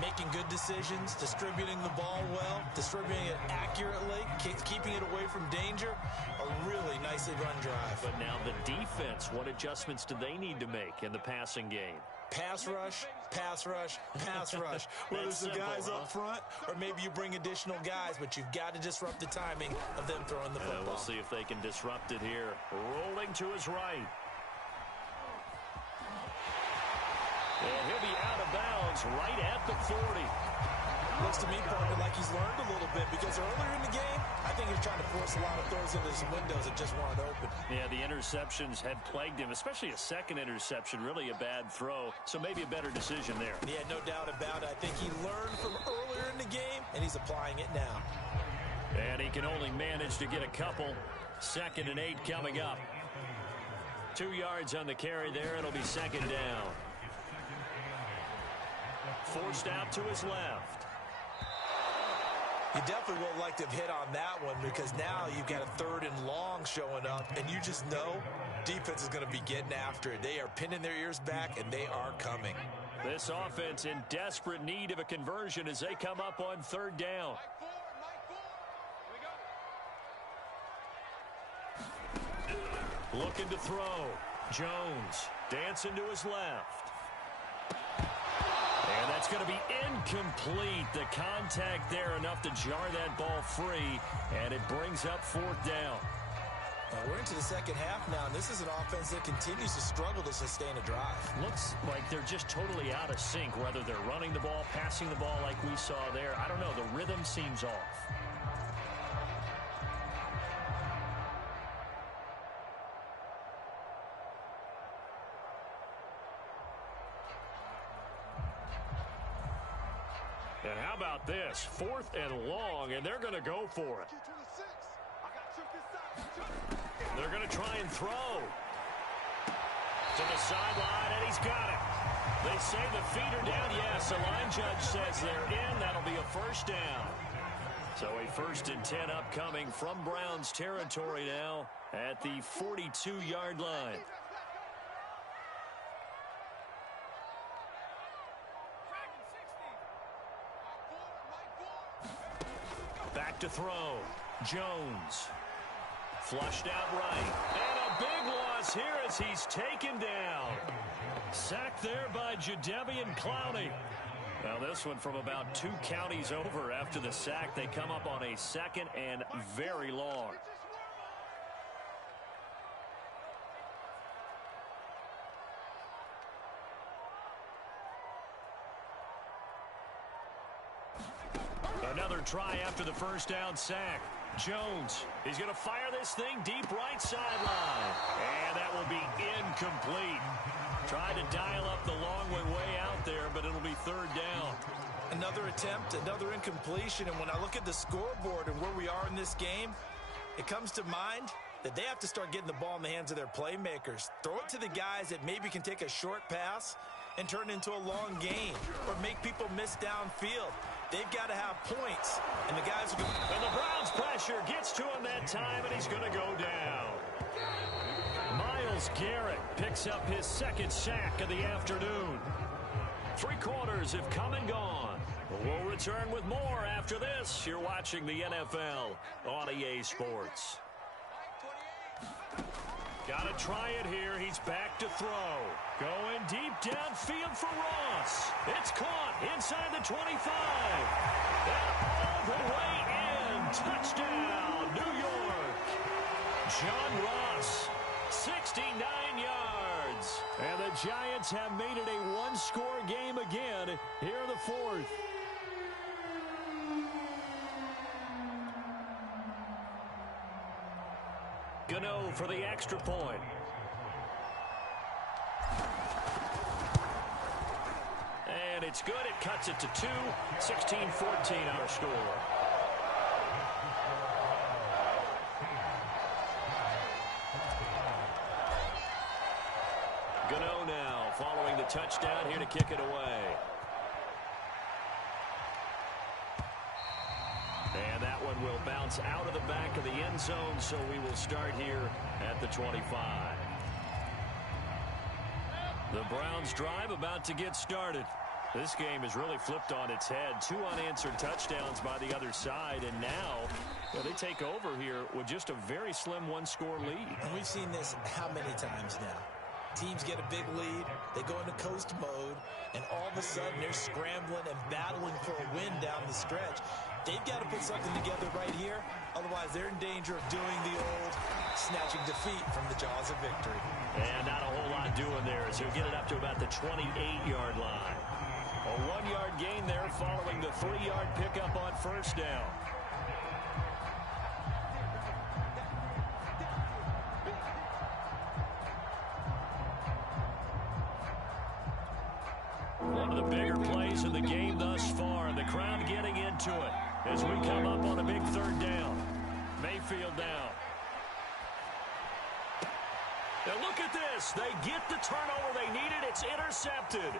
making good decisions, distributing the ball well, distributing it accurately, keeping it away from danger. A really nicely run drive. But now the defense, what adjustments do they need to make in the passing game? Pass rush, pass rush, pass rush. Whether it's the guys up front or maybe you bring additional guys, but you've got to disrupt the timing of them throwing the football. We'll see if they can disrupt it here. Rolling to his right. And he'll be out of bounds right at the 40. Looks to me, partner, like he's learned a little bit because earlier in the game, I think he was trying to force a lot of throws into some windows that just weren't open. Yeah, the interceptions had plagued him, especially a second interception, really a bad throw. So maybe a better decision there. Yeah, no doubt about it. I think he learned from earlier in the game, and he's applying it now. And he can only manage to get a couple. 2nd and 8 coming up. 2 yards on the carry there. It'll be 2nd down. Forced out to his left. You definitely would like to have hit on that one because now you've got a 3rd and long showing up, and you just know defense is going to be getting after it. They are pinning their ears back, and they are coming. This offense in desperate need of a conversion as they come up on 3rd down. Looking to throw. Jones dancing to his left. And that's going to be incomplete. The contact there enough to jar that ball free, and it brings up 4th down. We're into the 2nd half now, and this is an offense that continues to struggle to sustain a drive. Looks like they're just totally out of sync, whether they're running the ball, passing the ball like we saw there. I don't know. The rhythm seems off. And how about this? 4th and long, and they're going to go for it. They're going to try and throw. To the sideline, and he's got it. They say the feet are down. Yes, the line judge says they're in. That'll be a 1st down. So a 1st and 10 upcoming from Browns territory now at the 42-yard line. Back to throw. Jones. Flushed out right. And a big loss here as he's taken down. Sacked there by Jadeveon Clowney. Now this one from about 2 counties over after the sack. They come up on a 2nd and very long. Another try after the 1st down sack. Jones, he's going to fire this thing deep right sideline. And that will be incomplete. Tried to dial up the long way out there, but it'll be 3rd down. Another attempt, another incompletion. And when I look at the scoreboard and where we are in this game, it comes to mind that they have to start getting the ball in the hands of their playmakers. Throw it to the guys that maybe can take a short pass and turn it into a long gain or make people miss downfield. They've got to have points, and the guys are going to... And the Browns pressure gets to him that time, and he's going to go down. Myles Garrett picks up his 2nd sack of the afternoon. 3 quarters have come and gone. We'll return with more after this. You're watching the NFL on EA Sports. Got to try it here. He's back to throw. Going deep downfield for Ross. It's caught inside the 25. And all the way in. Touchdown, New York. John Ross, 69 yards. And the Giants have made it a 1-score game again here in the 4th. Gano for the extra point. And it's good. It cuts it to 2. 16-14 our score. Gano now following the touchdown here to kick it away. And that one will bounce out of the back of the end zone, so we will start here at the 25. The Browns drive about to get started. This game has really flipped on its head. 2 unanswered touchdowns by the other side, and now they take over here with just a very slim one-score lead. And we've seen this how many times now? Teams get a big lead, they go into coast mode, and all of a sudden they're scrambling and battling for a win down the stretch. They've got to put something together right here, otherwise they're in danger of doing the old snatching defeat from the jaws of victory. And not a whole lot doing there as he'll get it up to about the 28-yard line. A 1-yard gain there following the 3-yard pickup on first down. One of the bigger plays in the game thus far, and the crowd getting into it as we come up on a big 3rd down. Mayfield down. Now look at this. They get the turnover they needed. It's intercepted.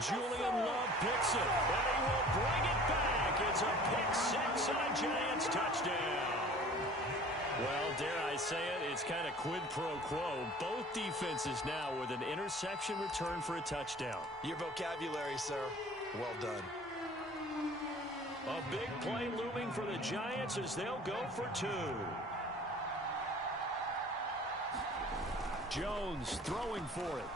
Julian Love picks it, and he will bring it back. It's a pick 6 and a Giants touchdown. Well, dare I say it, it's kind of quid pro quo. Both defenses now with an interception return for a touchdown. Your vocabulary, sir. Well done. A big play looming for the Giants as they'll go for 2. Jones throwing for it.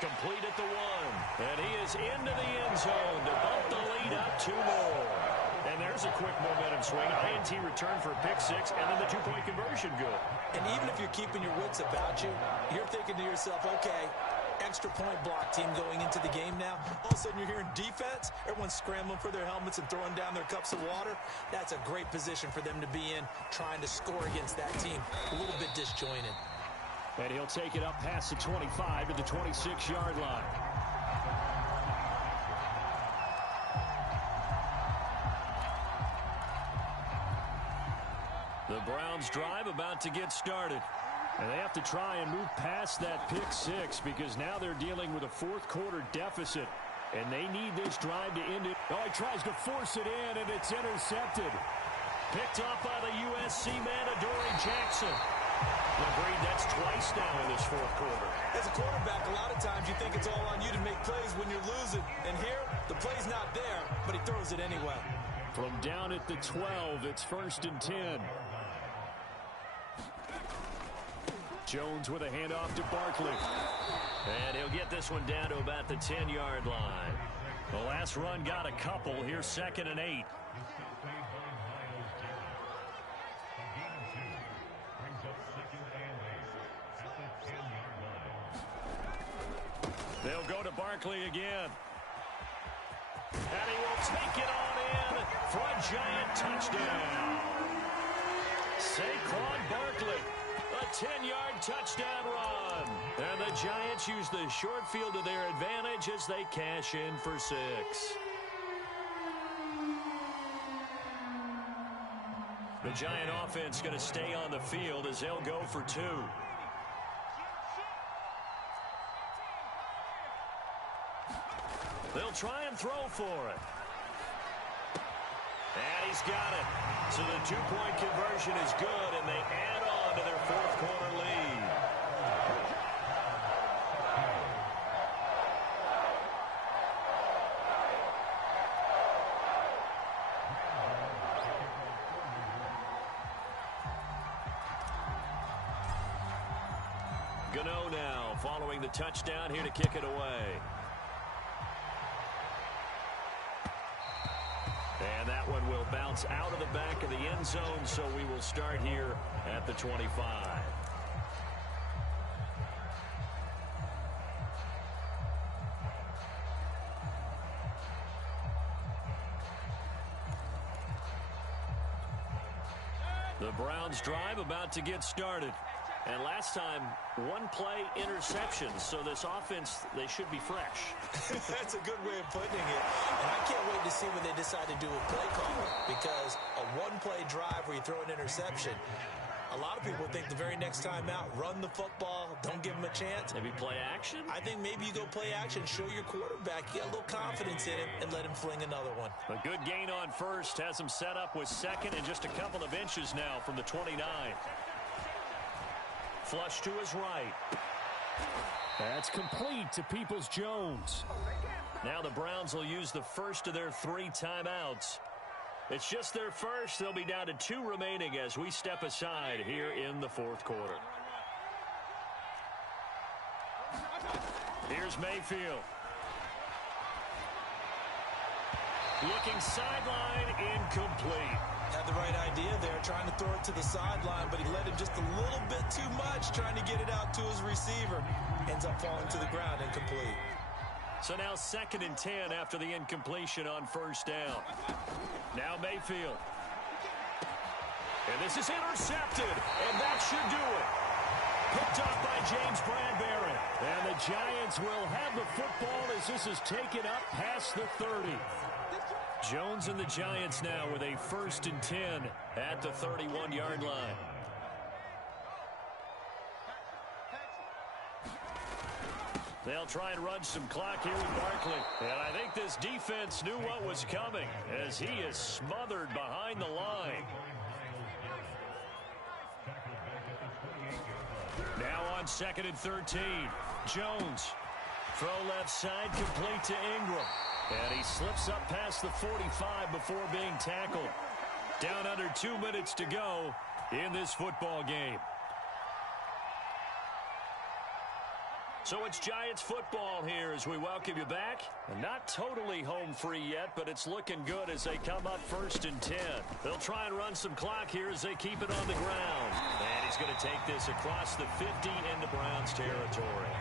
Complete at the 1. And he is into the end zone to bump the lead up 2 more. And there's a quick momentum swing. INT return for a pick 6, and then the 2-point conversion good. And even if you're keeping your wits about you, you're thinking to yourself, okay, extra point block team going into the game now. All of a sudden you're hearing defense. Everyone's scrambling for their helmets and throwing down their cups of water. That's a great position for them to be in, trying to score against that team. A little bit disjointed. And he'll take it up past the 25 to the 26-yard line. The Browns drive about to get started. And they have to try and move past that pick 6 because now they're dealing with a 4th quarter deficit. And they need this drive to end it. Oh, he tries to force it in, and it's intercepted. Picked off by the USC man, Adoree Jackson. Agreed, that's twice now in this 4th quarter. As a quarterback, a lot of times you think it's all on you to make plays when you're losing. And here, the play's not there, but he throws it anyway. From down at the 12, it's 1st and 10. Jones with a handoff to Barkley. And he'll get this one down to about the 10-yard line. The last run got a couple. Here's 2nd and 8. They'll go to Barkley again. And he will take it on in for a Giant touchdown. Saquon Barkley, a 10-yard touchdown run. And the Giants use the short field to their advantage as they cash in for 6. The Giant offense going to stay on the field as they'll go for 2. They'll try and throw for it. And he's got it. So the 2-point conversion is good, and they add on to their 4th quarter lead. Gano now following the touchdown here to kick it away. And that one will bounce out of the back of the end zone, so we will start here at the 25. The Browns drive about to get started. And last time, 1-play interception. So this offense, they should be fresh. That's a good way of putting it. And I can't wait to see when they decide to do a play call. Because a 1-play drive where you throw an interception, a lot of people think the very next time out, run the football, don't give them a chance. Maybe play action? I think maybe you go play action, show your quarterback, get a little confidence in him, and let him fling another one. A good gain on first has him set up with 2nd and just a couple of inches now from the 29. Flush to his right. That's complete to Peoples-Jones. Now the Browns will use the first of their 3 timeouts. It's just their first. They'll be down to 2 remaining as we step aside here in the 4th quarter. Here's Mayfield. Looking sideline, incomplete. Had the right idea there, trying to throw it to the sideline, but he let him just a little bit too much, trying to get it out to his receiver. Ends up falling to the ground, incomplete. So now 2nd and 10 after the incompletion on 1st down. Now Mayfield. And this is intercepted, and that should do it. Picked off by James Bradbury. And the Giants will have the football as this is taken up past the 30. Jones and the Giants now with a 1st and 10 at the 31-yard line. They'll try and run some clock here with Barkley. And I think this defense knew what was coming as he is smothered behind the line. Now on 2nd and 13. Jones. Throw left side complete to Ingram. And he slips up past the 45 before being tackled. Down under 2 minutes to go in this football game. So it's Giants football here as we welcome you back. Not totally home free yet, but it's looking good as they come up 1st and 10. They'll try and run some clock here as they keep it on the ground. And he's going to take this across the 50 into Browns territory.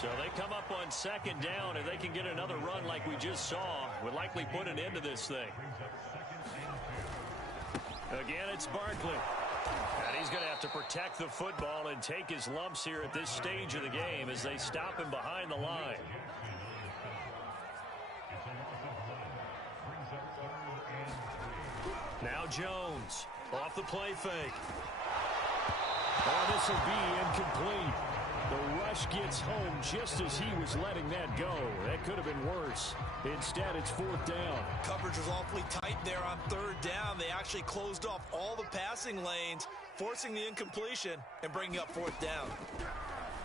So they come up on 2nd down. If they can get another run like we just saw, would likely put an end to this thing. Again, it's Barkley. And he's going to have to protect the football and take his lumps here at this stage of the game as they stop him behind the line. Now Jones off the play fake. Oh, this will be incomplete. The rush gets home just as he was letting that go. That could have been worse. Instead, it's 4th down. Coverage was awfully tight there on 3rd down. They actually closed off all the passing lanes, forcing the incompletion and bringing up 4th down.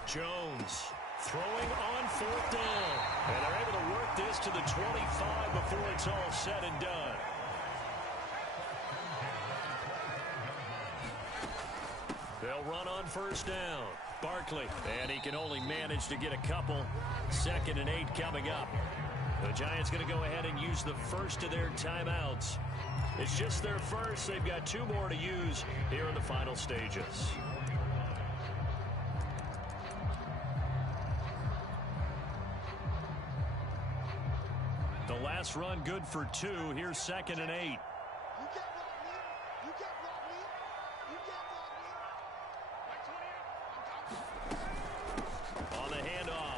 Jones throwing on 4th down. And they're able to work this to the 25 before it's all said and done. They'll run on 1st down. Barkley, and he can only manage to get a couple. 2nd and 8 coming up. The Giants going to go ahead and use the first of their timeouts. It's just their first. They've got 2 more to use here in the final stages. The last run good for 2. Here's 2nd and 8.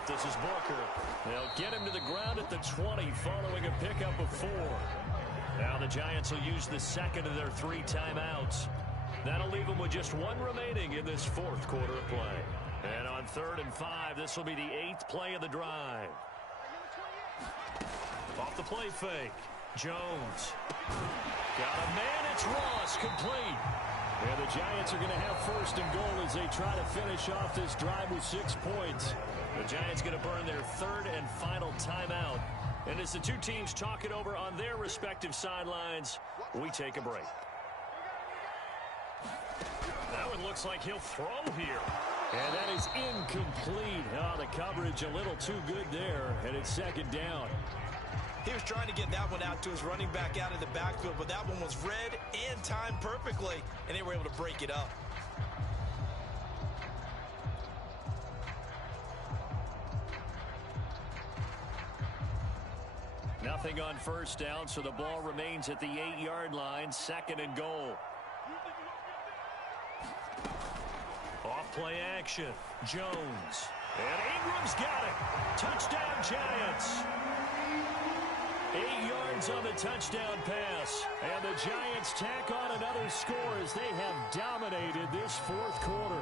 This is Booker. They'll get him to the ground at the 20 following a pickup of 4. Now the Giants will use the 2nd of their 3 timeouts. That'll leave them with just 1 remaining in this 4th quarter of play. And on 3rd and 5, this will be the 8th play of the drive. Off the play fake. Jones. Got a man. It's Ross. Complete. And the Giants are going to have 1st and goal as they try to finish off this drive with 6 points. The Giants going to burn their 3rd and final timeout. And as the 2 teams talk it over on their respective sidelines, we take a break. That one looks like he'll throw here. And that is incomplete. Oh, the coverage a little too good there. And it's 2nd down. He was trying to get that one out to his running back out of the backfield, but that one was read and timed perfectly, and they were able to break it up. Nothing on 1st down, so the ball remains at the 8-yard line. 2nd and goal. Off play action. Jones. And Ingram's got it. Touchdown, Giants. 8 yards on the touchdown pass. And the Giants tack on another score as they have dominated this 4th quarter.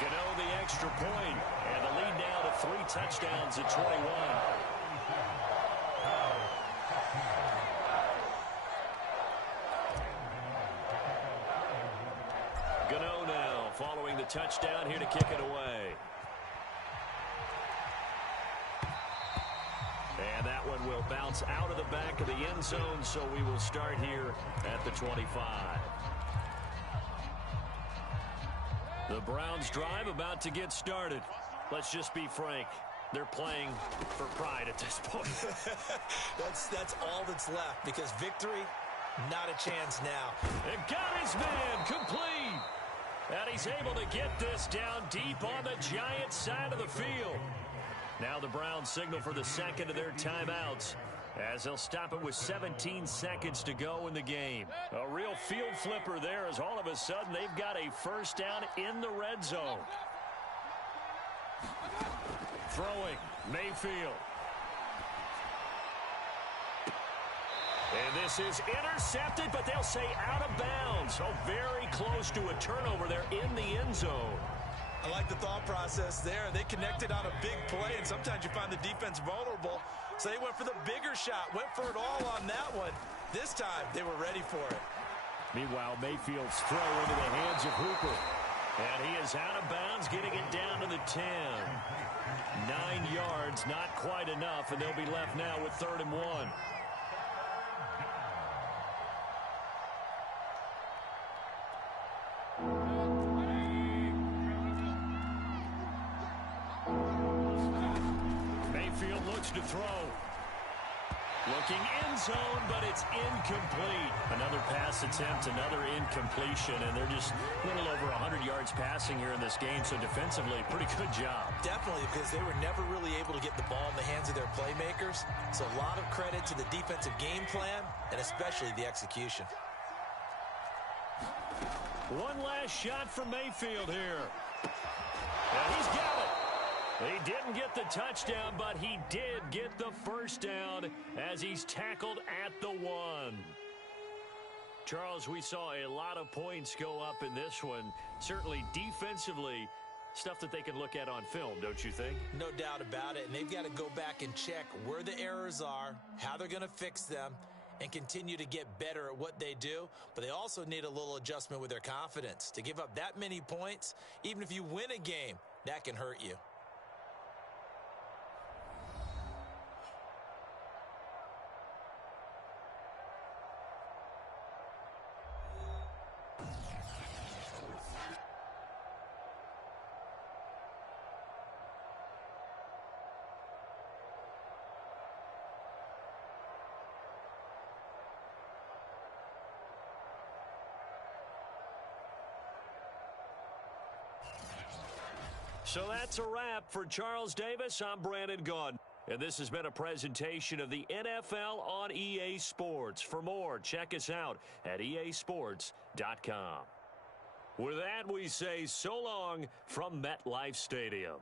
Gano the extra point. And the lead now to 3 touchdowns at 21. Gano now following the touchdown here to kick it away. And that one will bounce out of the back of the end zone, so we will start here at the 25. The Browns drive about to get started. Let's just be frank. They're playing for pride at this point. That's all that's left, because victory, not a chance now. And got his man complete. And he's able to get this down deep on the Giants' side of the field. Now the Browns signal for the second of their timeouts, as they'll stop it with 17 seconds to go in the game. A real field flipper there, as all of a sudden they've got a first down in the red zone. Throwing, Mayfield. And this is intercepted, but they'll say out of bounds. So very close to a turnover there in the end zone. I like the thought process there. They connected on a big play, and sometimes you find the defense vulnerable. So they went for the bigger shot, went for it all on that one. This time, they were ready for it. Meanwhile, Mayfield's throw into the hands of Hooper. And he is out of bounds, getting it down to the 10. 9 yards, not quite enough, and they'll be left now with 3rd and 1. To throw. Looking end zone, but it's incomplete. Another pass attempt, another incompletion, and they're just a little over 100 yards passing here in this game, so defensively, pretty good job. Definitely, because they were never really able to get the ball in the hands of their playmakers, so a lot of credit to the defensive game plan, and especially the execution. One last shot for Mayfield here. And he's got it. He didn't get the touchdown, but he did get the first down as he's tackled at the 1. Charles, we saw a lot of points go up in this one. Certainly defensively, stuff that they can look at on film, don't you think? No doubt about it, and they've got to go back and check where the errors are, how they're going to fix them, and continue to get better at what they do. But they also need a little adjustment with their confidence. To give up that many points, even if you win a game, that can hurt you. So that's a wrap for Charles Davis. I'm Brandon Gaudin. And this has been a presentation of the NFL on EA Sports. For more, check us out at easports.com. With that, we say so long from MetLife Stadium.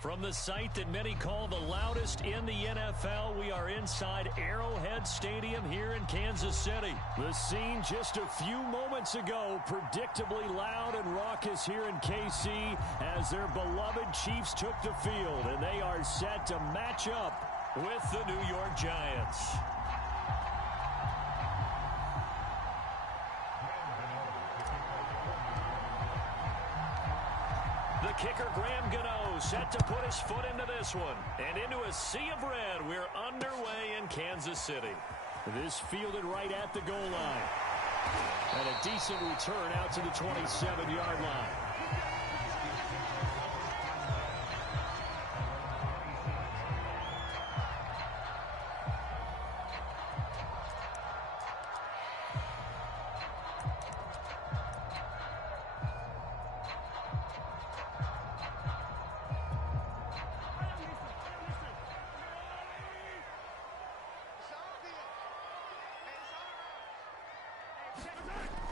From the site that many call the loudest in the NFL, we are inside Arrowhead Stadium here in Kansas City. The scene just a few moments ago, predictably loud and raucous here in KC as their beloved Chiefs took the field, and they are set to match up with the New York Giants. The kicker, Graham Gano, set to put his foot into this one. And into a sea of red, we're underway in Kansas City. This fielded right at the goal line. And a decent return out to the 27-yard line.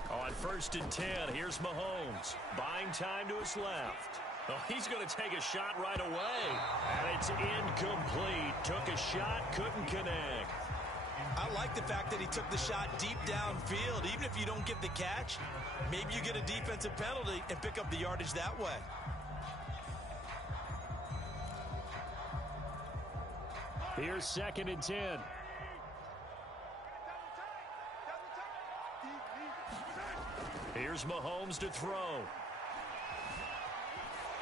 On 1st and 10, here's Mahomes. Buying time to his left. Oh, he's going to take a shot right away. And it's incomplete. Took a shot, couldn't connect. I like the fact that he took the shot deep downfield. Even if you don't get the catch, maybe you get a defensive penalty and pick up the yardage that way. Here's 2nd and 10. Here's Mahomes to throw.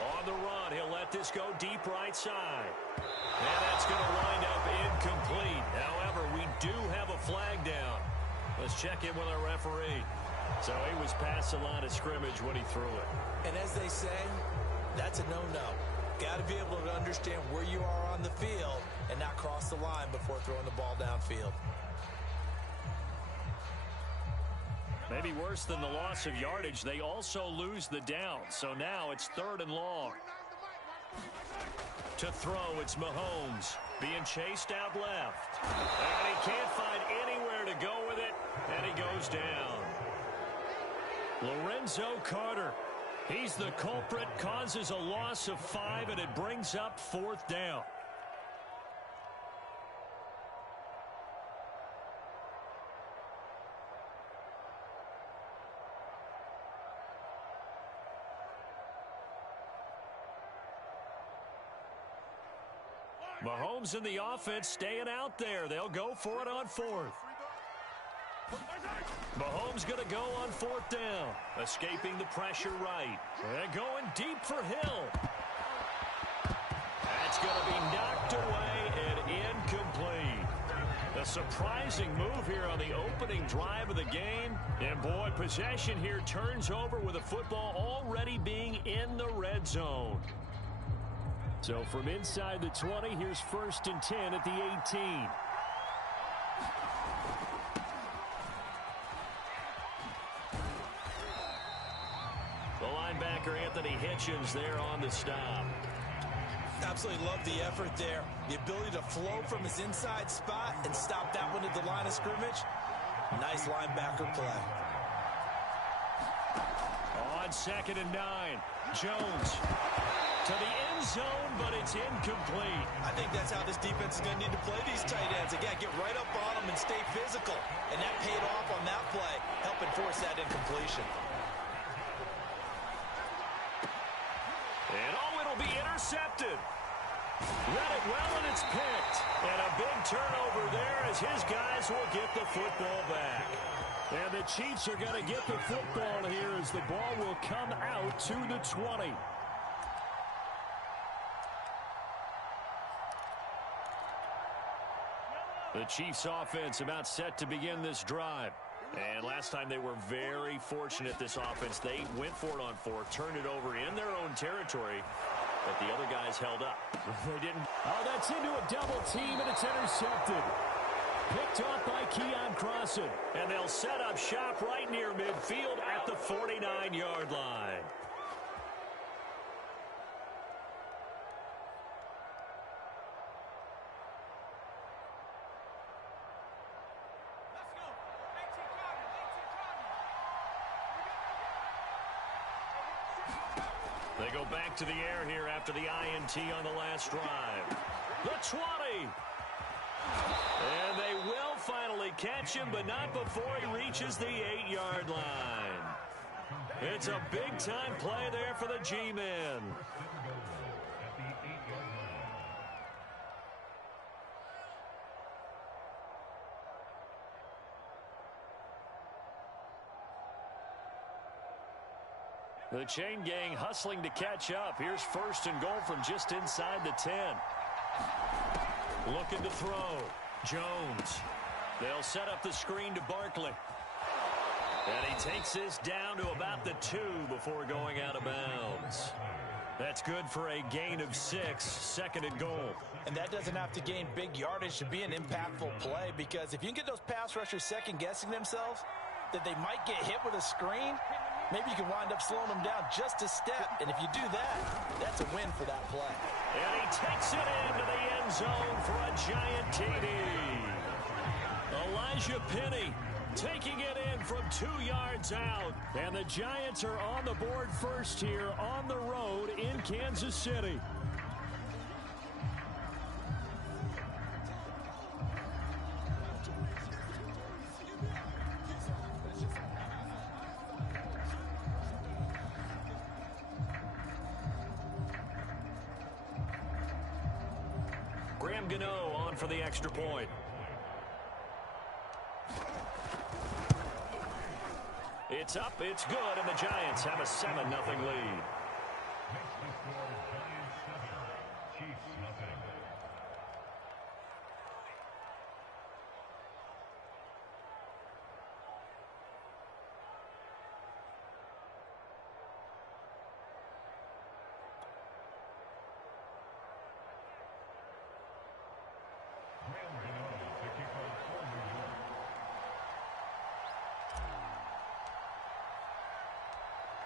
On the run, he'll let this go deep right side. And that's going to wind up incomplete. However, we do have a flag down. Let's check in with our referee. So he was past the line of scrimmage when he threw it. And as they say, that's a no-no. Got to be able to understand where you are on the field and not cross the line before throwing the ball downfield. Maybe worse than the loss of yardage, they also lose the down. So now it's 3rd and long. To throw, it's Mahomes being chased out left. And he can't find anywhere to go with it, and he goes down. Lorenzo Carter, he's the culprit, causes a loss of 5, and it brings up 4th down. Mahomes and the offense staying out there. They'll go for it on 4th. Mahomes going to go on 4th down. Escaping the pressure right. And going deep for Hill. That's going to be knocked away and incomplete. A surprising move here on the opening drive of the game. And boy, possession here turns over with the football already being in the red zone. So from inside the 20, here's 1st and 10 at the 18. The linebacker, Anthony Hitchens, there on the stop. Absolutely love the effort there. The ability to flow from his inside spot and stop that one at the line of scrimmage. Nice linebacker play. On 2nd and 9, Jones to the end zone, but it's incomplete. I think that's how this defense is going to need to play these tight ends. Again, get right up on them and stay physical. And that paid off on that play, helping force that incompletion. And it'll be intercepted. Read it well, and it's picked. And a big turnover there as his guys will get the football back. And the Chiefs are going to get the football here as the ball will come out to the 20. The Chiefs offense about set to begin this drive. And last time they were very fortunate, this offense. They went for it on 4th, turned it over in their own territory, but the other guys held up. They didn't. Oh, that's into a double team, and it's intercepted. Picked off by Keon Crossan. And they'll set up shop right near midfield at the 49-yard line. They go back to the air here after the INT on the last drive. The 20. And they will finally catch him, but not before he reaches the 8-yard line. It's a big-time play there for the G-men. The chain gang hustling to catch up. Here's 1st and goal from just inside the 10. Looking to throw. Jones. They'll set up the screen to Barkley. And he takes this down to about the 2 before going out of bounds. That's good for a gain of 6, 2nd and goal. And that doesn't have to gain big yardage to be an impactful play, because if you can get those pass rushers second-guessing themselves that they might get hit with a screen, maybe you can wind up slowing them down just a step. And if you do that, that's a win for that play. And he takes it into the end zone for a giant TD. Elijah Penny taking it in from 2 yards out. And the Giants are on the board first here on the road in Kansas City. Gano on for the extra point. It's up, it's good, and the Giants have a 7-0 lead.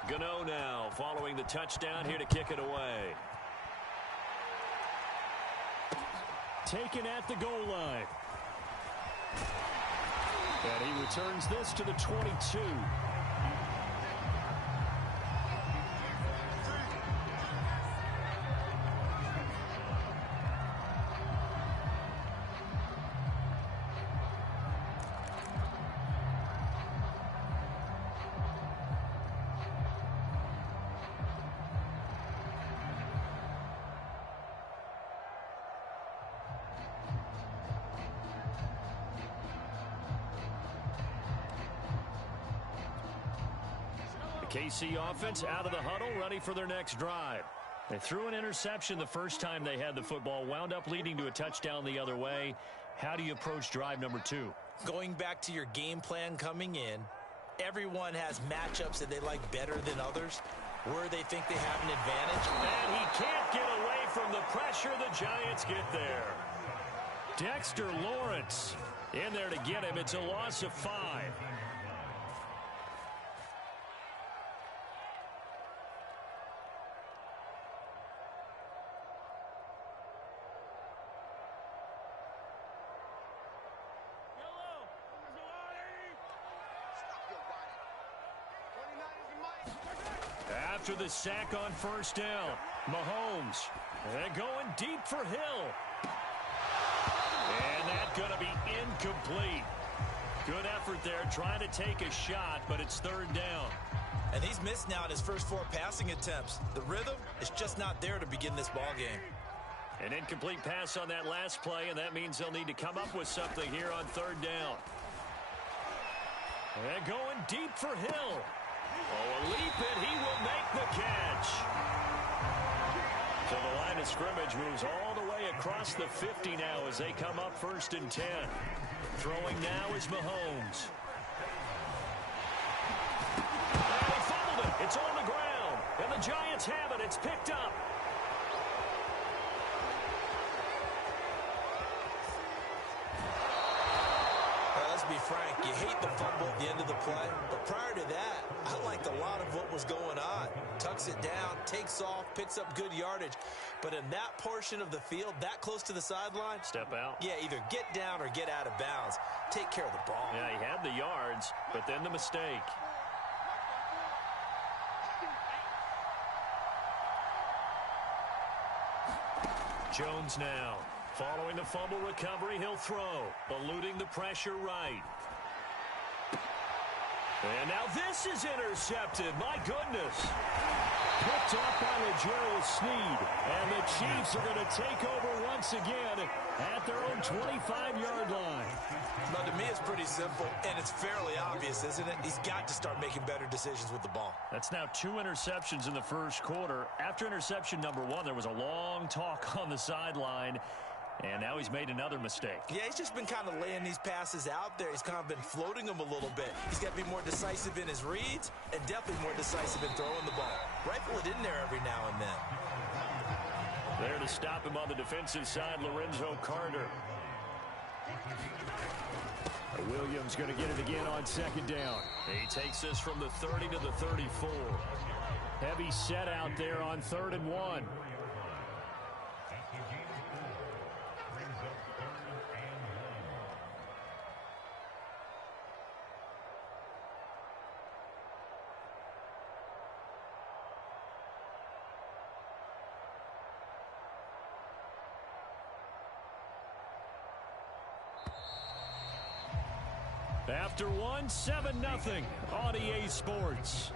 Gano now following the touchdown here to kick it away. Taken at the goal line. And he returns this to the 22. KC offense out of the huddle, ready for their next drive. They threw an interception the first time they had the football, wound up leading to a touchdown the other way. How do you approach drive number 2? Going back to your game plan coming in, everyone has matchups that they like better than others, where they think they have an advantage. And he can't get away from the pressure. The Giants get there. Dexter Lawrence in there to get him. It's a loss of 5. After the sack on first down, Mahomes, and going deep for Hill. And that's going to be incomplete. Good effort there, trying to take a shot, but it's 3rd down. And he's missed now in his first 4 passing attempts. The rhythm is just not there to begin this ball game. An incomplete pass on that last play, and that means they'll need to come up with something here on 3rd down. And going deep for Hill. Oh, a leap, and he will make the catch. So the line of scrimmage moves all the way across the 50 now as they come up 1st and 10. Throwing now is Mahomes. And he fumbled it. It's on the ground. And the Giants have it. It's picked up. Let's be frank, you hate the fumble at the end of the play, but prior to that, I liked a lot of what was going on. Tucks it down, takes off, picks up good yardage, but in that portion of the field, that close to the sideline, step out. Yeah, either get down or get out of bounds. Take care of the ball. Yeah, he had the yards, but then the mistake. Jones now. Following the fumble recovery, he'll throw. Eluding the pressure right. And now this is intercepted. My goodness. Picked off by L'Jarius Sneed. And the Chiefs are going to take over once again at their own 25-yard line. Now, to me, it's pretty simple, and it's fairly obvious, isn't it? He's got to start making better decisions with the ball. That's now 2 interceptions in the first quarter. After interception number 1, there was a long talk on the sideline. And now he's made another mistake. Yeah, he's just been kind of laying these passes out there. He's kind of been floating them a little bit. He's got to be more decisive in his reads and definitely more decisive in throwing the ball. Rifle it in there every now and then. There to stop him on the defensive side, Lorenzo Carter. Williams going to get it again on second down. He takes this from the 30 to the 34. Heavy set out there on 3rd and 1. After 1, 7-0 on EA Sports.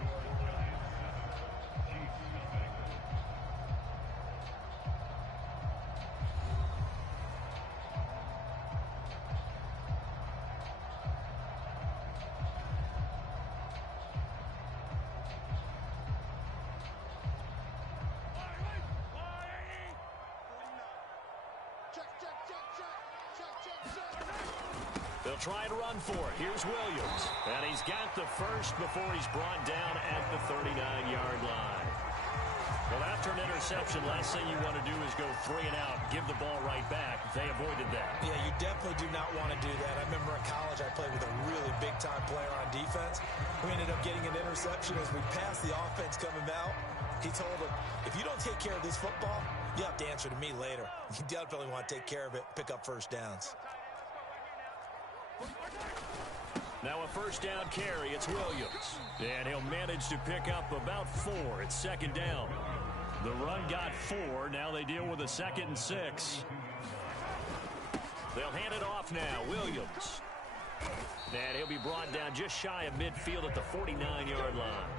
They'll try and run for it. Here's Williams. And he's got the first before he's brought down at the 39-yard line. Well, after an interception, last thing you want to do is go 3 and out, give the ball right back. They avoided that. Yeah, you definitely do not want to do that. I remember in college I played with a really big-time player on defense. We ended up getting an interception as we passed the offense coming out. He told him, if you don't take care of this football, you have to answer to me later. You definitely want to take care of it, pick up first downs. Now a first down carry. It's Williams. And he'll manage to pick up about 4. It's second down. The run got 4. Now they deal with a 2nd and 6. They'll hand it off now. Williams. And he'll be brought down just shy of midfield at the 49-yard line.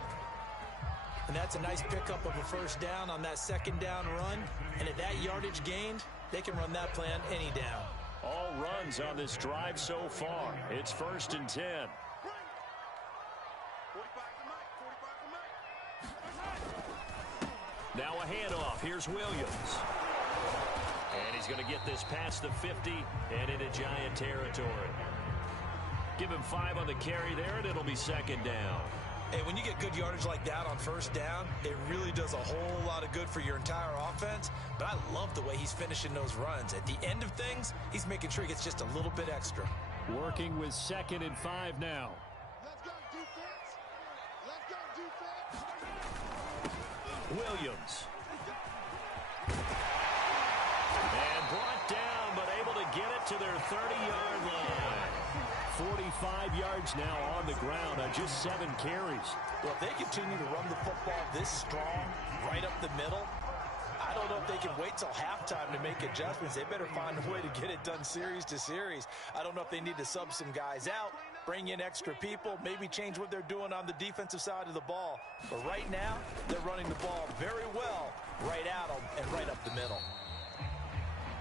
And that's a nice pickup of a first down on that second down run. And at that yardage gained, they can run that play on any down. All runs on this drive so far. It's 1st and 10. Now a handoff. Here's Williams. And he's going to get this past the 50 and into Giant territory. Give him 5 on the carry there, and it'll be second down. Hey, when you get good yardage like that on first down, it really does a whole lot of good for your entire offense. But I love the way he's finishing those runs. At the end of things, he's making sure he gets just a little bit extra. Working with 2nd and 5 now. Let's go, defense. Let's go, defense. Williams. And brought down, but able to get it to their 30-yard line. 45 yards now on the ground on just 7 carries. Well, if they continue to run the football this strong, right up the middle, I don't know if they can wait till halftime to make adjustments. They better find a way to get it done series to series. I don't know if they need to sub some guys out, bring in extra people, maybe change what they're doing on the defensive side of the ball. But right now, they're running the ball very well right at them and right up the middle.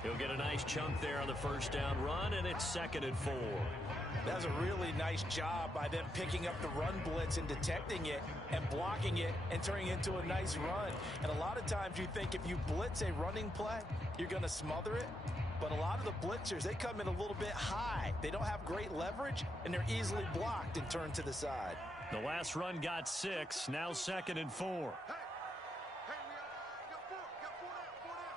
He'll get a nice chunk there on the first down run, and it's 2nd and 4. That was a really nice job by them picking up the run blitz and detecting it and blocking it and turning it into a nice run. And a lot of times you think if you blitz a running play, you're going to smother it. But a lot of the blitzers, they come in a little bit high. They don't have great leverage, and they're easily blocked and turned to the side. The last run got 6, now 2nd and 4. Hey, we got 4 down, 4 down.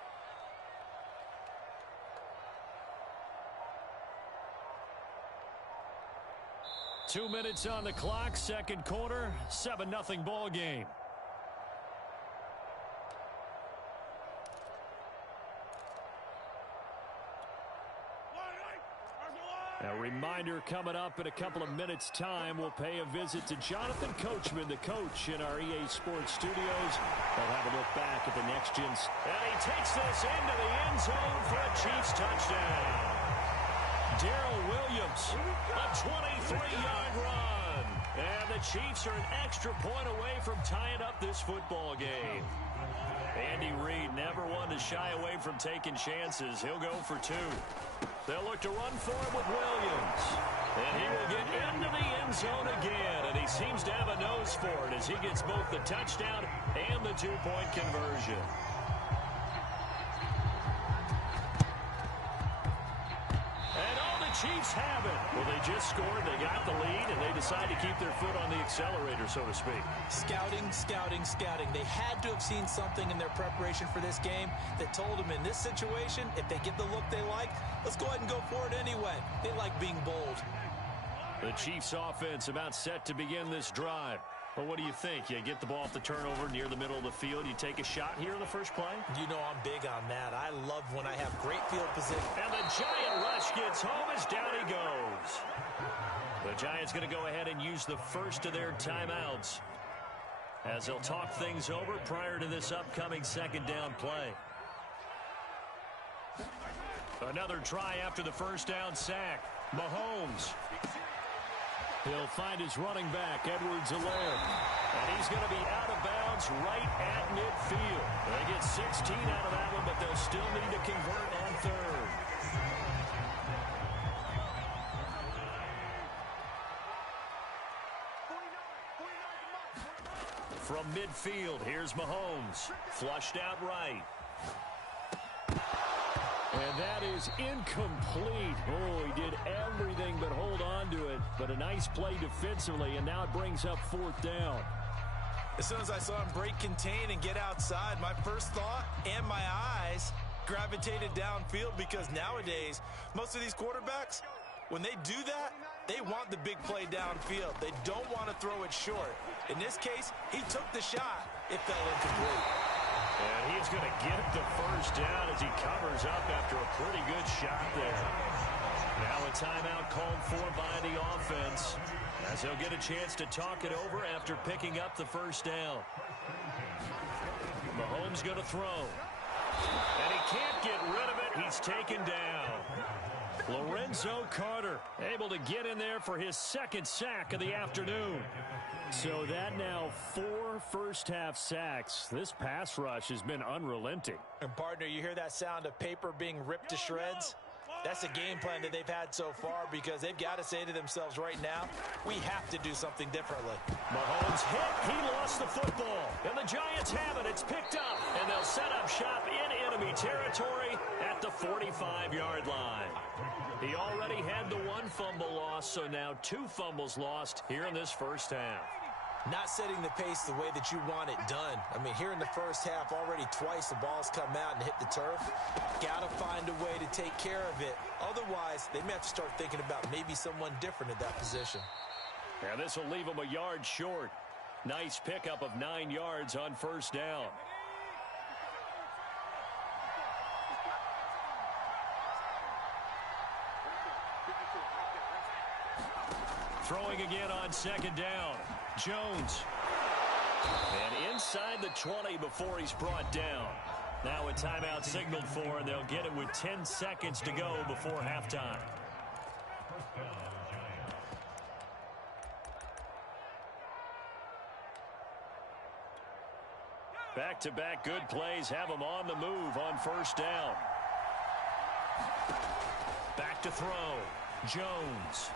2 minutes on the clock, second quarter, 7-0 ball game. A reminder coming up in a couple of minutes' time. We'll pay a visit to Jonathan Coachman, the coach in our EA Sports studios. We'll have a look back at the next-gen. And he takes this into the end zone for a Chiefs touchdown. Darrell Williams, a 23-yard run. And the Chiefs are an extra point away from tying up this football game. Andy Reid never one to shy away from taking chances. He'll go for two. They'll look to run for him with Williams. And he will get into the end zone again. And he seems to have a nose for it as he gets both the touchdown and the two-point conversion. And all the Chiefs have it. Well, they just scored, they got the lead, and they decide to keep their foot on the accelerator, so to speak. Scouting, scouting, scouting. They had to have seen something in their preparation for this game that told them in this situation, if they get the look they like, let's go ahead and go for it anyway. They like being bold. The Chiefs offense about set to begin this drive. Well, what do you think? You get the ball off the turnover near the middle of the field. You take a shot here in the first play? You know I'm big on that. I love when I have great field position. And the Giant rush gets home as down he goes. The Giants going to go ahead and use the first of their timeouts as they'll talk things over prior to this upcoming second down play. Another try after the first down sack. Mahomes. He'll find his running back, Edwards-Helaire. And he's going to be out of bounds right at midfield. They get 16 out of that one, but they'll still need to convert on third. From midfield, here's Mahomes. Flushed out right. And that is incomplete. Oh, he did everything but hold on to it. But a nice play defensively, and now it brings up fourth down. As soon as I saw him break contain and get outside, my first thought and my eyes gravitated downfield, because nowadays, most of these quarterbacks, when they do that, they want the big play downfield. They don't want to throw it short. In this case, he took the shot. It fell incomplete. And he's going to get the first down as he covers up after a pretty good shot there. Now a timeout called for by the offense, as he'll get a chance to talk it over after picking up the first down. Mahomes going to throw. And he can't get rid of it. He's taken down. Lorenzo Carter able to get in there for his second sack of the afternoon. So that now 4 first-half sacks. This pass rush has been unrelenting. And, partner, you hear that sound of paper being ripped to shreds? That's a game plan that they've had so far, because they've got to say to themselves right now, we have to do something differently. Mahomes hit. He lost the football. And the Giants have it. It's picked up. And they'll set up shop in enemy territory at the 45-yard line. He already had the 1 fumble loss, so now 2 fumbles lost here in this first half. Not setting the pace the way that you want it done. I mean, here in the first half, already twice the ball's come out and hit the turf. Got to find a way to take care of it. Otherwise, they may have to start thinking about maybe someone different at that position. And this will leave them a yard short. Nice pickup of 9 yards on first down. Throwing again on second down. Jones. And inside the 20 before he's brought down. Now a timeout signaled for, and they'll get it with 10 seconds to go before halftime. Back-to-back good plays have them on the move on first down. Back to throw. Jones.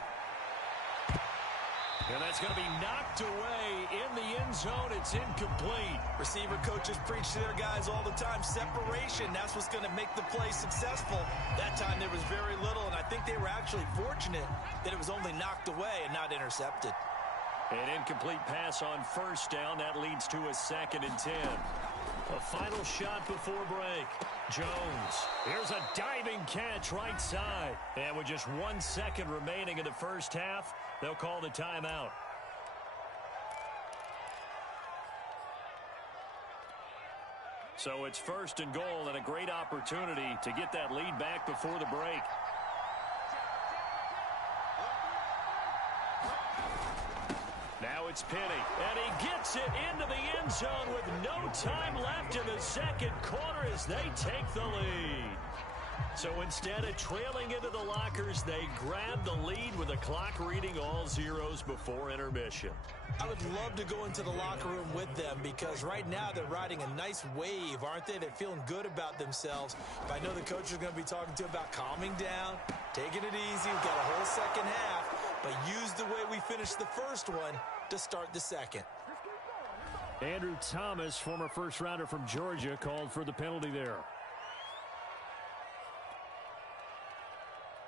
And that's going to be knocked away in the end zone. It's incomplete. Receiver coaches preach to their guys all the time. Separation, that's what's going to make the play successful. That time there was very little, and I think they were actually fortunate that it was only knocked away and not intercepted. An incomplete pass on first down. That leads to a 2nd and 10. A final shot before break. Jones. Here's a diving catch right side. And with just 1 second remaining in the first half, they'll call the timeout. So it's 1st and goal, and a great opportunity to get that lead back before the break. Now it's Penny, and he gets it into the end zone with no time left in the second quarter as they take the lead. So instead of trailing into the lockers, they grab the lead with the clock reading all zeros before intermission. I would love to go into the locker room with them because right now they're riding a nice wave, aren't they? They're feeling good about themselves. But I know the coach is going to be talking to them about calming down, taking it easy. We've got a whole second half, but use the way we finished the first one to start the second. Andrew Thomas, former first-rounder from Georgia, called for the penalty there.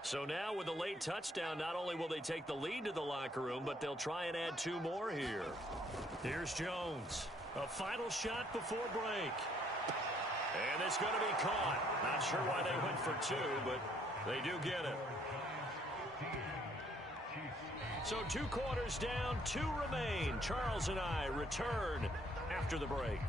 So now with a late touchdown, not only will they take the lead to the locker room, but they'll try and add 2 more here. Here's Jones. A final shot before break. And it's going to be caught. Not sure why they went for 2, but they do get it. So 2 quarters down, 2 remain. Charles and I return after the break.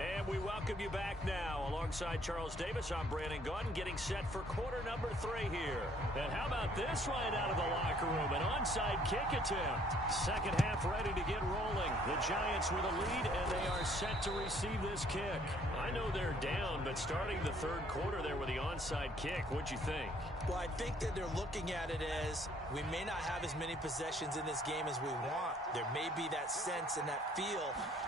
And we welcome you back now. Alongside Charles Davis, I'm Brandon Gunn, getting set for quarter number 3 here. And how about this right out of the locker room? An onside kick attempt. Second half ready to get rolling. The Giants with a lead, and they are set to receive this kick. I know they're down, but starting the third quarter there with the onside kick, what'd you think? Well, I think that they're looking at it as we may not have as many possessions in this game as we want. There may be that sense and that feel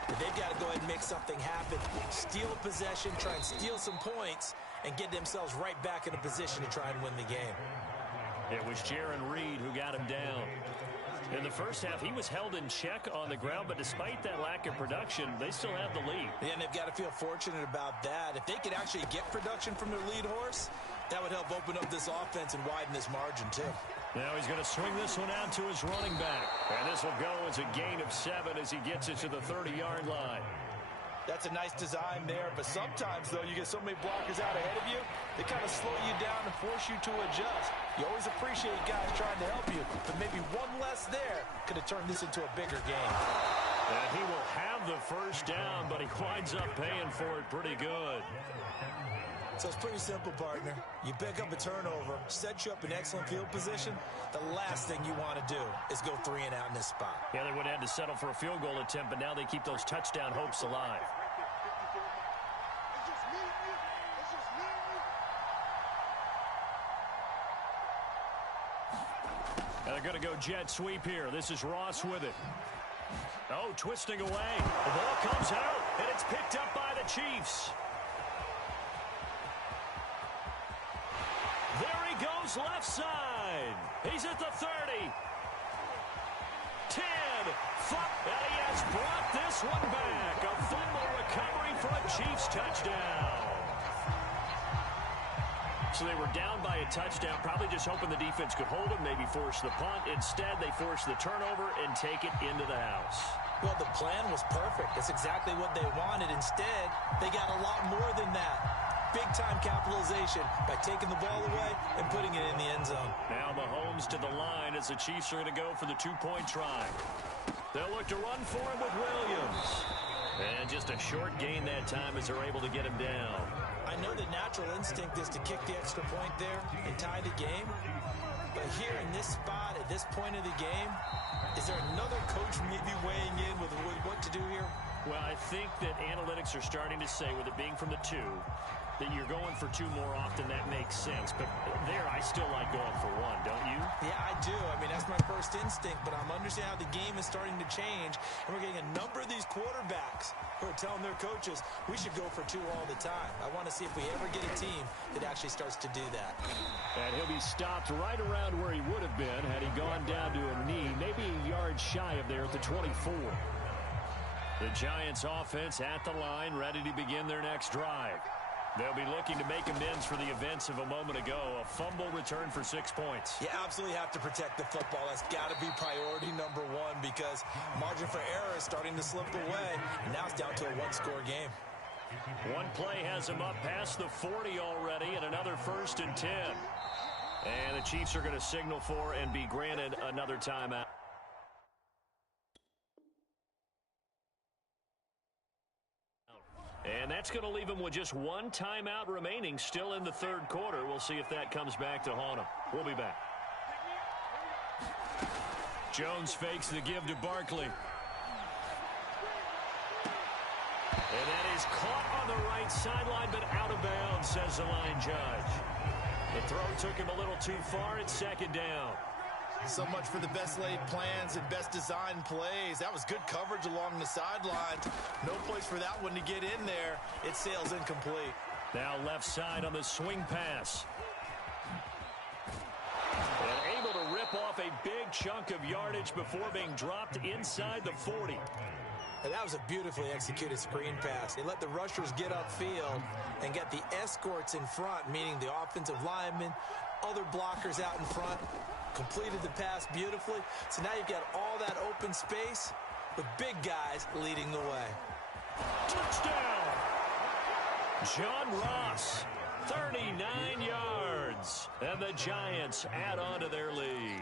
that they've got to go ahead and make something happen. Steal a possession, try and steal some points, and get themselves right back in a position to try and win the game. It was Jaron Reed who got him down. In the first half, he was held in check on the ground, but despite that lack of production, they still have the lead. Yeah, and they've got to feel fortunate about that. If they could actually get production from their lead horse, that would help open up this offense and widen this margin, too. Now he's going to swing this one out to his running back. And this will go as a gain of 7 as he gets it to the 30-yard line. That's a nice design there, but sometimes, though, you get so many blockers out ahead of you, they kind of slow you down and force you to adjust. You always appreciate guys trying to help you, but maybe one less there could have turned this into a bigger game. And he will have the first down, but he winds up paying for it pretty good. So it's pretty simple, partner. You pick up a turnover, set you up in excellent field position. The last thing you want to do is go 3 and out in this spot. Yeah, they would have had to settle for a field goal attempt, but now they keep those touchdown hopes alive. And they're going to go jet sweep here. This is Ross with it. Oh, twisting away. The ball comes out, and it's picked up by the Chiefs. There he goes left side. He's at the 30. 10. And he has brought this one back. A fumble recovery for a Chiefs touchdown. So they were down by a touchdown, probably just hoping the defense could hold them, maybe force the punt. Instead, they forced the turnover and take it into the house. Well, the plan was perfect. That's exactly what they wanted. Instead, they got a lot more than that. Big-time capitalization by taking the ball away and putting it in the end zone. Now Mahomes to the line as the Chiefs are going to go for the 2-point try. They'll look to run for him with Williams. And just a short gain that time as they're able to get him down. I know the natural instinct is to kick the extra point there and tie the game. But here in this spot, at this point of the game, is there another coach maybe weighing in with what to do here? Well, I think that analytics are starting to say, with it being from the 2, that you're going for 2 more often. That makes sense. But there, I still like going for 1, don't you? Yeah, I do. I mean, that's my first instinct, but I'm understanding how the game is starting to change, and we're getting a number of these quarterbacks who are telling their coaches, we should go for 2 all the time. I want to see if we ever get a team that actually starts to do that. And he'll be stopped right around where he would have been had he gone down to a knee, maybe a yard shy of there at the 24. The Giants offense at the line, ready to begin their next drive. They'll be looking to make amends for the events of a moment ago. A fumble return for 6 points. You absolutely have to protect the football. That's got to be priority number 1 because margin for error is starting to slip away. And now it's down to a 1-score game. One play has him up past the 40 already, and another 1st and 10. And the Chiefs are going to signal for and be granted another timeout. And that's going to leave him with just 1 timeout remaining still in the third quarter. We'll see if that comes back to haunt him. We'll be back. Jones fakes the give to Barkley. And that is caught on the right sideline, but out of bounds, says the line judge. The throw took him a little too far. It's second down. So much for the best laid plans and best designed plays. That was good coverage along the sidelines. No place for that one to get in there. It sails incomplete. Now left side on the swing pass. And able to rip off a big chunk of yardage before being dropped inside the 40. And that was a beautifully executed screen pass. They let the rushers get upfield and get the escorts in front, meaning the offensive linemen, other blockers out in front, completed the pass beautifully. So now you've got all that open space with big guys leading the way. Touchdown! John Ross, 39 yards. And the Giants add on to their lead.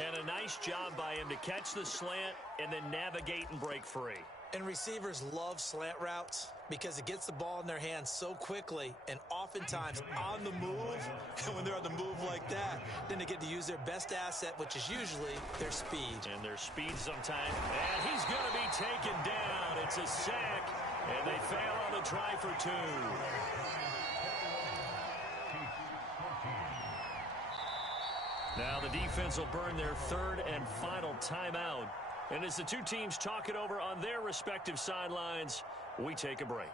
And a nice job by him to catch the slant and then navigate and break free. And receivers love slant routes because it gets the ball in their hands so quickly and oftentimes on the move. And when they're on the move like that, then they get to use their best asset, which is usually their speed. And their speed sometimes. And he's going to be taken down. It's a sack, and they fail on the try for two. Now the defense will burn their third and final timeout. And as the two teams talk it over on their respective sidelines, we take a break.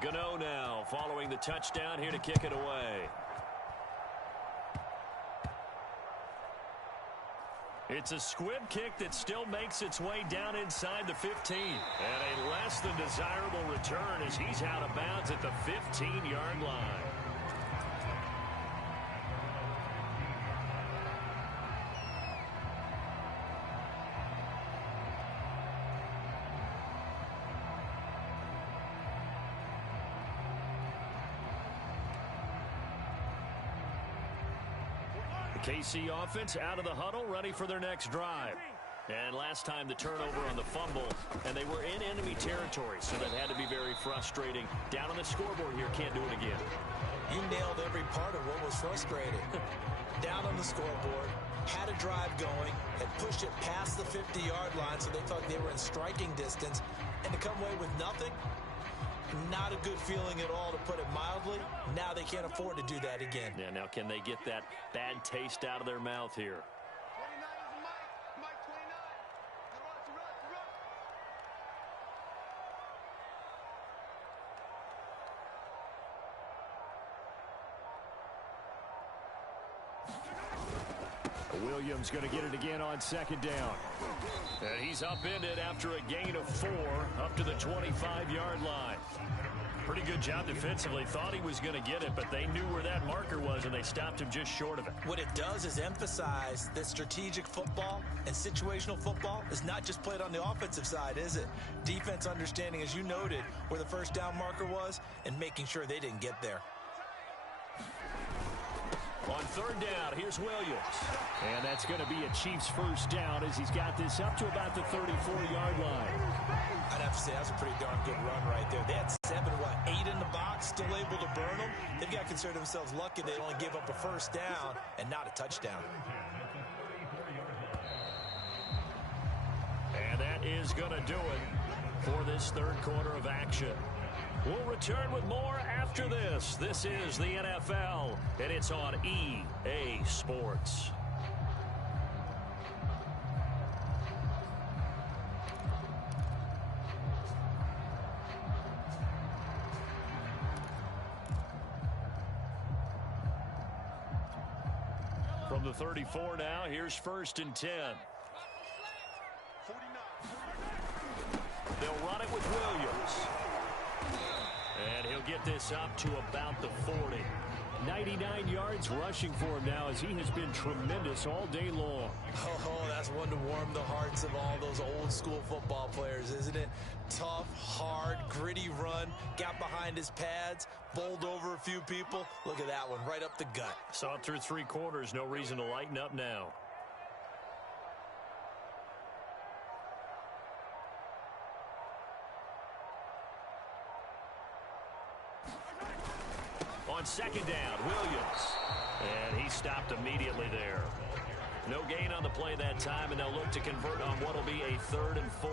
Gano now following the touchdown here to kick it away. It's a squib kick that still makes its way down inside the 15. And a less than desirable return as he's out of bounds at the 15-yard line. KC offense out of the huddle, ready for their next drive. And last time the turnover on the fumble, and they were in enemy territory, so that had to be very frustrating. Down on the scoreboard here, can't do it again. You nailed every part of what was frustrating. Down on the scoreboard, had a drive going, had pushed it past the 50-yard line, so they thought they were in striking distance, and to come away with nothing, not a good feeling at all, to put it mildly. Now they can't afford to do that again. Yeah, now can they get that bad taste out of their mouth here? 29 is Mike. Mike 29. Williams going to get it again on second down. And he's upended after a gain of 4 up to the 25-yard line. Pretty good job defensively. Thought he was going to get it, but they knew where that marker was, and they stopped him just short of it. What it does is emphasize that strategic football and situational football is not just played on the offensive side, is it? Defense understanding, as you noted, where the first down marker was and making sure they didn't get there. On third down, here's Williams. And that's going to be a Chiefs first down as he's got this up to about the 34-yard line. I'd have to say that's a pretty darn good run right there. They had 8 in the box, still able to burn them. They've got to consider themselves lucky they only gave up a first down and not a touchdown. And that is going to do it for this third quarter of action. We'll return with more after this. This is the NFL, and it's on EA Sports. From the 34 now, here's 1st and 10. 49. They'll run it with Williams. And he'll get this up to about the 40. 99 yards rushing for him now as he has been tremendous all day long. Oh, that's one to warm the hearts of all those old school football players, isn't it? Tough, hard, gritty run, got behind his pads, bowled over a few people. Look at that one, right up the gut. Saw it through 3 quarters, no reason to lighten up now. On second down, Williams. And he stopped immediately there. No gain on the play that time, and they'll look to convert on what will be a 3rd and 4.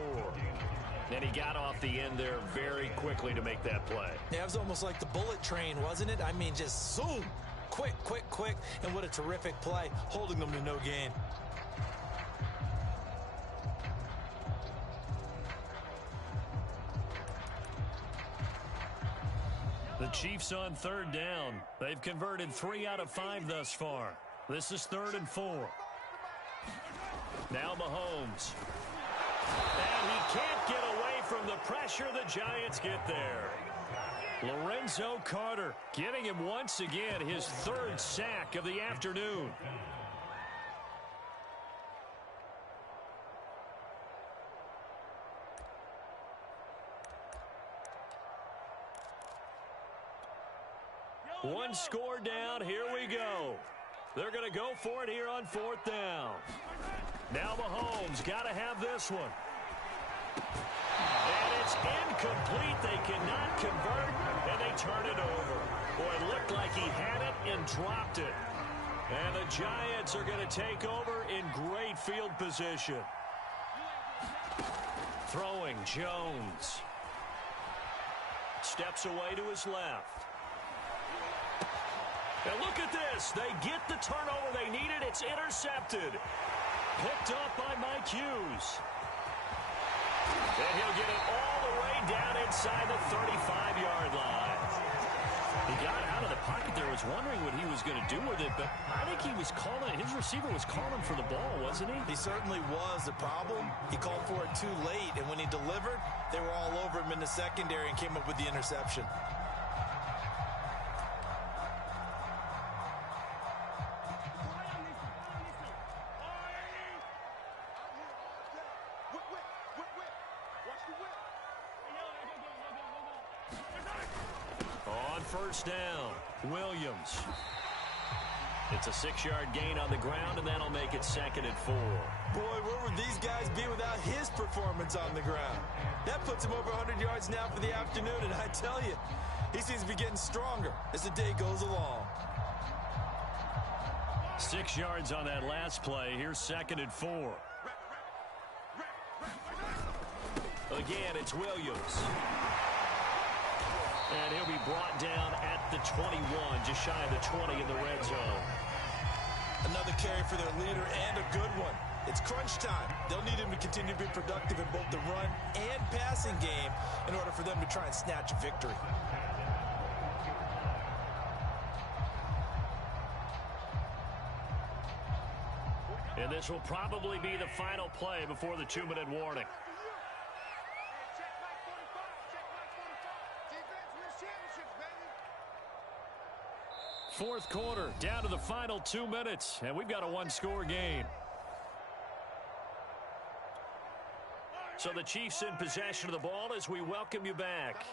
And he got off the end there very quickly to make that play. Yeah, it was almost like the bullet train, wasn't it? I mean, just zoom. Quick, quick, quick. And what a terrific play, holding them to no gain. The Chiefs on 3rd down. They've converted 3 out of 5 thus far. This is 3rd and 4. Now Mahomes. And he can't get away from the pressure. The Giants get there. Lorenzo Carter getting him once again his 3rd sack of the afternoon. One score down. Here we go. They're going to go for it here on 4th down. Now Mahomes got to have this one. And it's incomplete. They cannot convert, and they turn it over. Boy, it looked like he had it and dropped it. And the Giants are going to take over in great field position. Throwing Jones. Steps away to his left. And look at this. They get the turnover they needed. It's intercepted. Picked up by Mike Hughes. And he'll get it all the way down inside the 35-yard line. He got out of the pocket there. Was wondering what he was going to do with it, but I think he was calling. His receiver was calling for the ball, wasn't he? He certainly was. The problem, he called for it too late, and when he delivered, they were all over him in the secondary and came up with the interception. On 1st down, Williams. It's a 6-yard gain on the ground, and that'll make it 2nd and 4. Boy, where would these guys be without his performance on the ground? That puts him over 100 yards now for the afternoon, and I tell you, he seems to be getting stronger as the day goes along. 6 yards on that last play. Here's 2nd and 4. Again, it's Williams. And he'll be brought down at the 21, just shy of the 20 in the red zone. Another carry for their leader, and a good one. It's crunch time. They'll need him to continue to be productive in both the run and passing game in order for them to try and snatch a victory. And this will probably be the final play before the 2-minute warning. Fourth quarter, down to the final 2 minutes, and we've got a 1-score game. So the Chiefs in possession of the ball as we welcome you back.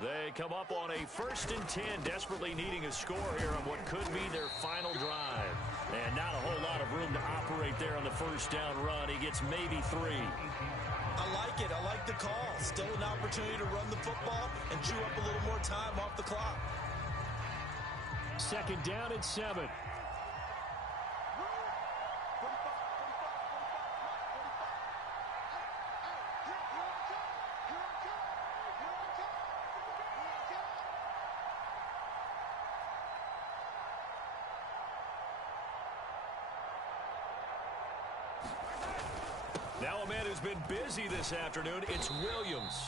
They come up on a 1st and 10, desperately needing a score here on what could be their final drive. And not a whole lot of room to operate there on the 1st down run. He gets maybe 3. I like it. I like the call. Still an opportunity to run the football and chew up a little more time off the clock. 2nd down and 7. Now a man who's been busy this afternoon, it's Williams.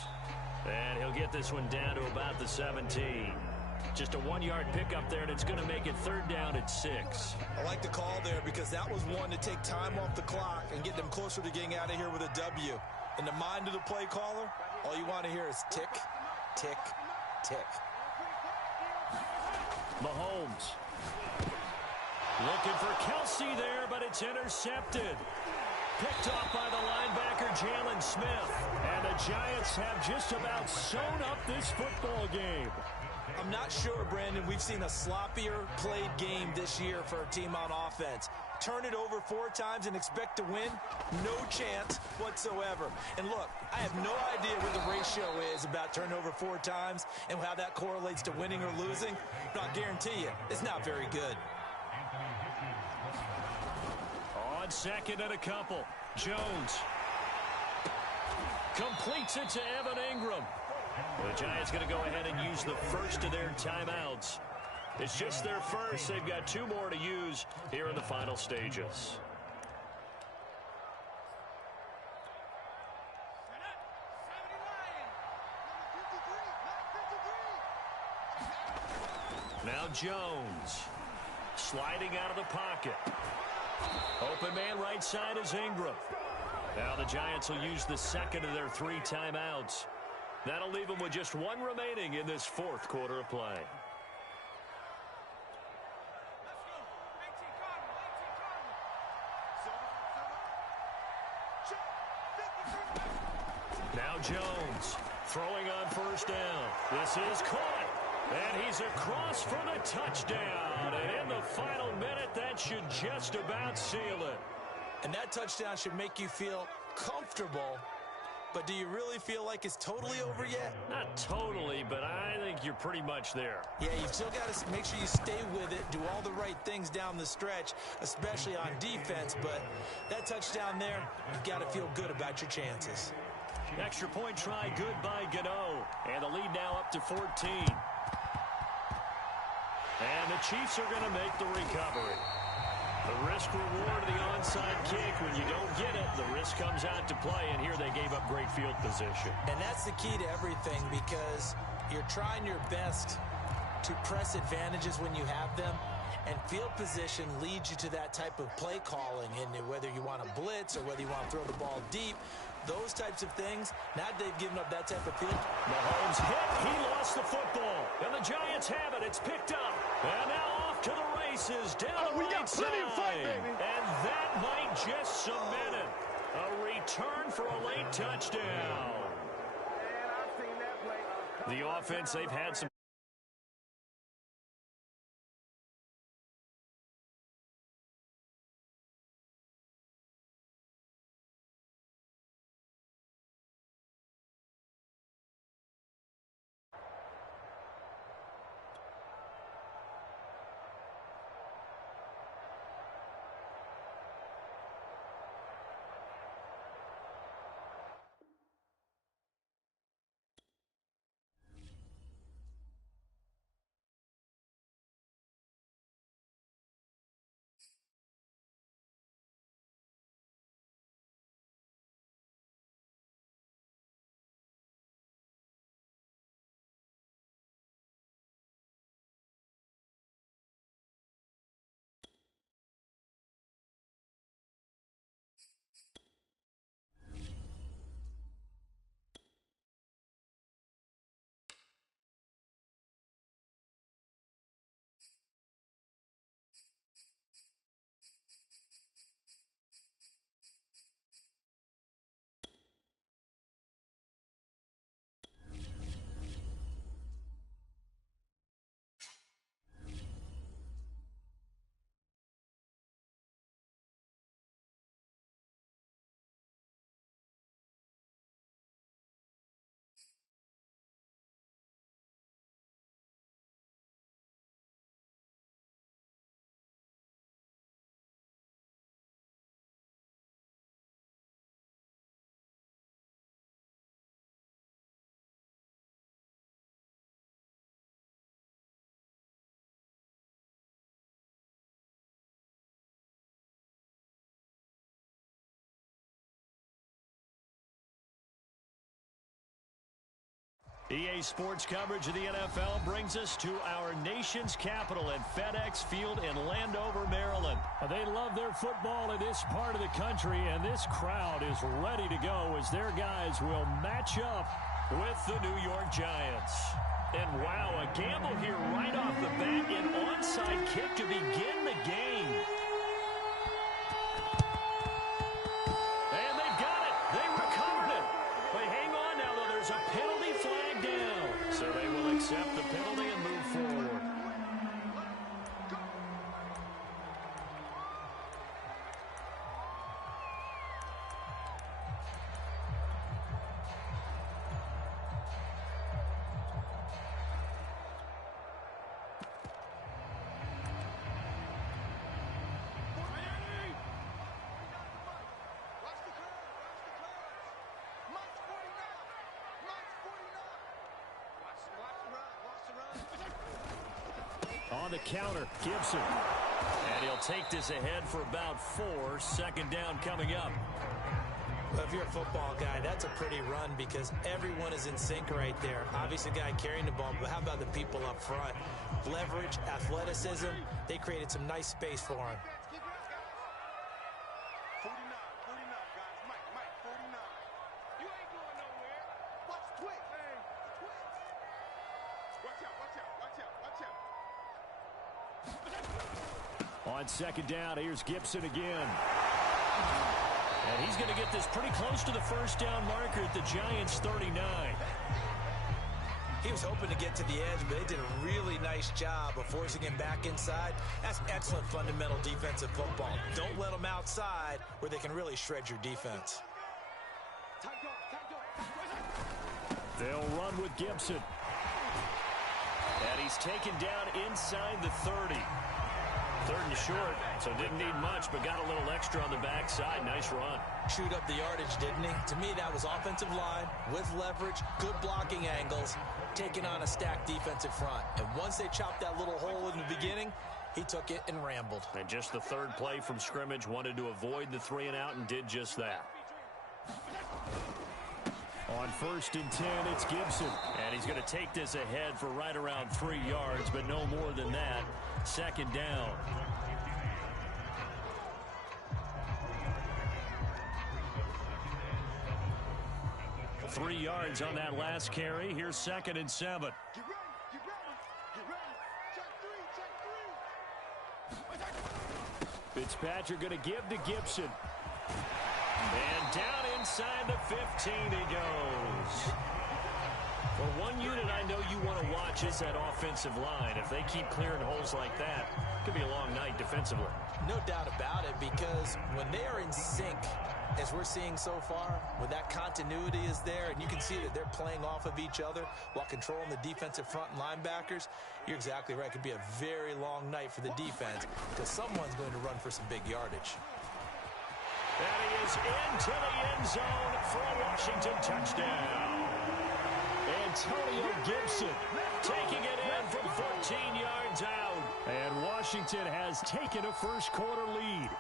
And he'll get this one down to about the 17. Just a 1-yard pickup there, and it's going to make it 3rd down at 6. I like the call there because that was one to take time off the clock and get them closer to getting out of here with a W. In the mind of the play caller, all you want to hear is tick, tick, tick. Mahomes. Looking for Kelsey there, but it's intercepted. Picked off by the linebacker, Jalen Smith. And the Giants have just about sewn up this football game. I'm not sure, Brandon, we've seen a sloppier played game this year for a team on offense. turn it over 4 times and expect to win? No chance whatsoever. And look, I have no idea what the ratio is about turnover 4 times and how that correlates to winning or losing, but I'll guarantee you, it's not very good. On second and a couple, Jones completes it to Evan Ingram. The Giants going to go ahead and use the first of their timeouts. It's just their first. They've got 2 more to use here in the final stages. Now Jones sliding out of the pocket. Open man right side is Ingram. Now the Giants will use the second of their 3 timeouts. That'll leave them with just 1 remaining in this 4th quarter of play. Now Jones throwing on first down. This is caught. And he's across for the touchdown. And in the final minute, that should just about seal it. And that touchdown should make you feel comfortable. But do you really feel like it's totally over yet? Not totally, but I think you're pretty much there. Yeah, you've still got to make sure you stay with it, do all the right things down the stretch, especially on defense. But that touchdown there, you've got to feel good about your chances. Extra point try good by Gano. And the lead now up to 14. And the Chiefs are going to make the recovery. The risk-reward of the onside kick. When you don't get it, the risk comes out to play, and here they gave up great field position. And that's the key to everything, because you're trying your best to press advantages when you have them, and field position leads you to that type of play calling, and whether you want to blitz or whether you want to throw the ball deep, those types of things. Now they've given up that type of field. Mahomes hit. He lost the football. And the Giants have it. It's picked up. And now off to the races. Down the right side. And that might just cement it. A return for a late touchdown. The offense, they've had some. EA Sports coverage of the NFL brings us to our nation's capital at FedEx Field in Landover, Maryland. They love their football in this part of the country, and this crowd is ready to go as their guys will match up with the New York Giants. And wow, a gamble here right off the bat, an onside kick to begin the game. And they've got it. They recovered it. But hang on now, though. There's a penalty flag down. So they will accept the penalty and move forward. on the counter. Gibson. And he'll take this ahead for about 4. Second down coming up. Well, if you're a football guy, that's a pretty run because everyone is in sync right there. Obviously, the guy carrying the ball, but how about the people up front? Leverage, athleticism, they created some nice space for him. 49, guys. Mike, 49. You ain't going nowhere. Watch the twitch. Hey, twitch. Watch out. On second down, here's Gibson again. And he's going to get this pretty close to the first down marker at the Giants' 39. He was hoping to get to the edge, but they did a really nice job of forcing him back inside. That's excellent fundamental defensive football. Don't let them outside where they can really shred your defense. They'll run with Gibson. And he's taken down inside the 30. Third and short, so didn't need much, but got a little extra on the backside. Nice run. Chewed up the yardage, didn't he? To me, that was offensive line with leverage, good blocking angles, taking on a stacked defensive front. And once they chopped that little hole in the beginning, he took it and rambled. And just the third play from scrimmage, wanted to avoid the 3 and out and did just that. On 1st and 10, it's Gibson. And he's going to take this ahead for right around 3 yards, but no more than that. Second down. Three yards on that last carry. Here's 2nd and 7. Get ready. Check 3. Fitzpatrick going to give to Gibson. And down inside the 15 he goes. For one unit I know you want to watch is that offensive line. If they keep clearing holes like that, it could be a long night defensively. No doubt about it, because when they are in sync, as we're seeing so far, when that continuity is there and you can see that they're playing off of each other while controlling the defensive front and linebackers, you're exactly right. It could be a very long night for the defense because someone's going to run for some big yardage. And he is into the end zone for a Washington touchdown. Antonio Gibson taking it in from 14 yards out. And Washington has taken a first-quarter lead.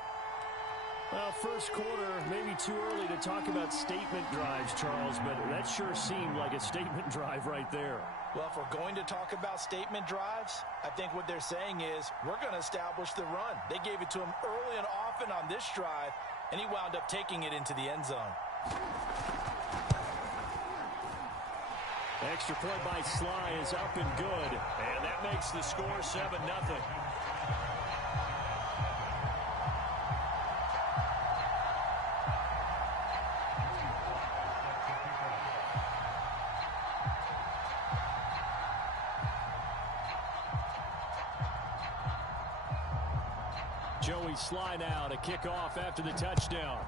Well, first quarter, maybe too early to talk about statement drives, Charles, but that sure seemed like a statement drive right there. Well, if we're going to talk about statement drives, I think what they're saying is we're going to establish the run. They gave it to him early and often on this drive, and he wound up taking it into the end zone. Extra point by Sly is up and good, and that makes the score 7-0. Joey Sly now to kick off after the touchdown.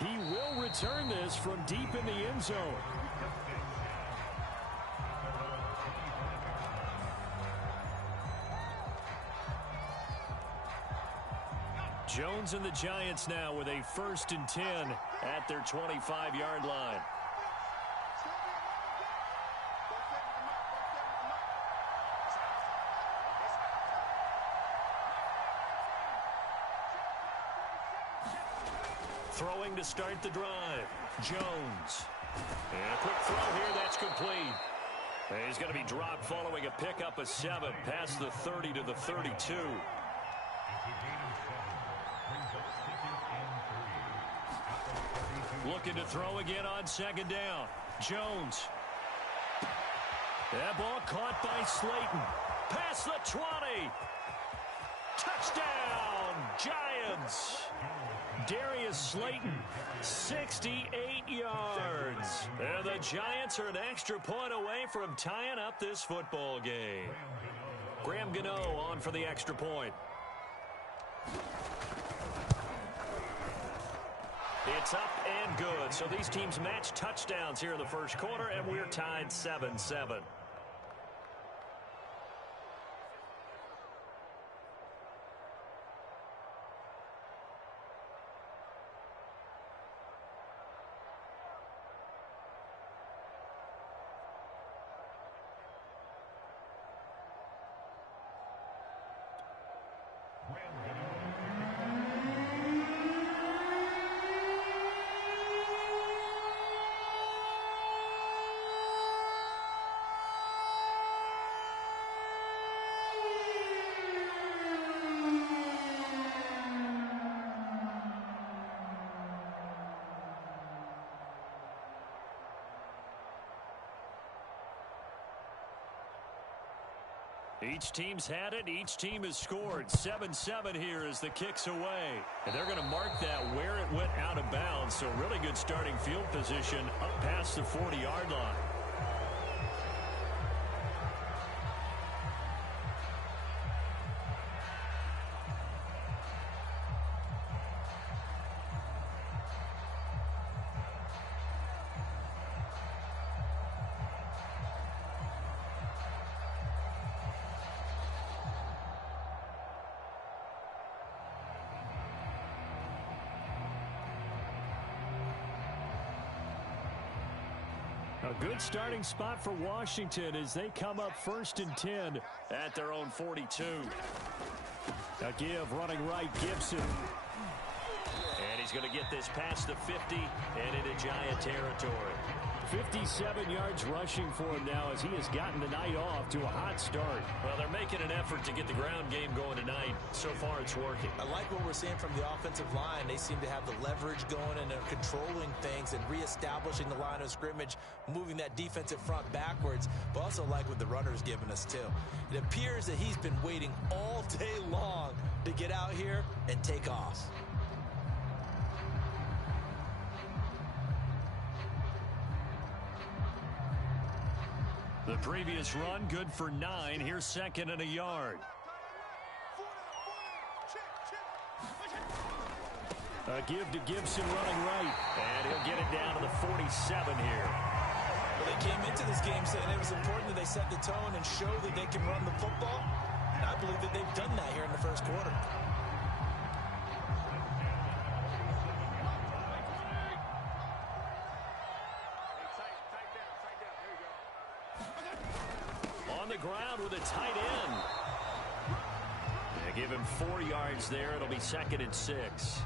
He will return this from deep in the end zone. Jones and the Giants now with a 1st and 10 at their 25-yard line. Throwing to start the drive. Jones. And a quick throw here. That's complete. And he's going to be dropped following a pickup of 7 past the 30 to the 32. Looking to throw again on 2nd down. Jones. That ball caught by Slayton. Past the 20. Touchdown, Giants. Darius Slayton, 68 yards. And the Giants are an extra point away from tying up this football game. Graham Gano on for the extra point. It's up and good. So these teams match touchdowns here in the first quarter, and we're tied 7-7. Each team's had it. Each team has scored. 7-7 here as the kick's away. And they're going to mark that where it went out of bounds. So really good starting field position up past the 40-yard line. A good starting spot for Washington as they come up 1st and 10 at their own 42. A give running right, Gibson. And he's going to get this past the 50 and into Giant territory. 57 yards rushing for him now as he has gotten the night off to a hot start. Well, they're making an effort to get the ground game going tonight. So far, it's working. I like what we're seeing from the offensive line. They seem to have the leverage going, and they're controlling things and reestablishing the line of scrimmage, moving that defensive front backwards, but also like what the runner's giving us, too. It appears that he's been waiting all day long to get out here and take off. The previous run, good for 9. Here's 2nd and a yard. A give to Gibson running right. And he'll get it down to the 47 here. Well, they came into this game saying it was important that they set the tone and show that they can run the football. And I believe that they've done that here in the first quarter. Ground with a tight end. They give him 4 yards there. It'll be 2nd and 6.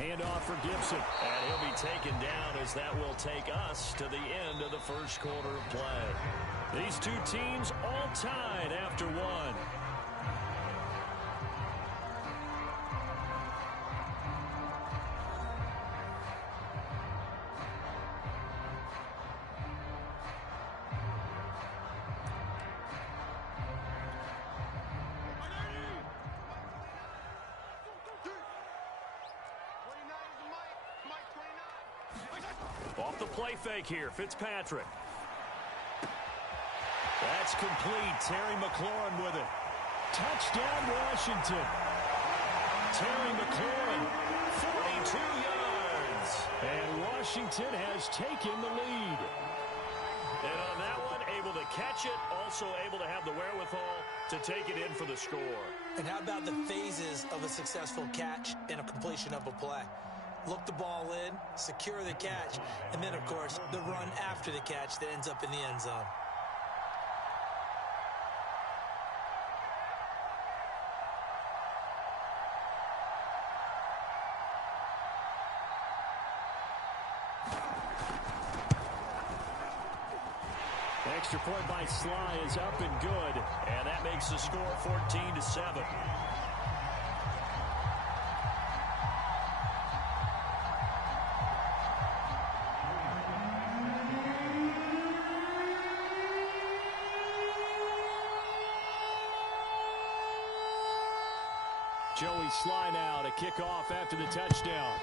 Handoff for Gibson, and he'll be taken down as that will take us to the end of the first quarter of play. These two teams all tied after one. Off the play fake here, Fitzpatrick. That's complete. Terry McLaurin with it. Touchdown, Washington. Terry McLaurin, 42 yards. And Washington has taken the lead. And on that one, able to catch it, also able to have the wherewithal to take it in for the score. And how about the phases of a successful catch and a completion of a play? Look the ball in, secure the catch, and then, of course, the run after the catch that ends up in the end zone. Extra point by Sly is up and good, and that makes the score 14-7. Joey Sly now to kick off after the touchdown.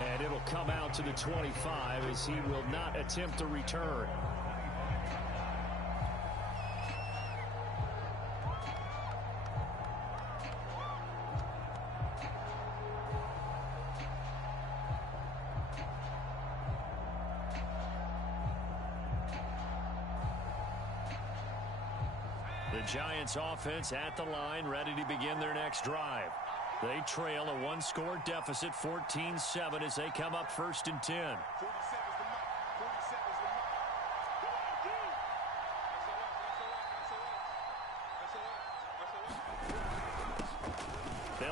And it'll come out to the 25 as he will not attempt to return. The Giants offense at the line, ready to begin their next drive. They trail a one-score deficit, 14-7, as they come up 1st and 10.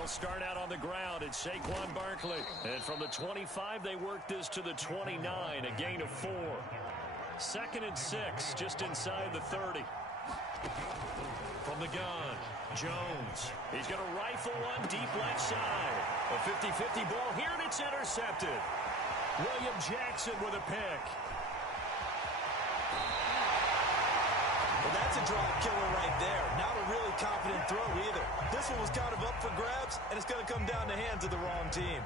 They'll start out on the ground. It's Saquon Barkley. And from the 25, they work this to the 29, a gain of 4. 2nd and 6, just inside the 30. From the gun, Jones. He's going to rifle one deep left side. A 50-50 ball here, and it's intercepted. William Jackson with a pick. Well, that's a drop killer right there. Not a really confident throw either. This one was kind of up for grabs, and it's going to come down the hands of the wrong team.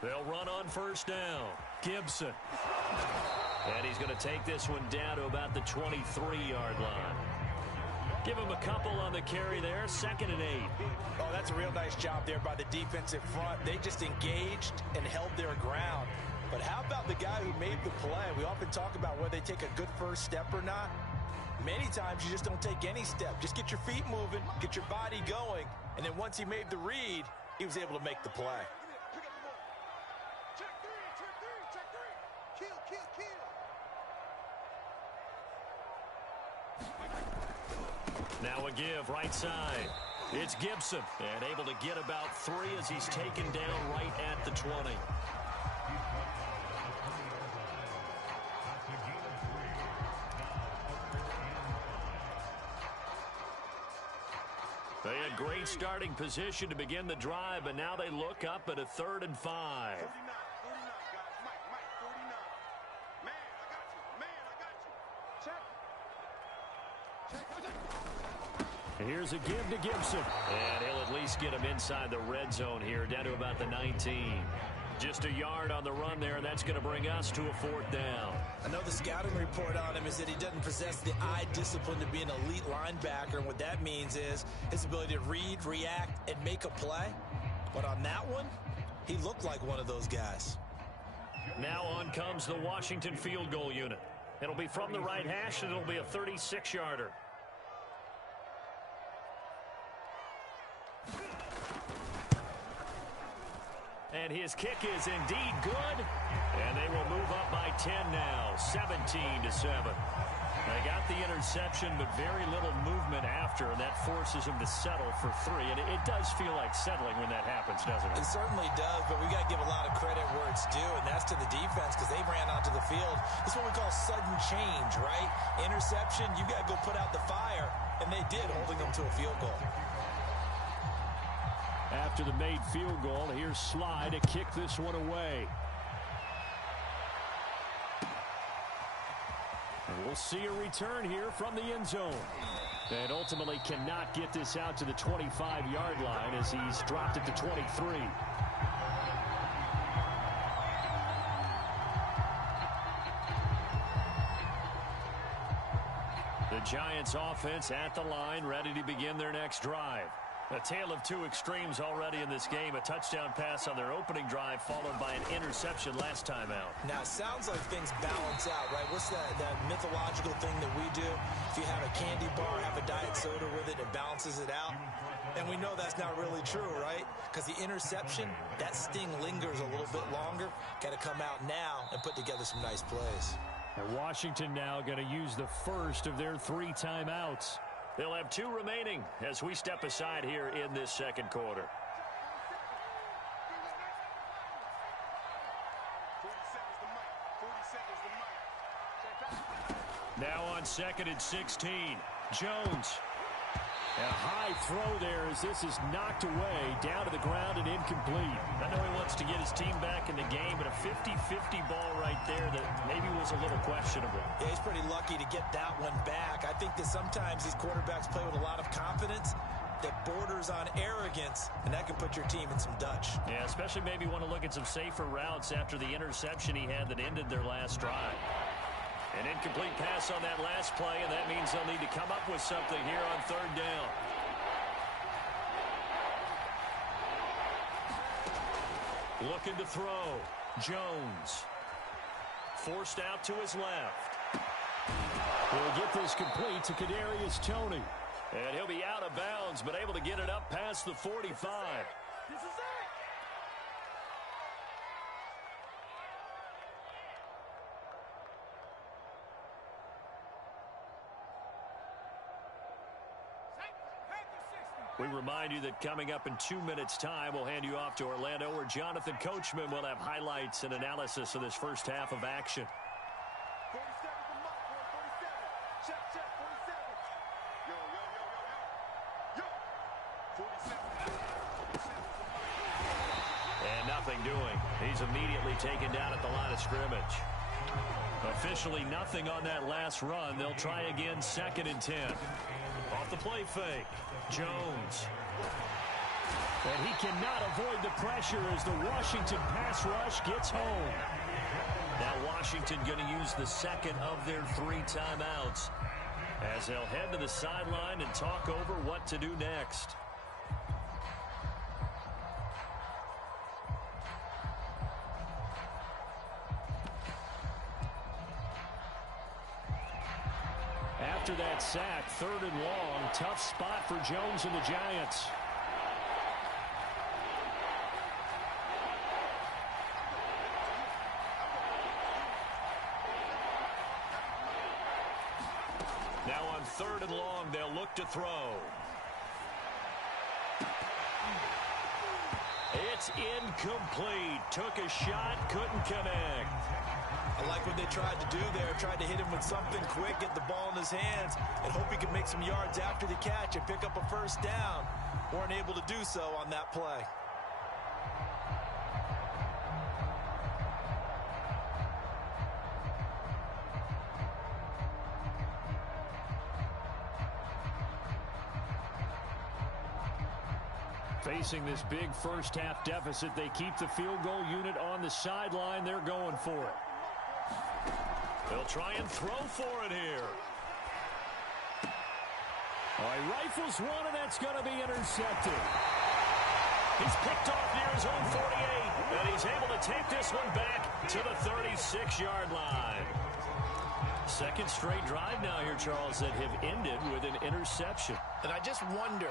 They'll run on first down. Gibson. And he's going to take this one down to about the 23-yard line. Give him a couple on the carry there. 2nd and 8. Oh, that's a real nice job there by the defensive front. They just engaged and held their ground. But how about the guy who made the play? We often talk about whether they take a good first step or not. Many times you just don't take any step. Just get your feet moving, get your body going, and then once he made the read, he was able to make the play. Now a give right side. It's Gibson, and able to get about 3 as he's taken down right at the 20. They had great starting position to begin the drive, but now they look up at a 3rd and 5. Here's a give to Gibson. And he'll at least get him inside the red zone here, down to about the 19. Just a yard on the run there, and that's going to bring us to a 4th down. I know the scouting report on him is that he doesn't possess the eye discipline to be an elite linebacker, and what that means is his ability to read, react, and make a play. But on that one, he looked like one of those guys. Now on comes the Washington field goal unit. It'll be from the right hash, and it'll be a 36-yarder. And his kick is indeed good. And they will move up by 10 now, 17-7. They got the interception, but very little movement after, and that forces him to settle for 3. And it does feel like settling when that happens, doesn't it? It certainly does, but we got to give a lot of credit where it's due, and that's to the defense because they ran onto the field. This is what we call sudden change, right? Interception, you got to go put out the fire, and they did, holding them to a field goal. After the made field goal, here's Sly to kick this one away. And we'll see a return here from the end zone. And ultimately cannot get this out to the 25-yard line as he's dropped it to 23. The Giants offense at the line, ready to begin their next drive. A tale of two extremes already in this game. A touchdown pass on their opening drive followed by an interception last time out. Now, it sounds like things balance out, right? What's that mythological thing that we do? If you have a candy bar, have a diet soda with it, it balances it out. And we know that's not really true, right? Because the interception, that sting lingers a little bit longer. Got to come out now and put together some nice plays. And Washington now going to use the first of their 3 timeouts. They'll have 2 remaining as we step aside here in this second quarter. Now on 2nd and 16, Jones. A high throw there as this is knocked away, down to the ground and incomplete. I know he wants to get his team back in the game, but a 50-50 ball right there that maybe was a little questionable. Yeah, he's pretty lucky to get that one back. I think that sometimes these quarterbacks play with a lot of confidence that borders on arrogance, and that can put your team in some Dutch. Yeah, especially maybe want to look at some safer routes after the interception he had that ended their last drive. An incomplete pass on that last play, and that means they'll need to come up with something here on 3rd down. Looking to throw. Jones. Forced out to his left. He'll get this complete to Kadarius Toney. And he'll be out of bounds, but able to get it up past the 45. This is it. We remind you that coming up in 2 minutes' time, we'll hand you off to Orlando, where Jonathan Coachman will have highlights and analysis of this first half of action. 47 for Mike, 47. Check, 47. Yo. 47. And nothing doing. He's immediately taken down at the line of scrimmage. Officially nothing on that last run. They'll try again, 2nd and 10. Off the play fake. Jones. And he cannot avoid the pressure as the Washington pass rush gets home. Now Washington going to use the second of their 3 timeouts as they'll head to the sideline and talk over what to do next. After that sack, 3rd and long, tough spot for Jones and the Giants. Now on 3rd and long, they'll look to throw. It's incomplete. Took a shot, couldn't connect. I like what they tried to do there. Tried to hit him with something quick, get the ball in his hands, and hope he could make some yards after the catch and pick up a first down. Weren't able to do so on that play. Facing this big first half deficit, they keep the field goal unit on the sideline. They're going for it. They'll try and throw for it here. All right, rifles one, and that's going to be intercepted. He's picked off near his own 48, and he's able to take this one back to the 36-yard line. Second straight drive now here, Charles, that have ended with an interception. And I just wonder,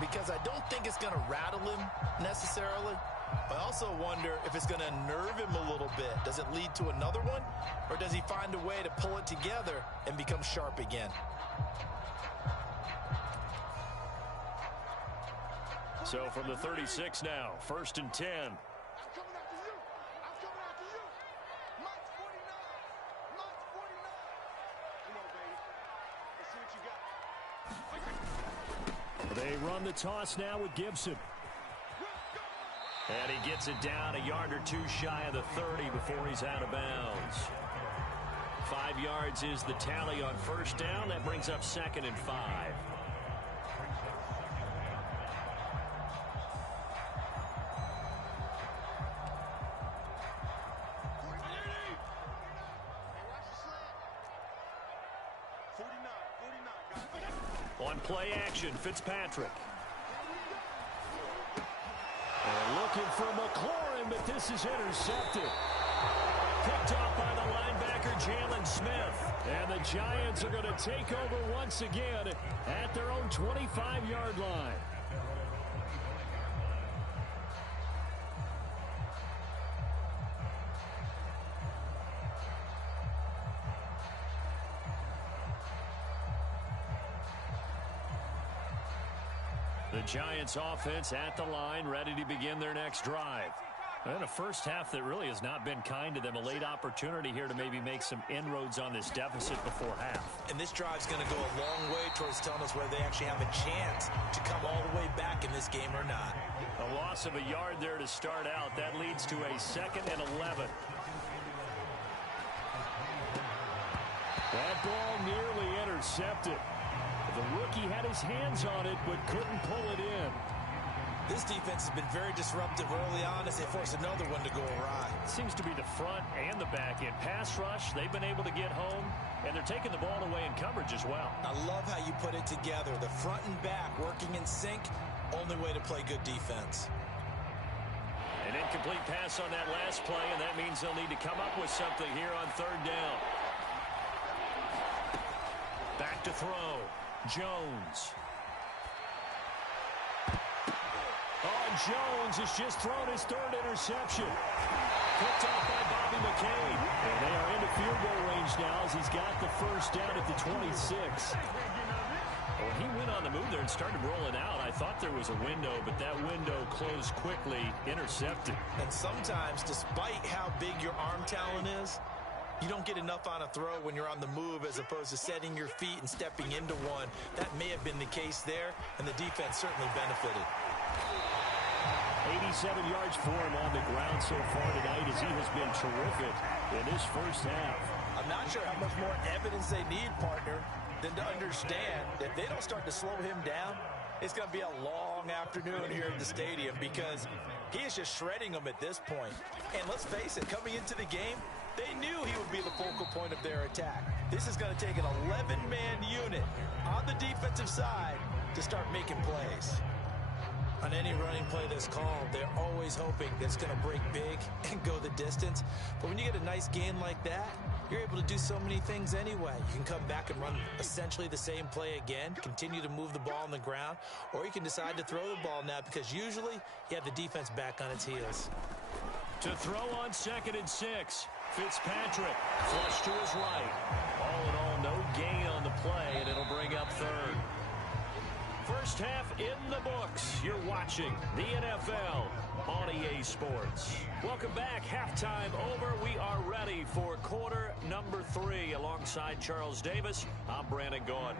because I don't think it's going to rattle him necessarily, but I also wonder if it's going to nerve him a little bit. Does it lead to another one, or does he find a way to pull it together and become sharp again? So from the 36 now, 1st and 10. I'm coming after you. I'm coming after you. Mike's 49. Mike's 49. Come on, baby. Let's see what you got. They run the toss now with Gibson. And he gets it down a yard or two shy of the 30 before he's out of bounds. 5 yards is the tally on first down. That brings up 2nd and 5. On play action, Fitzpatrick. And looking for McLaurin, but this is intercepted. Picked off by the linebacker, Jalen Smith. And the Giants are going to take over once again at their own 25-yard line. The Giants offense at the line, ready to begin their next drive. And a first half that really has not been kind to them. A late opportunity here to maybe make some inroads on this deficit before half. And this drive's going to go a long way towards telling us whether they actually have a chance to come all the way back in this game or not. A loss of a yard there to start out. That leads to a 2nd and 11. That ball nearly intercepted. The rookie had his hands on it, but couldn't pull it in. This defense has been very disruptive early on as they force another one to go awry. It seems to be the front and the back end. Pass rush, they've been able to get home, and they're taking the ball away in coverage as well. I love how you put it together. The front and back working in sync, only way to play good defense. An incomplete pass on that last play, and that means they'll need to come up with something here on 3rd down. Back to throw. Jones. Jones has just thrown his third interception. Picked off by Bobby McCain. And they are into field goal range now as he's got the first down at the 26. Well, he went on the move there and started rolling out. I thought there was a window, but that window closed quickly, intercepted. And sometimes, despite how big your arm talent is, you don't get enough on a throw when you're on the move as opposed to setting your feet and stepping into one. That may have been the case there, and the defense certainly benefited. 87 yards for him on the ground so far tonight as he has been terrific in this first half. I'm not sure how much more evidence they need, partner, than to understand that if they don't start to slow him down, it's going to be a long afternoon here at the stadium because he is just shredding them at this point. And let's face it, coming into the game, they knew he would be the focal point of their attack. This is going to take an 11-man unit on the defensive side to start making plays. On any running play that's called, they're always hoping that it's going to break big and go the distance. But when you get a nice gain like that, you're able to do so many things anyway. You can come back and run essentially the same play again, continue to move the ball on the ground, or you can decide to throw the ball now because usually you have the defense back on its heels. To throw on 2nd and 6, Fitzpatrick flush to his right. All in all, no gain on the play, and it'll bring up 3rd. First half in the books. You're watching the NFL on EA Sports. Welcome back. Halftime over. We are ready for quarter number 3. Alongside Charles Davis, I'm Brandon Gaudin.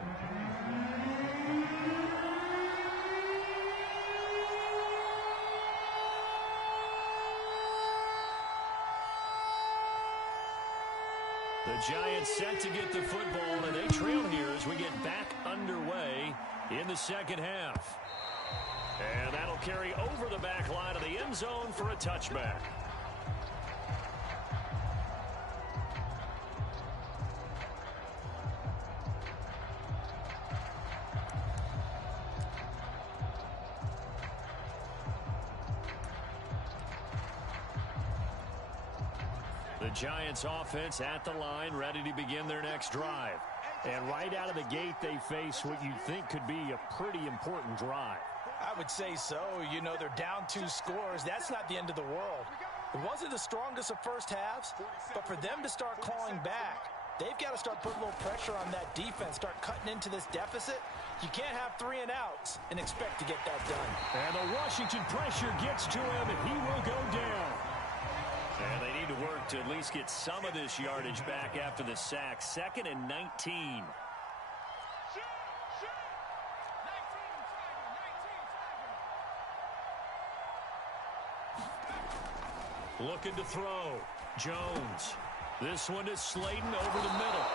The Giants set to get the football, and they trail here as we get back underway in the second half. And that'll carry over the back line of the end zone for a touchback. The Giants offense at the line, ready to begin their next drive. And right out of the gate, they face what you think could be a pretty important drive. I would say so. You know, they're down 2 scores. That's not the end of the world. It wasn't the strongest of first halves, but for them to start clawing back, they've got to start putting a little pressure on that defense, start cutting into this deficit. You can't have 3 and outs and expect to get that done. And the Washington pressure gets to him, and he will go down. And they need to work to at least get some of this yardage back after the sack. 2nd and 19. Looking to throw. Jones. This one is Slayton over the middle.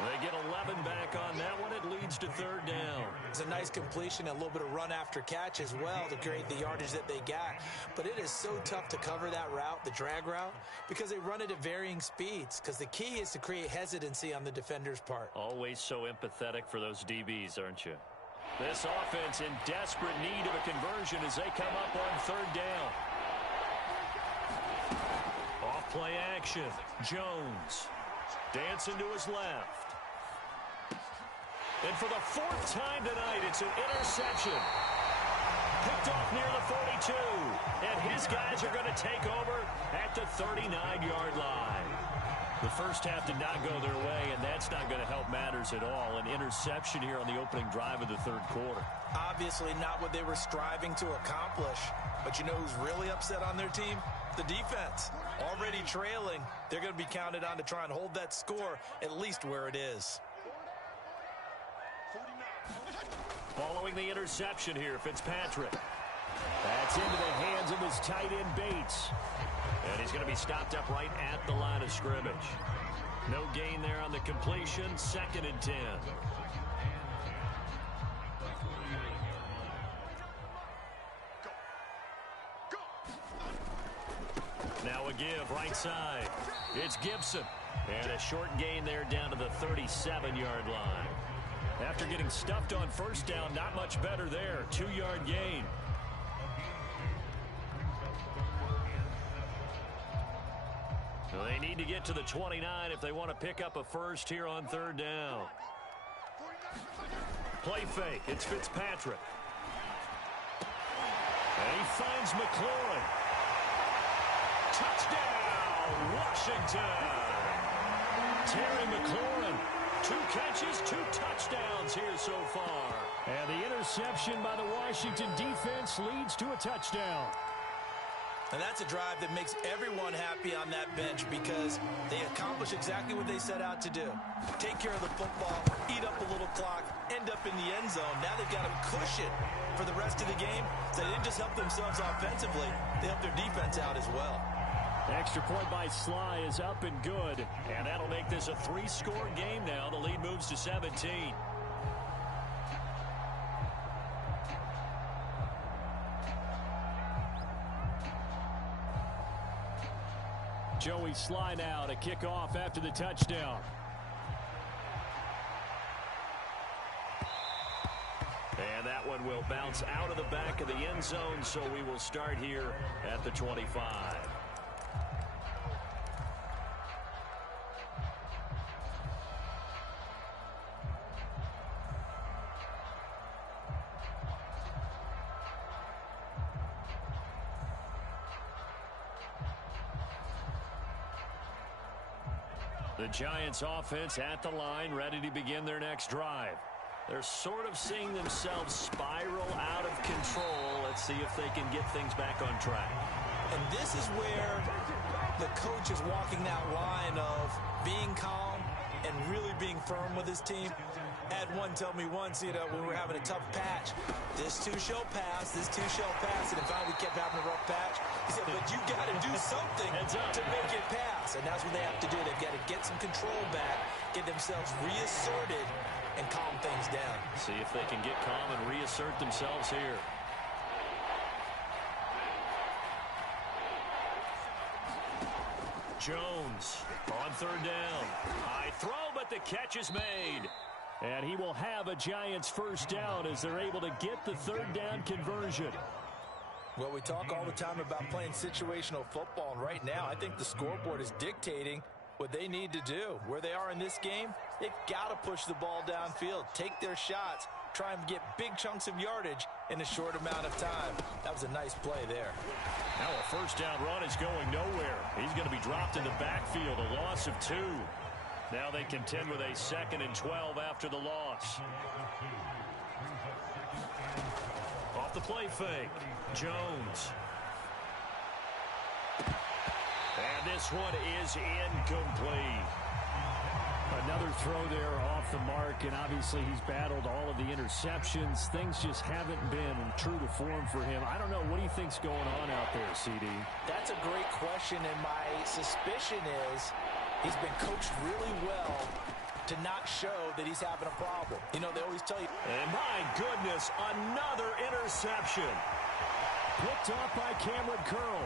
They get 11 back on that one. It leads to 3rd down. It's a nice completion, a little bit of run after catch as well to create the yardage that they got. But it is so tough to cover that route, the drag route, because they run it at varying speeds. Because the key is to create hesitancy on the defender's part. Always so empathetic for those DBs, aren't you? This offense in desperate need of a conversion as they come up on 3rd down. Off play action. Jones dancing to his left. And for the 4th time tonight, it's an interception. Picked off near the 42. And his guys are going to take over at the 39-yard line. The first half did not go their way, and that's not going to help matters at all. An interception here on the opening drive of the 3rd quarter. Obviously not what they were striving to accomplish. But you know who's really upset on their team? The defense. Already trailing, they're going to be counted on to try and hold that score at least where it is. Following the interception here, Fitzpatrick. That's into the hands of his tight end, Bates. And he's going to be stopped up right at the line of scrimmage. No gain there on the completion. 2nd and 10. Now a give right side. It's Gibson. And a short gain there down to the 37-yard line. After getting stuffed on 1st down, not much better there. 2-yard gain. So they need to get to the 29 if they want to pick up a first here on 3rd down. Play fake. It's Fitzpatrick. And he finds McLaurin. Touchdown, Washington. Terry McLaurin, 2 catches, 2 touchdowns here so far. And the interception by the Washington defense leads to a touchdown. And that's a drive that makes everyone happy on that bench because they accomplish exactly what they set out to do. Take care of the football, eat up a little clock, end up in the end zone. Now they've got a cushion for the rest of the game. So they didn't just help themselves offensively, they helped their defense out as well. Extra point by Sly is up and good. And that'll make this a 3-score game now. The lead moves to 17. Joey Sly now to kick off after the touchdown. And that one will bounce out of the back of the end zone, so we will start here at the 25. The Giants offense at the line, ready to begin their next drive. They're sort of seeing themselves spiral out of control. Let's see if they can get things back on track. And this is where the coach is walking that line of being calm and really being firm with his team. Had one tell me once, when we were having a tough patch, this too shall pass, this too shall pass. And in fact, we kept having a rough patch. He said, but you got to do something to make it pass. And that's what they have to do. They've got to get some control back, get themselves reasserted, and calm things down. See if they can get calm and reassert themselves here. Jones on 3rd down. High throw, but the catch is made. And he will have a Giants first down as they're able to get the 3rd down conversion. Well, we talk all the time about playing situational football, and right now I think the scoreboard is dictating what they need to do. Where they are in this game, they've got to push the ball downfield, take their shots, try and get big chunks of yardage in a short amount of time. That was a nice play there. Now a first down run is going nowhere. He's going to be dropped in the backfield, a loss of 2. Now they contend with a 2nd and 12 after the loss. Off the play fake, Jones. And this one is incomplete. Another throw there off the mark, and obviously he's battled all of the interceptions. Things just haven't been true to form for him. I don't know. What do you think's going on out there, CD? That's a great question, and my suspicion is he's been coached really well to not show that he's having a problem. They always tell you. And my goodness, another interception. Picked off by Cameron Curl.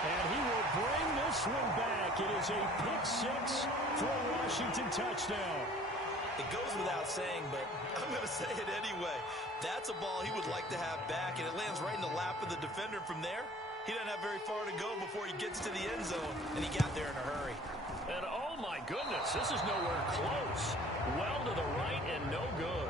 And he will bring this one back. It is a pick-6 for a Washington touchdown. It goes without saying, but I'm going to say it anyway. That's a ball he would like to have back, and it lands right in the lap of the defender from there. He doesn't have very far to go before he gets to the end zone, and he got there in a hurry. And oh my goodness, this is nowhere close. Well to the right and no good.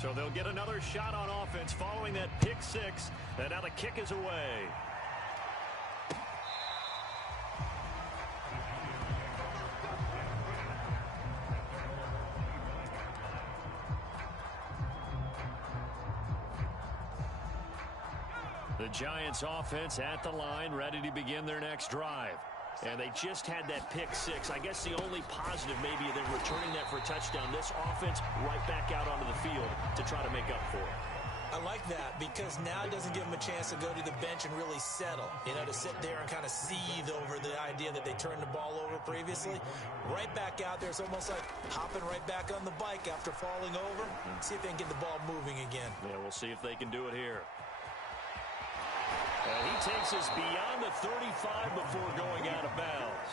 So they'll get another shot on offense following that pick-6, and now the kick is away. The Giants offense at the line, ready to begin their next drive. And they just had that pick-6. I guess the only positive maybe they're returning that for a touchdown. This offense right back out onto the field to try to make up for it. I like that because now it doesn't give them a chance to go to the bench and really settle. To sit there and kind of seethe over the idea that they turned the ball over previously. Right back out there. It's almost like hopping right back on the bike after falling over. See if they can get the ball moving again. Yeah, we'll see if they can do it here. And he takes us beyond the 35 before going out of bounds.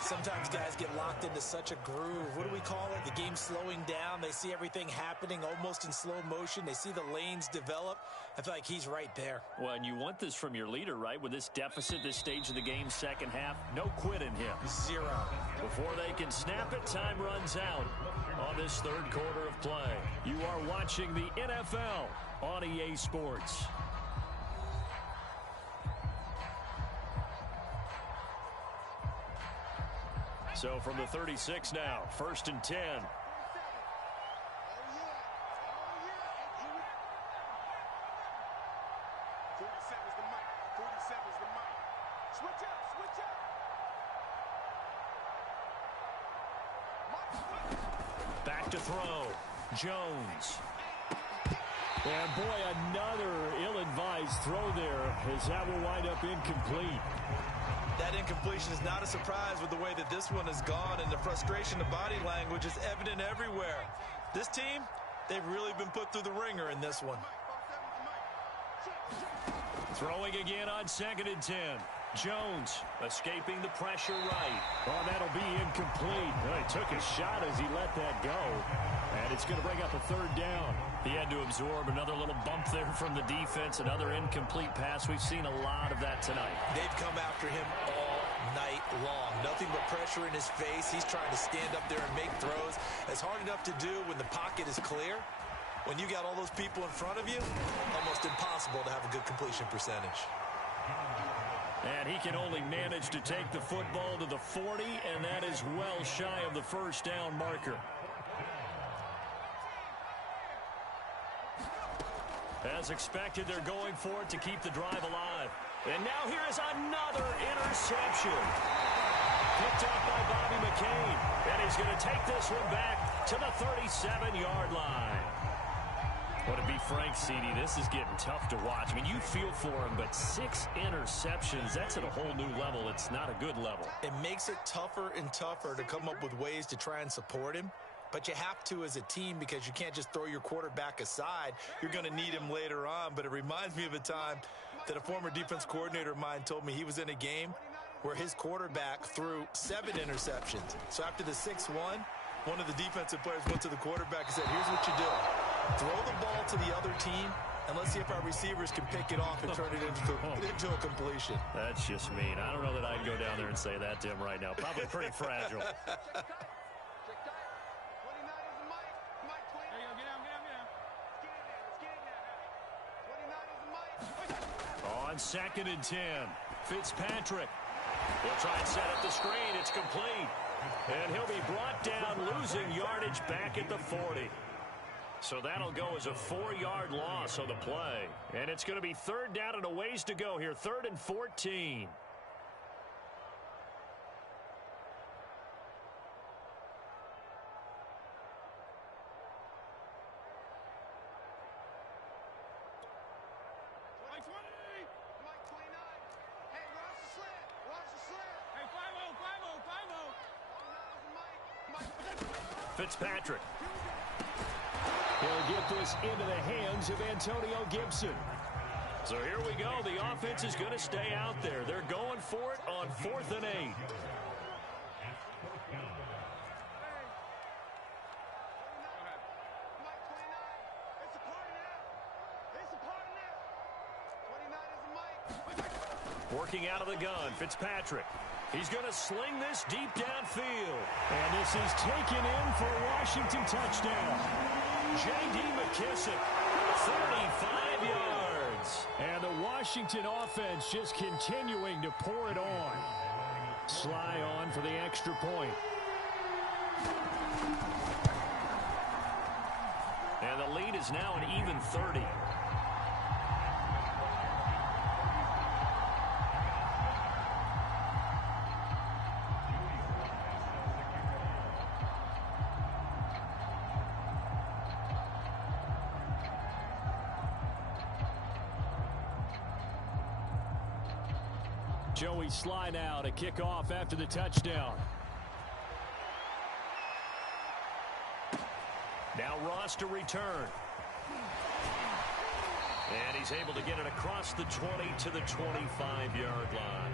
Sometimes guys get locked into such a groove. What do we call it? The game's slowing down. They see everything happening almost in slow motion. They see the lanes develop. I feel like he's right there. Well, and you want this from your leader, right? With this deficit, this stage of the game, second half, no quit in him. Zero. Before they can snap it, time runs out on this third quarter of play. You are watching the NFL on EA Sports. So from the 36 now, 1st and 10. 47's the mic. 47's the mic. Switch up, switch up. Back to throw. Jones. And boy, another ill-advised throw there as that will wind up incomplete. That incompletion is not a surprise with the way that this one has gone, and the frustration of body language is evident everywhere. This team, they've really been put through the ringer in this one. Throwing again on 2nd and 10. Jones escaping the pressure right. Oh, that'll be incomplete. He took a shot as he let that go. And it's going to bring up a 3rd down. He had to absorb another little bump there from the defense, another incomplete pass. We've seen a lot of that tonight. They've come after him all night long. Nothing but pressure in his face. He's trying to stand up there and make throws. It's hard enough to do when the pocket is clear. When you got all those people in front of you, almost impossible to have a good completion percentage. And he can only manage to take the football to the 40, and that is well shy of the 1st down marker. As expected, they're going for it to keep the drive alive. And now here is another interception. Picked up by Bobby McCain. And he's going to take this one back to the 37-yard line. Well, to be frank, CD, this is getting tough to watch. I mean, you feel for him, but 6 interceptions, that's at a whole new level. It's not a good level. It makes it tougher and tougher to come up with ways to try and support him. But you have to as a team because you can't just throw your quarterback aside. You're going to need him later on. But it reminds me of a time that a former defense coordinator of mine told me he was in a game where his quarterback threw 7 interceptions. So after the 6-1, one of the defensive players went to the quarterback and said, here's what you do. Throw the ball to the other team, and let's see if our receivers can pick it off and turn it into a completion. That's just mean. I don't know that I'd go down there and say that to him right now. Probably pretty fragile. On 2nd and 10, Fitzpatrick. He'll try and set up the screen. It's complete. And he'll be brought down, losing yardage back at the 40. So that'll go as a 4-yard loss on the play. And it's going to be 3rd down and a ways to go here. 3rd and 14. Fitzpatrick. He'll get this into the hands of Antonio Gibson. So here we go. The offense is going to stay out there. They're going for it on 4th and 8. Working out of the gun, Fitzpatrick. He's going to sling this deep downfield. And this is taken in for a Washington touchdown. J.D. McKissick, 35 yards. And the Washington offense just continuing to pour it on. Sly on for the extra point. And the lead is now an even 30. Joey Sly now to kick off after the touchdown. Now Ross to return. And he's able to get it across the 20 to the 25-yard line.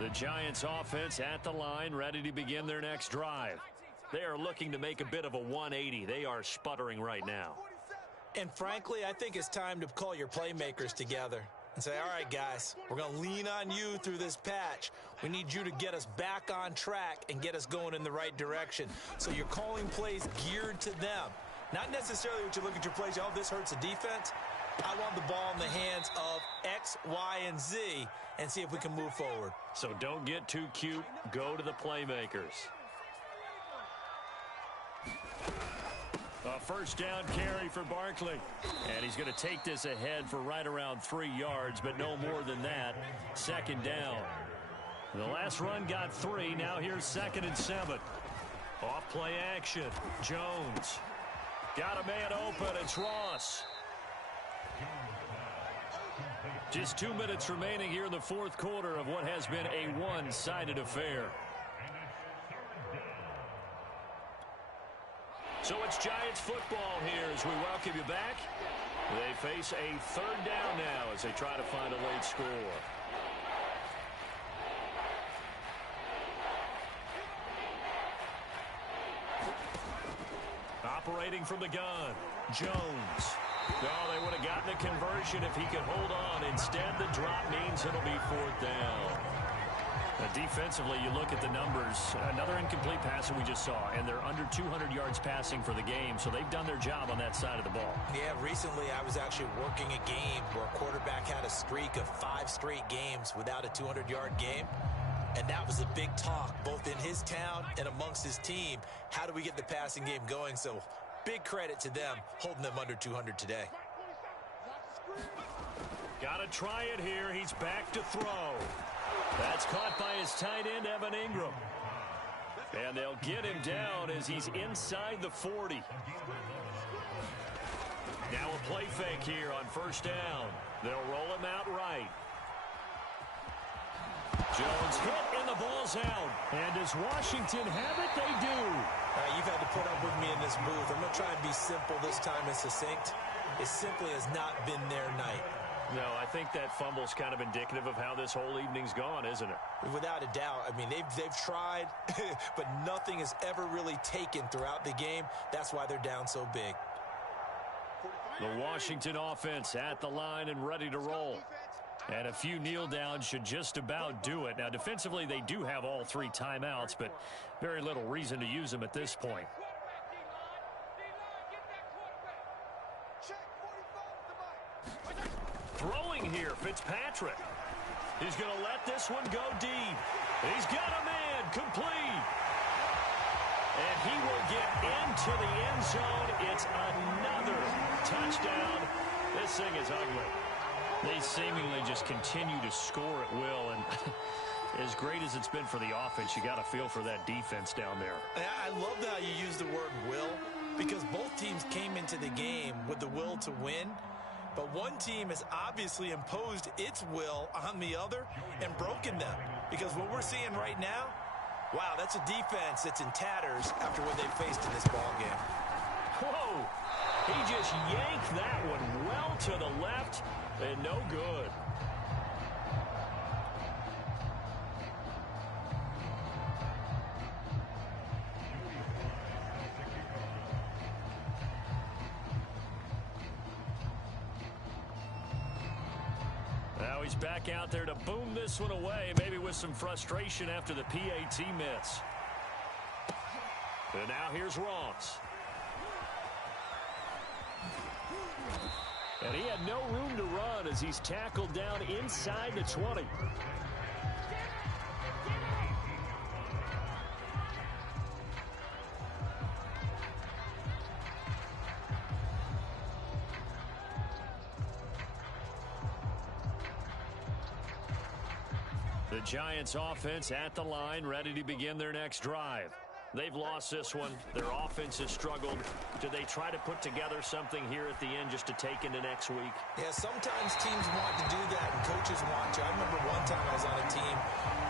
The Giants offense at the line, ready to begin their next drive. They are looking to make a bit of a 180. They are sputtering right now. And frankly, I think it's time to call your playmakers together and say, all right, guys, we're going to lean on you through this patch. We need you to get us back on track and get us going in the right direction. So you're calling plays geared to them. Not necessarily what you look at your plays, oh, this hurts the defense. I want the ball in the hands of X, Y, and Z and see if we can move forward. So don't get too cute. Go to the playmakers. A first down carry for Barkley. And he's going to take this ahead for right around 3 yards, but no more than that. Second down. The last run got 3. Now here's 2nd and 7. Off play action. Jones. Got a man open. It's Ross. Just 2 minutes remaining here in the fourth quarter of what has been a one-sided affair. So it's Giants football here as we welcome you back. They face a third down now as they try to find a late score. Operating from the gun, Jones. No, they would have gotten a conversion if he could hold on. Instead, the drop means it'll be 4th down. Defensively, you look at the numbers. Another incomplete pass that we just saw, and they're under 200 yards passing for the game, so they've done their job on that side of the ball. Yeah, recently I was actually working a game where a quarterback had a streak of 5 straight games without a 200-yard game, and that was a big talk, both in his town and amongst his team. How do we get the passing game going? So big credit to them holding them under 200 today. Got to try it here. He's back to throw. That's caught by his tight end, Evan Ingram. And they'll get him down as he's inside the 40. Now a play fake here on first down. They'll roll him out right. Jones hit and the ball's out. And does Washington have it? They do. You've had to put up with me in this booth. I'm going to try and be simple this time and succinct. It simply has not been their night. No, I think that fumble's kind of indicative of how this whole evening's gone, isn't it? Without a doubt. I mean, they've tried, but nothing is ever really taken throughout the game. That's why they're down so big. The Washington offense at the line and ready to roll. And a few kneel downs should just about do it. Now, defensively, they do have all 3 timeouts, but very little reason to use them at this point. Throwing here, Fitzpatrick. He's going to let this one go deep. He's got a man, complete. And he will get into the end zone. It's another touchdown. This thing is ugly. They seemingly just continue to score at will. And as great as it's been for the offense, you got to feel for that defense down there. I love how you use the word will, because both teams came into the game with the will to win. But one team has obviously imposed its will on the other and broken them. Because what we're seeing right now, wow, that's a defense that's in tatters after what they faced in this ballgame. Whoa! He just yanked that one well to the left and no good. Now he's back out there to boom this one away, maybe with some frustration after the PAT miss. And now here's Ross. And he had no room to run as he's tackled down inside the 20. The Giants offense at the line, ready to begin their next drive. They've lost this one. Their offense has struggled. Do they try to put together something here at the end just to take into next week? Yeah, sometimes teams want to do that and coaches want to. I remember one time I was on a team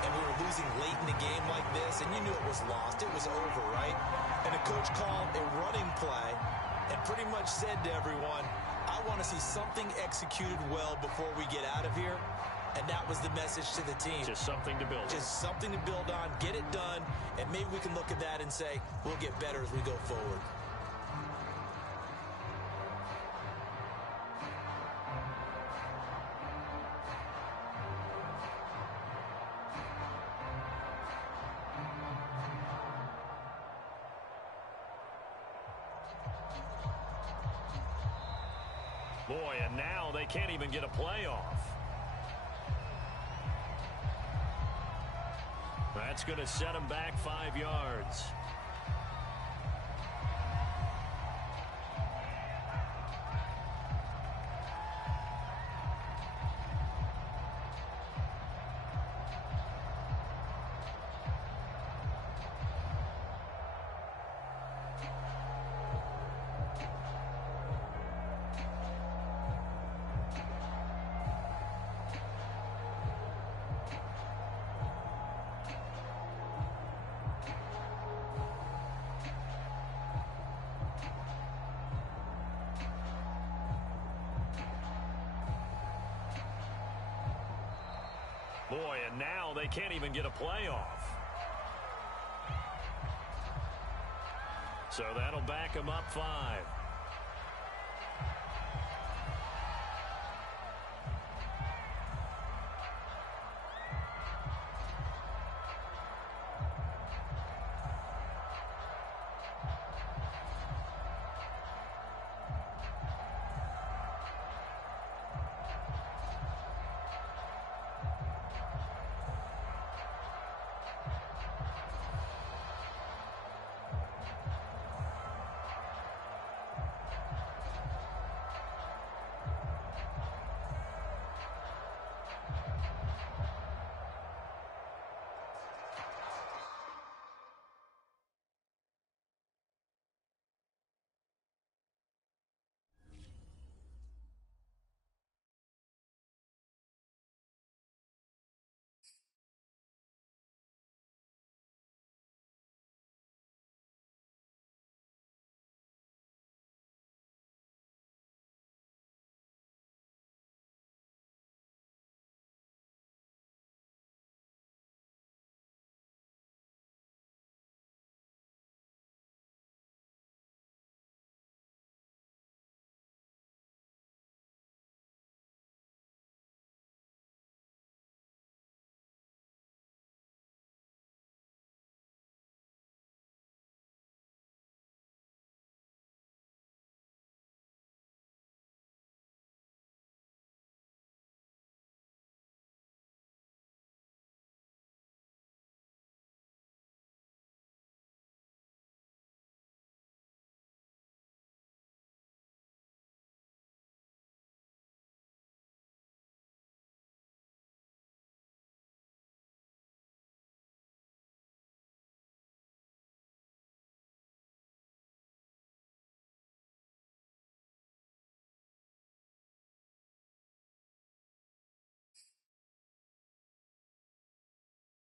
and we were losing late in the game like this, and you knew it was lost. It was over, right? And the coach called a running play and pretty much said to everyone, I want to see something executed well before we get out of here. and that was the message to the team. Just something to build on. Just something to build on, get it done, and maybe we can look at that and say, we'll get better as we go forward. Boy, and now they can't even get a playoff. That's going to set them back 5 yards. Boy, and now they can't even get a playoff. So that'll back them up 5.